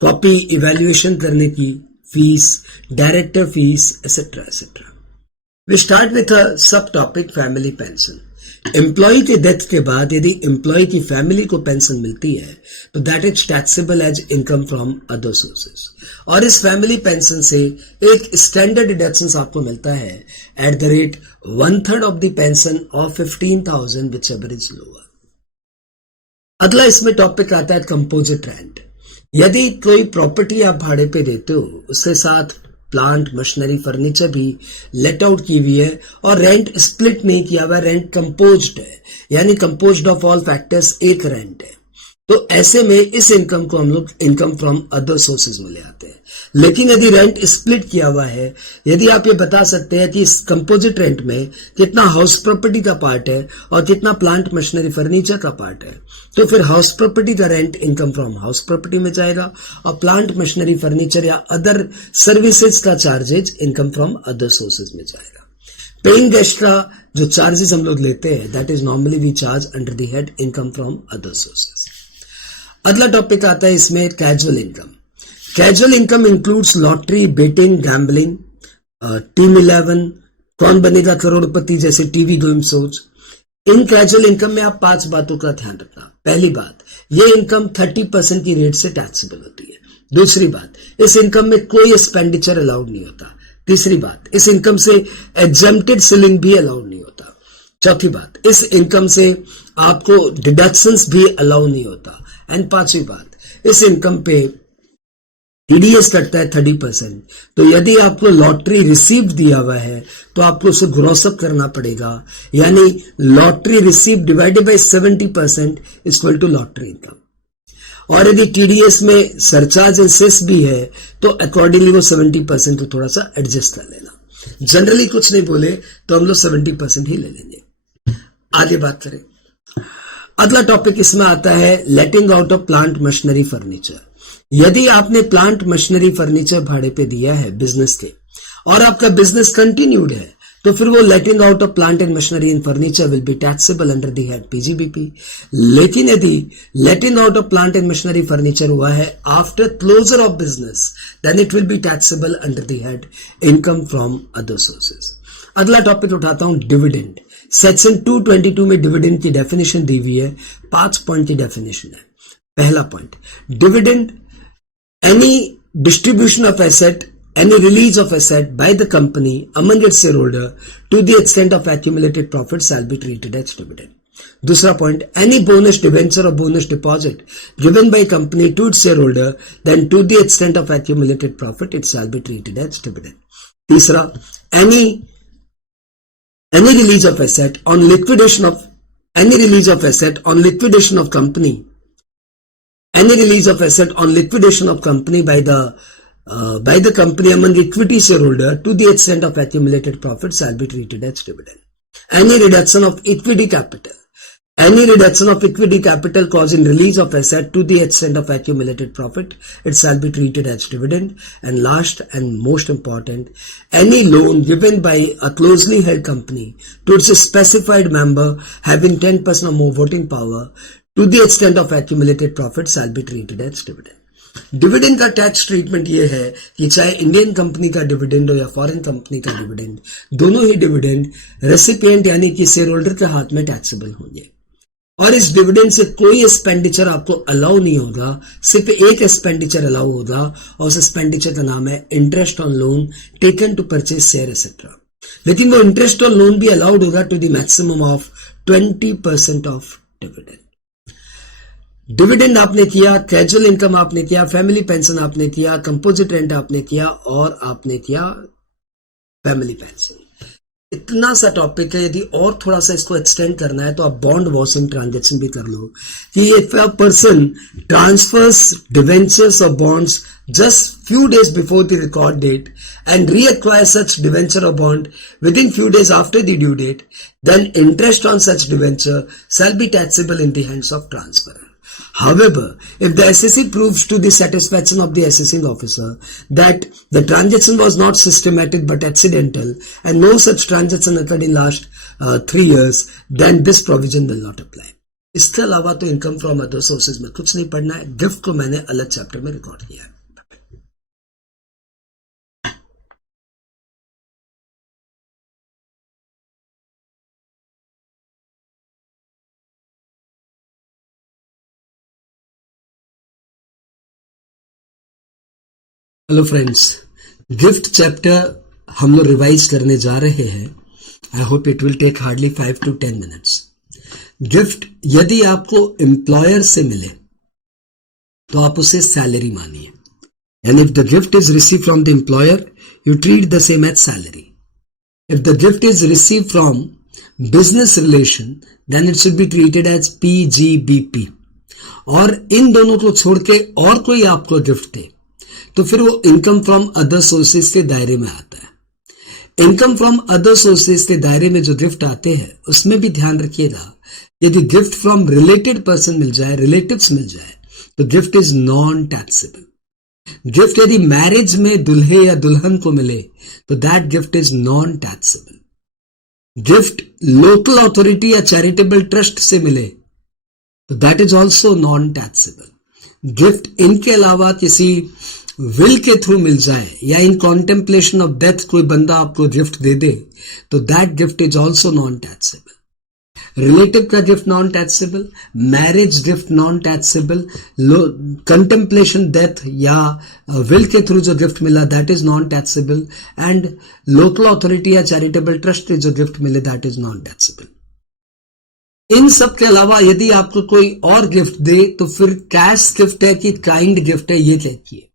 copy evaluation करने की fees, director fees, etcetera etcetera. We start with a sub topic family pension. Employee के death के बाद यदि employ की family को pension मिलती है तो that is taxable as income from other sources और इस फैमिली पेंशन से एक स्टैंडर्ड डिडक्शन आपको मिलता है at the rate 1/3 of the pension of 15,000 which ever is lower. अगला इसमें टॉपिक आता है कंपोजिट रेंट। यदि कोई प्रॉपर्टी आप भाड़े पे देते हो उसके साथ प्लांट, मशीनरी, फर्नीचर भी लेट आउट की हुई है और रेंट स्प्लिट नहीं किया हुआ, रेंट कंपोज्ड है, यानी कंपोज्ड ऑफ ऑल फैक्टर्स एक रेंट है, तो ऐसे में इस इनकम को हम लोग इनकम फ्रॉम अदर सोर्सेज में ले आते हैं। लेकिन यदि रेंट स्प्लिट किया हुआ है, यदि आप ये बता सकते हैं कि इस कंपोजिट रेंट में कितना हाउस प्रॉपर्टी का पार्ट है और कितना प्लांट, मशीनरी, फर्नीचर का पार्ट है, तो फिर हाउस प्रॉपर्टी का rent income from house property में जाएगा और प्लांट, मशीनरी, फर्नीचर या अदर सर्विसेज का charges income from other sources में जाएगा। पेइंग गेस्ट का जो चार्जेस हम लोग लेते हैं that is normally we charge under the head income from other sources. अगला टॉपिक आता है इसमें casual income. Casual income includes lottery, betting, gambling, team 11, Kaun Banega Crorepati जैसे टीवी गेम शोज। इन कैजुअल इनकम में आप 5 बातों का ध्यान रखना। पहली बात, ये इनकम 30% की रेट से टैक्सेबल होती है। दूसरी बात, इस इनकम में कोई एक्सपेंडिचर अलाउड नहीं होता। तीसरी बात, इस इनकम से एग्जेम्प्टेड सेलिंग भी अलाउड नहीं होता। चौथी बात, इस इनकम से आपको डिडक्शंस भी अलाउ नहीं होता। एंड पांचवी बात, इस इनकम पे टीडीएस कटता है 30%। तो यदि आपको लॉटरी रिसीव दिया हुआ है तो आपको उसे ग्रॉसअप करना पड़ेगा, यानी lottery receive divided by 70% equal to lottery income. और यदि टीडीएस में सरचार्ज एंड सेस भी है तो अकॉर्डिंगली वो 70% को थोड़ा सा एडजस्ट कर लेना। जनरली कुछ नहीं बोले तो हम लोग 70% ही ले लेंगे। आगे बात करें, अगला टॉपिक इसमें आता है लेटिंग out of plant, machinery, furniture. यदि आपने प्लांट, मशीनरी, फर्नीचर भाड़े पे दिया है बिजनेस के और आपका बिजनेस कंटिन्यूड है तो फिर वो letting out of plant and machinery and furniture will be taxable under the head PGBP. लेकिन यदि letting out of plant and machinery furniture हुआ है after closure of business then it will be taxable under the head income from other sources. अगला topic उठाता हूं dividend. Section 222 में dividend की definition दी हुई है। 5 पॉइंट की डेफिनेशन है। पहला point, dividend any distribution of asset, any release of asset by the company among its shareholder to the extent of accumulated profit shall be treated as dividend. दूसरा point, any bonus debenture or bonus deposit given by company to its shareholder then to the extent of accumulated profit it shall be treated as dividend. तीसरा, any release of asset on liquidation of company, any release of asset on liquidation of company by the company among equity shareholder to the extent of accumulated profit shall be treated as dividend. Any reduction of equity capital causing release of asset to the extent of accumulated profit, it shall be treated as dividend. And last and most important, any loan given by a closely held company to its specified member having 10% or more voting power to the extent of accumulated profit shall be treated as dividend. Dividend का tax treatment ये है कि चाहे Indian company का dividend हो या foreign company का dividend, दोनों ही डिविडेंड रेसिपिएंट यानी कि शेयर होल्डर के हाथ में टैक्सेबल होंगे। और इस डिविडेंड से कोई एक्सपेंडिचर आपको अलाउ नहीं होगा, सिर्फ एक एक्सपेंडिचर अलाउ होगा और उस एक्सपेंडिचर का नाम है interest on loan taken to purchase share etcetera. लेकिन वो इंटरेस्ट ऑन लोन भी अलाउड होगा to the maximum of 20% of dividend. Dividend आपने किया, कैजुअल इनकम आपने किया, फैमिली पेंशन आपने किया, कंपोजिट रेंट आपने किया और आपने किया फैमिली पेंशन। इतना सा टॉपिक है, यदि और थोड़ा सा इसको एक्सटेंड करना है तो आप बॉन्ड वॉशिंग ट्रांजेक्शन भी कर लो कि if a person transfers debentures और bonds just few days before the record date and reacquire such debenture or bond within few days after the due date, then interest on such debenture shall be taxable in the hands of transferor. However, if the assessee proves to the satisfaction of the assessing officer that the transaction was not systematic but accidental and no such transaction occurred in last 3 years, then this provision will not apply. इसके अलावा तो income from other sources में कुछ नहीं पढ़ना है. Gift को मैंने अलग चैप्टर में रिकॉर्ड किया है. हेलो फ्रेंड्स, गिफ्ट चैप्टर हम लोग रिवाइज करने जा रहे हैं. I hope it will take hardly 5 to 10 minutes. Gift यदि आपको एम्प्लॉयर से मिले तो आप उसे सैलरी मानिए. And if the gift is receive from the employer you treat the same as salary. If the gift is receive from business relation then it should be treated as PGBP. और इन दोनों को छोड़ के और कोई आपको gift दे तो फिर वो इनकम फ्रॉम अदर सोर्सेज के दायरे में आता है. इनकम फ्रॉम अदर सोर्सेज के दायरे में जो गिफ्ट आते हैं उसमें भी ध्यान रखिएगा, यदि गिफ्ट फ्रॉम रिलेटेड पर्सन मिल जाए, रिलेटिव्स मिल जाए, तो gift is non taxable. Gift यदि मैरिज में दुल्हे या दुल्हन को मिले तो that gift is non taxable. Gift local authority या चैरिटेबल ट्रस्ट से मिले तो that is also non taxable. Gift इनके अलावा किसी विल के थ्रू मिल जाए या इन कॉन्टेम्पलेशन ऑफ डेथ कोई बंदा आपको गिफ्ट दे दे तो that gift is also non taxable. Relative का gift non taxable, marriage gift non taxable, contemplation death या विल के थ्रू जो गिफ्ट मिला that is non taxable, and local authority या चैरिटेबल ट्रस्ट से जो गिफ्ट मिले दैट इज नॉन टैक्सेबल. इन सब के अलावा यदि आपको कोई और गिफ्ट दे तो फिर कैश गिफ्ट है कि काइंड गिफ्ट है ये देखिए.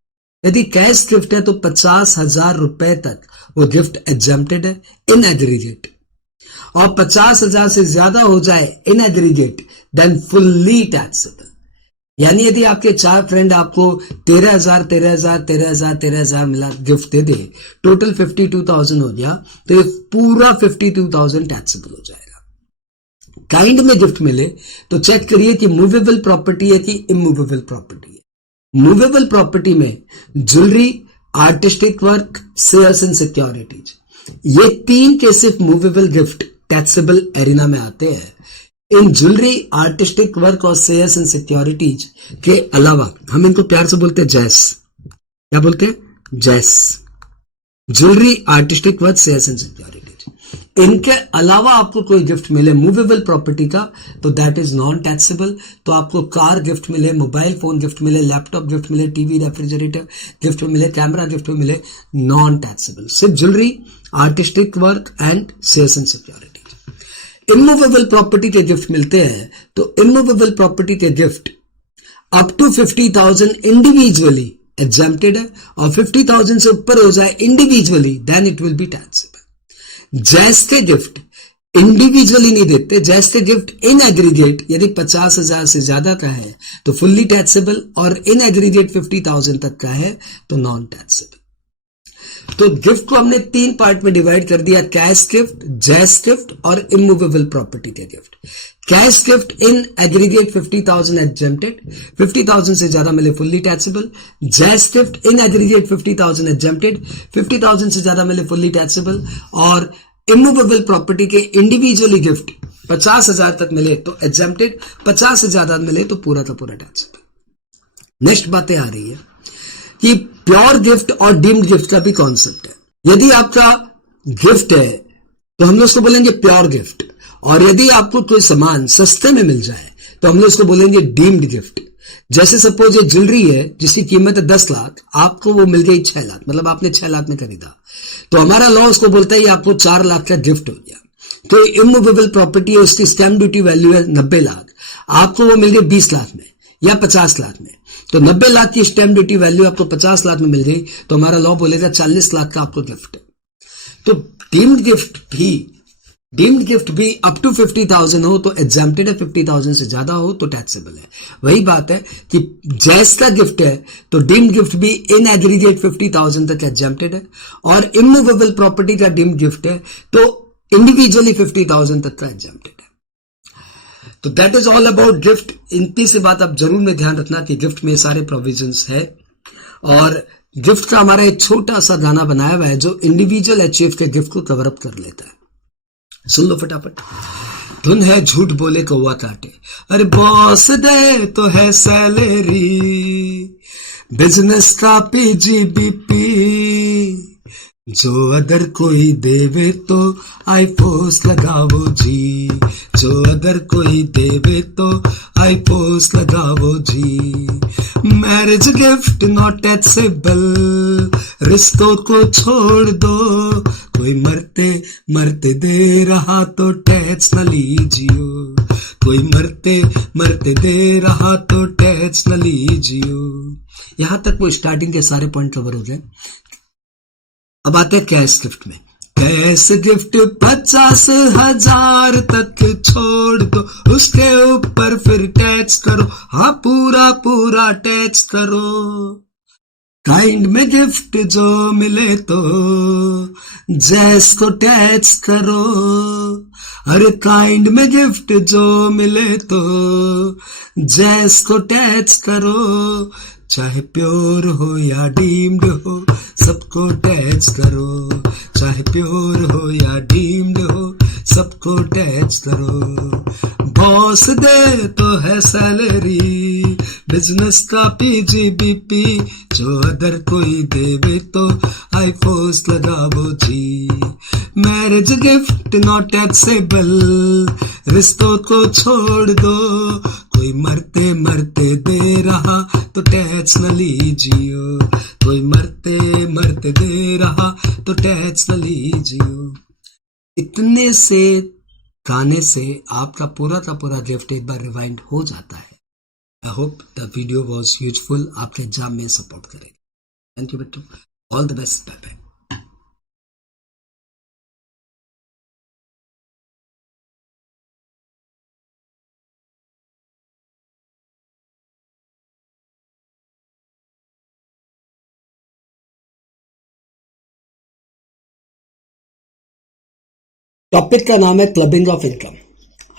यदि कैश गिफ्ट है तो 50,000 रुपए तक वो गिफ्ट एग्जेम्प्टेड है इन एग्रीगेट, और 50,000 से ज्यादा हो जाए in aggregate then fully taxable. यानी यदि आपके 4 फ्रेंड आपको 13,000 मिला गिफ्ट दे दे, टोटल 52,000 हो गया, तो ये पूरा 52,000 टैक्सेबल हो जाएगा. काइंड में गिफ्ट मिले तो चेक करिए कि मूवेबल प्रॉपर्टी है कि इमूवेबल प्रॉपर्टी है. मूवेबल प्रॉपर्टी में jewellery, artistic work, shares and securities, ये 3 के सिर्फ मूवेबल गिफ्ट टैक्सेबल एरिना में आते हैं. इन ज्वेलरी, आर्टिस्टिक वर्क और शेयर्स एंड सिक्योरिटीज के अलावा हम इनको प्यार से बोलते हैं जैस. क्या बोलते हैं? जैस. Jewellery, artistic work, shares and securities. इनके अलावा आपको कोई गिफ्ट मिले मूवेबल प्रॉपर्टी का तो दैट इज नॉन टैक्सेबल. तो आपको कार गिफ्ट मिले, मोबाइल फोन गिफ्ट मिले, लैपटॉप गिफ्ट मिले, टीवी, रेफ्रिजरेटर गिफ्ट मिले, कैमरा गिफ्ट मिले, नॉन टैक्सेबल. सिर्फ jewellery, artistic work and shares and security. Immovable property के गिफ्ट मिलते हैं तो इमूवेबल प्रॉपर्टी के gift up to 50,000 individually exempted है, और 50,000 से ऊपर हो जाए individually then it will be taxable. जैस के गिफ्ट इंडिविजुअली नहीं देते, जैस के गिफ्ट इन एग्रीगेट यदि 50,000 से ज्यादा का है तो फुल्ली टैक्सेबल, और इन एग्रीगेट 50,000 तक का है तो नॉन टैक्सेबल. तो गिफ्ट को हमने 3 पार्ट में डिवाइड कर दिया, कैश गिफ्ट, जैस गिफ्ट और इमूवेबल प्रॉपर्टी के gift. Cash gift in aggregate 50,000 exempted, 50,000 से ज्यादा मिले फुल्ली टैक्सेबल. जैस गिफ्ट इन एग्रीगेट 50,000 एग्जेम्प्टेड, 50,000 से ज्यादा मिले फुल्ली टैक्सेबल. और इमूवेबल प्रॉपर्टी के इंडिविजुअली गिफ्ट 50,000 तक मिले तो एग्जेम्प्टेड, 50 से ज्यादा मिले तो पूरा का पूरा टैक्सेबल. नेक्स्ट बातें आ रही है कि प्योर गिफ्ट और डीम्ड गिफ्ट का भी कॉन्सेप्ट है. यदि आपका गिफ्ट है तो हम लोग उसको बोलेंगे प्योर गिफ्ट, और यदि आपको कोई सामान सस्ते में मिल जाए तो हम लोग उसको बोलेंगे डीम्ड गिफ्ट. जैसे सपोज ये ज्वेलरी है जिसकी कीमत है 10 लाख, आपको वो मिल गई 6 लाख, मतलब आपने 6 लाख में खरीदा, तो हमारा लॉ उसको बोलता है ये आपको 4 लाख का गिफ्ट हो गया. तो इमूवेबल प्रॉपर्टी है, उसकी स्टैम्प ड्यूटी वैल्यू है 90 लाख, आपको वो मिल गई 20 लाख में या 50 लाख में. तो 90 लाख की स्टैम्प ड्यूटी वैल्यू आपको 50 लाख में मिल गई तो हमारा लॉ बोलेगा 40 लाख का आपको गिफ्ट है. तो डीम्ड गिफ्ट भी अप टू 50,000 हो तो एग्जाम्प्टेड है, 50,000 से ज्यादा हो तो टैक्सेबल है। वही बात है कि जैस का गिफ्ट है तो डीम्ड गिफ्ट भी इन एग्रीगेट 50,000 तक एग्जाम्प्टेड है, और इमूवेबल प्रॉपर्टी का डीम्ड गिफ्ट है तो इंडिविजुअली 50,000 तक का एग्जाम्प्टेड है। तो that is all about gift. इनकी से बात आप जरूर में ध्यान रखना कि गिफ्ट में सारे प्रोविजंस है, और गिफ्ट का हमारा एक छोटा सा गाना बनाया हुआ है जो इंडिविजुअल एचएफ के गिफ्ट को कवर अप कर लेता है। सुन लो फटाफट। धुन है झूठ बोले कौवा काटे, अरे बॉस दे तो है सैलरी, बिजनेस का पीजीबीपी, जो अगर कोई देवे तो आईपोस लगावो जी, जो अगर कोई देवे तो आईपोस लगावो जी। मैरिज गिफ्ट नॉट टैक्सेबल, रिश्तों को छोड़ दो, कोई मरते मरते दे रहा तो टैक्स न लीजियो, कोई मरते मरते दे रहा तो टैक्स न लीजियो। यहां तक वो स्टार्टिंग के सारे पॉइंट कवर हो जाए। अब आते हैं कैश गिफ्ट में। कैश गिफ्ट 50,000 तक छोड़ दो, उसके ऊपर फिर टैक्स करो, हाँ पूरा पूरा टैक्स करो। काइंड में गिफ्ट जो मिले तो जैस को टैक्स करो, अरे काइंड में गिफ्ट जो मिले तो जैस को टैक्स करो, चाहे प्योर हो या डीम्ड हो सबको टैक्स करो, चाहे प्योर हो या डीम्ड हो सबको टैक्स करो। बॉस दे तो है सैलरी, बिजनेस का पीजीबीपी, जो अगर कोई देवे तो आईफोस लगावो जी। मैरिज गिफ्ट नॉट टैक्सेबल, रिश्तों को छोड़ दो, कोई मरते मरते दे रहा तो टैक्स न लीजियो, कोई मरते मरते दे रहा तो टैक्स न लीजियो। इतने से गाने से आपका पूरा का पूरा गिफ्ट एक बार रिवाइंड हो जाता है। I hope the video was useful, आपके एग्जाम में सपोर्ट करेगा। थैंक यू बच्चों, all the best, bye bye. Topic का नाम है क्लबिंग ऑफ इनकम।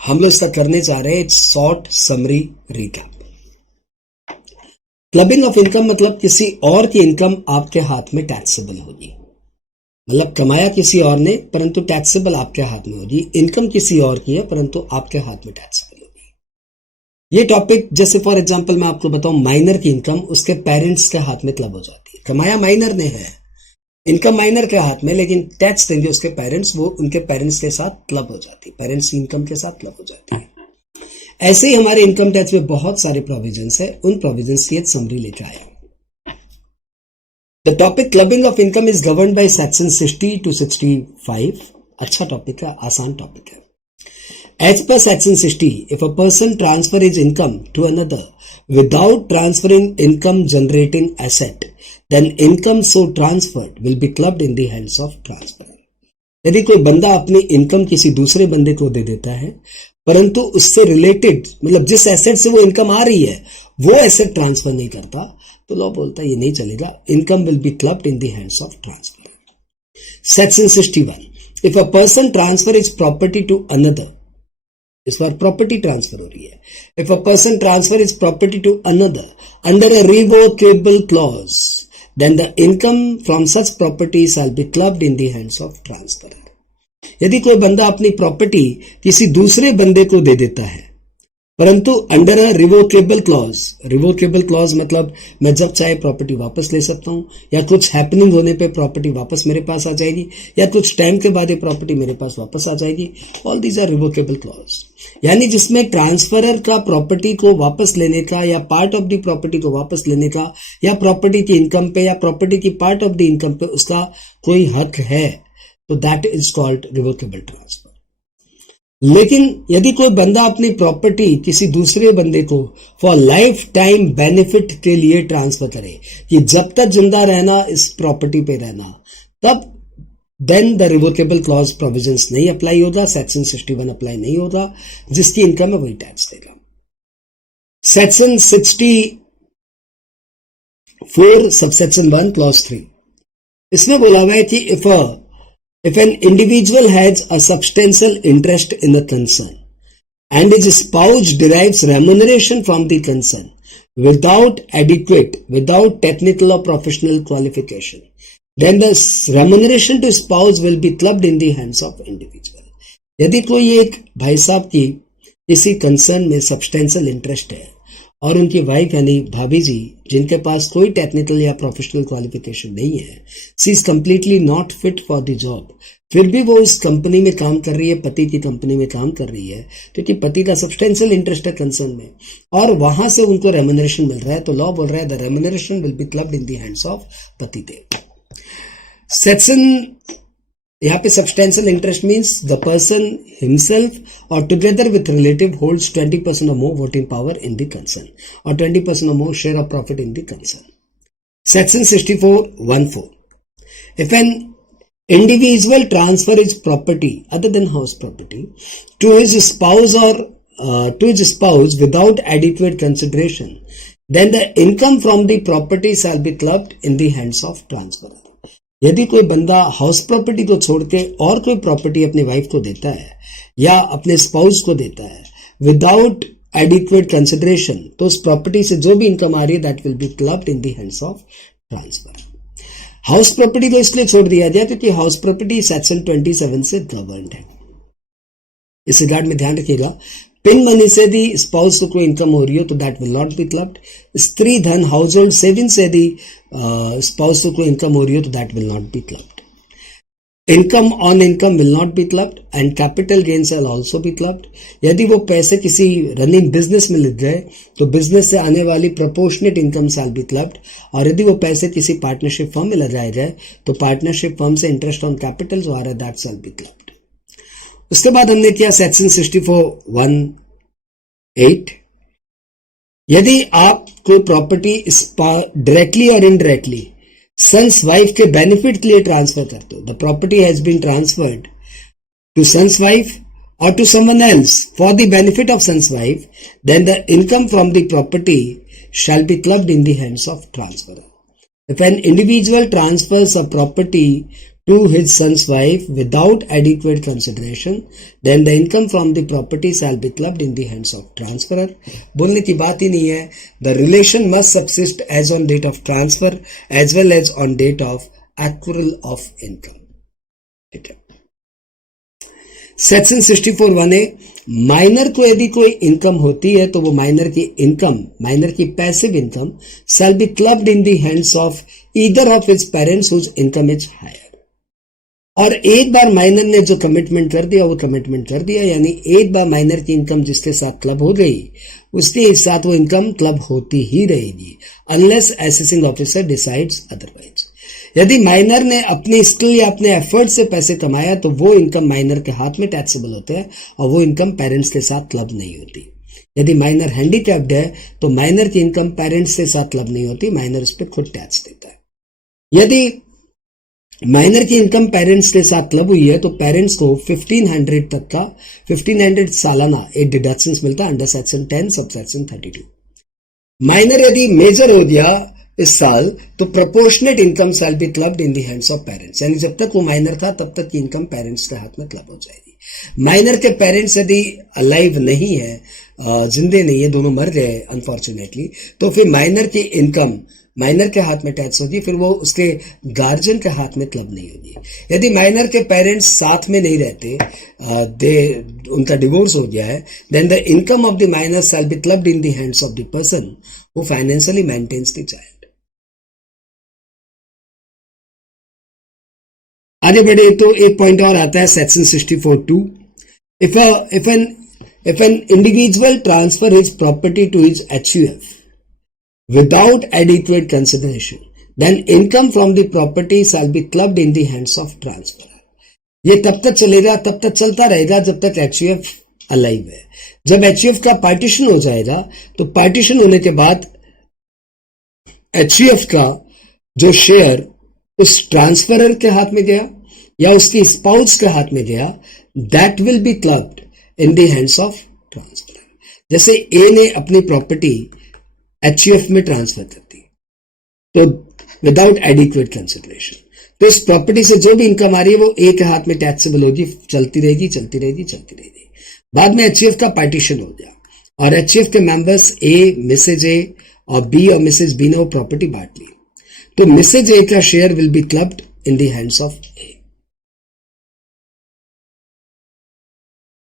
हम लोग इसका करने जा रहे हैं एक short summary recap. Clubbing of income मतलब किसी और की इनकम आपके हाथ में टैक्सेबल होगी, मतलब कमाया किसी और ने परंतु टैक्सेबल आपके हाथ में होगी। इनकम किसी और की है परंतु आपके हाथ में टैक्सेबल होगी। ये टॉपिक जैसे फॉर एग्जांपल मैं आपको बताऊं, माइनर की इनकम उसके पेरेंट्स के हाथ में क्लब हो जाती है। कमाया माइनर ने है, इनकम माइनर के हाथ में, लेकिन टैक्स देंगे उसके पेरेंट्स, वो उनके पेरेंट्स के साथ क्लब हो जाती है, पेरेंट्स की इनकम के साथ क्लब हो जाती है। ऐसे ही हमारे इनकम टैक्स में बहुत सारे प्रोविजंस है, उन प्रोविजंस की एक समरी लेकर आया। The topic clubbing of income is govern by section 60 to 65। अच्छा टॉपिक है, आसान टॉपिक है। As per section 60, if a person transfer his income to another without transferring income generating asset, then income so transferred will be clubbed in the hands of transferor. यदि कोई बंदा अपनी income किसी दूसरे बंदे को दे देता है परंतु उससे रिलेटेड मतलब जिस एसेट से वो इनकम आ रही है वो एसेट ट्रांसफर नहीं करता, तो लॉ बोलता है ये नहीं चलेगा, income will be clubbed in the hands of transferor. Section 61, if a person transfer his property to another, इस बार प्रॉपर्टी ट्रांसफर हो रही है। If a person transfer is property to another under a revocable clause, then the income from such property shall be clubbed in the hands of transferor. यदि कोई बंदा अपनी property किसी दूसरे बंदे को दे देता है परंतु under a revocable clause, revocable clause मतलब मैं जब चाहे प्रॉपर्टी वापस ले सकता हूं, या कुछ हैपनिंग होने पे प्रॉपर्टी वापस मेरे पास आ जाएगी, या कुछ टाइम के बाद ये प्रॉपर्टी मेरे पास वापस आ जाएगी। All these are revocable clause, यानी जिसमें ट्रांसफरर का प्रॉपर्टी को वापस लेने का या पार्ट ऑफ द प्रॉपर्टी को वापस लेने का या प्रॉपर्टी की इनकम पे या प्रॉपर्टी की पार्ट ऑफ द इनकम पे उसका कोई हक है, तो that is called revocable transfer. लेकिन यदि कोई बंदा अपनी प्रॉपर्टी किसी दूसरे बंदे को फॉर लाइफ टाइम बेनिफिट के लिए ट्रांसफर करे कि जब तक जिंदा रहना इस प्रॉपर्टी पे रहना, तब then the revocable clause provisions नहीं अप्लाई होगा, सेक्शन 61 अप्लाई नहीं होगा, जिसकी इनकम है वही टैक्स देगा। सेक्शन 64 सबसेक्शन 1 क्लॉज 3, इसमें बोला हुआ है कि if an individual has a substantial interest in a concern and his spouse derives remuneration from the concern without technical or professional qualification, then the remuneration to spouse will be clubbed in the hands of individual. यदि कोई एक भाई साहब की किसी concern में substantial interest है और उनकी वाइफ यानी भाभी जी जिनके पास कोई टेक्निकल या प्रोफेशनल क्वालिफिकेशन नहीं है, she is completely not fit for the job, फिर भी वो इस कंपनी में काम कर रही है, पति की कंपनी में काम कर रही है, क्योंकि पति का सब्सटेंशियल इंटरेस्ट है कंसर्न में और वहां से उनको रेम्यूनरेशन मिल रहा है, तो लॉ बोल रहा है the remuneration will be clubbed in the hands of पति देव। सेक्शन यहाँ पे substantial interest means the person himself और टुगेदर विथ रिलेटिव होल्ड्स 20% और more voting power in the concern और 20% और more share of profit in the concern. Section 64(1)(4), if an individual transfer his property other than house property to his spouse or to his spouse without adequate consideration, then the income from the property shall be clubbed in the hands of transferor. यदि कोई बंदा house property को छोड़ के और कोई property अपनी wife को देता है या अपने स्पाउस को देता है विदाउट एडिक्वेट कंसिडरेशन, तो उस प्रॉपर्टी से जो भी इनकम आ रही है that will be clubbed in the hands of transfer. House property को इसलिए छोड़ दिया गया क्योंकि हाउस प्रॉपर्टी सेक्शन 27 से गवर्नड है। इस रिगार्ड में ध्यान रखिएगा, पिन मनी से यदि स्पाउस को कोई इनकम हो रही हो तो that will not be clubbed. स्त्री धन हाउस होल्ड सेविंग से यदि स्पाउस को कोई इनकम हो रही हो तो that will not be clubbed. Income on income will not be clubbed and capital gains will also be clubbed. यदि वो पैसे किसी रनिंग बिजनेस में लग गए तो बिजनेस से आने वाली proportionate income shall be clubbed, और यदि वो पैसे किसी पार्टनरशिप फर्म में लगाए गए तो पार्टनरशिप फर्म से इंटरेस्ट ऑन कैपिटल जो आ रहा है दैट शैल बी क्लब्ड। उसके बाद हमने किया सेक्शन 64(1)(8), यदि आप कोई प्रॉपर्टी डायरेक्टली और इनडायरेक्टली सन्स वाइफ के बेनिफिट के लिए ट्रांसफर करते हो, the property has been transferred to sons wife or to someone else for the benefit of son's wife, then the income from the property shall be clubbed in the hands of transferor. If an individual transfers a property to his son's wife without adequate consideration, then the income from the property shall be clubbed in the hands of transferor. बोलने की बात ही नहीं है, the relation must subsist as on date of transfer as well as on date of accrual of income. ठीक है। Section 64(1)(a), minor को यदि कोई इनकम होती है तो वो माइनर की इनकम, माइनर की passive income shall be clubbed in the hands of either of his parents whose income is higher. और एक बार माइनर ने जो कमिटमेंट कर दिया वो कमिटमेंट कर दिया, यानी एक बार माइनर की इनकम जिसके साथ क्लब हो गई उसके साथ वो इनकम क्लब होती ही रहेगी unless assessing officer decides otherwise. यदि माइनर ने अपने स्किल या अपने एफर्ट से पैसे कमाया तो वो इनकम माइनर के हाथ में टैक्सेबल होते हैं और वो इनकम पेरेंट्स के साथ क्लब नहीं होती। यदि माइनर हैंडीकैप्ड है तो माइनर की इनकम पेरेंट्स के साथ क्लब नहीं होती, माइनर उस पर खुद टैक्स देता है। यदि माइनर की इनकम पेरेंट्स के साथ क्लब हुई है तो पेरेंट्स को 1500 तक का 1500 सालाना एक डिडक्शन मिलता है under section 10 sub section 32। Minor यदि मेजर हो गया इस साल तो proportionate income shall be clubbed in the hands of parents, यानी जब तक वो माइनर था तब तक की इनकम पेरेंट्स के हाथ में क्लब हो जाएगी। माइनर के पेरेंट्स यदि अलाइव नहीं है, जिंदे नहीं है, दोनों मर गए अनफॉर्चुनेटली, तो फिर माइनर की इनकम माइनर के हाथ में टैक्स होगी, फिर वो उसके गार्जियन के हाथ में क्लब नहीं होगी। यदि माइनर के पेरेंट्स साथ में नहीं रहते, उनका डिवोर्स हो गया है, then the income of the minor shall be clubbed in the hands of the person who financially maintains the child. आगे बढ़े तो एक पॉइंट और आता है section 64(2), if an individual transfer his property to his HUF without adequate consideration, then income from the property shall be clubbed in the hands of transferor. ये तब तक चलेगा, तब तक चलता रहेगा जब तक HUF अलाइव है। जब HUF का पार्टीशन हो जाएगा तो पार्टीशन होने के बाद HUF का जो शेयर उस ट्रांसफरर के हाथ में गया या उसकी स्पाउस के हाथ में गया, that will be clubbed in the hands of transfer. जैसे ए ने अपनी प्रॉपर्टी एचयूएफ में ट्रांसफर कर दी, तो विदाउट एडिक्वेट कंसिडरेशन, तो इस प्रॉपर्टी से जो भी इनकम आ रही है वो ए के हाथ में टैक्सेबल होगी, चलती रहेगी चलती रहेगी चलती रहेगी। बाद में एचयूएफ का पार्टीशन हो गया और एचयूएफ के मेंबर्स ए, मिसेज ए और बी और मिसेज बी ने वो प्रॉपर्टी बांट ली, तो मिसेज ए का share will be clubbed in the hands of A.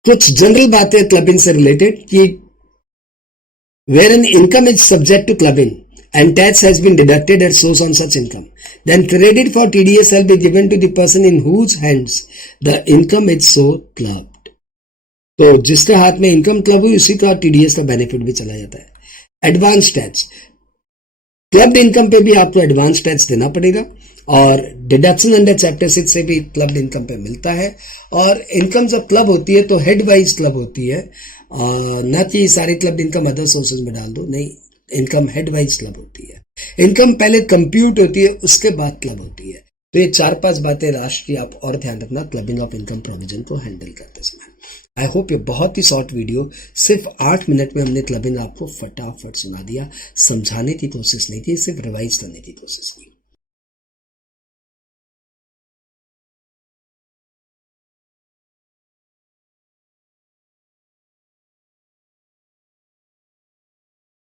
कुछ जनरल बातें क्लबिंग से रिलेटेड कि where an income is subject to clubbing and tax has been deducted at source on such income, then credit for TDS shall be given to the person in whose hands the income is so clubbed। तो जिसके हाथ में income club हुई उसी का TDS का benefit भी चला जाता है। एडवांस टैक्स, क्लब्ड इनकम पे भी आपको एडवांस टैक्स देना पड़ेगा और डिडक्शन अंडर चैप्टर 6 से भी क्लब्ड इनकम पे मिलता है। और इनकम जब क्लब होती है तो हेड वाइज क्लब होती है, न कि सारी क्लब्ड इनकम अदर सोर्सेज में डाल दो, नहीं, इनकम हेड वाइज क्लब होती है। इनकम पहले कंप्यूट होती है उसके बाद क्लब होती है। तो ये 4-5 बातें राष्ट्रीय आप और ध्यान रखना क्लबिंग ऑफ इनकम प्रोविजन को हैंडल करते समय। आई होप ये बहुत ही शॉर्ट वीडियो, सिर्फ 8 मिनट में हमने क्लबिंग आपको फटाफट सुना दिया, समझाने की कोशिश नहीं की, सिर्फ रिवाइज करने की कोशिश की।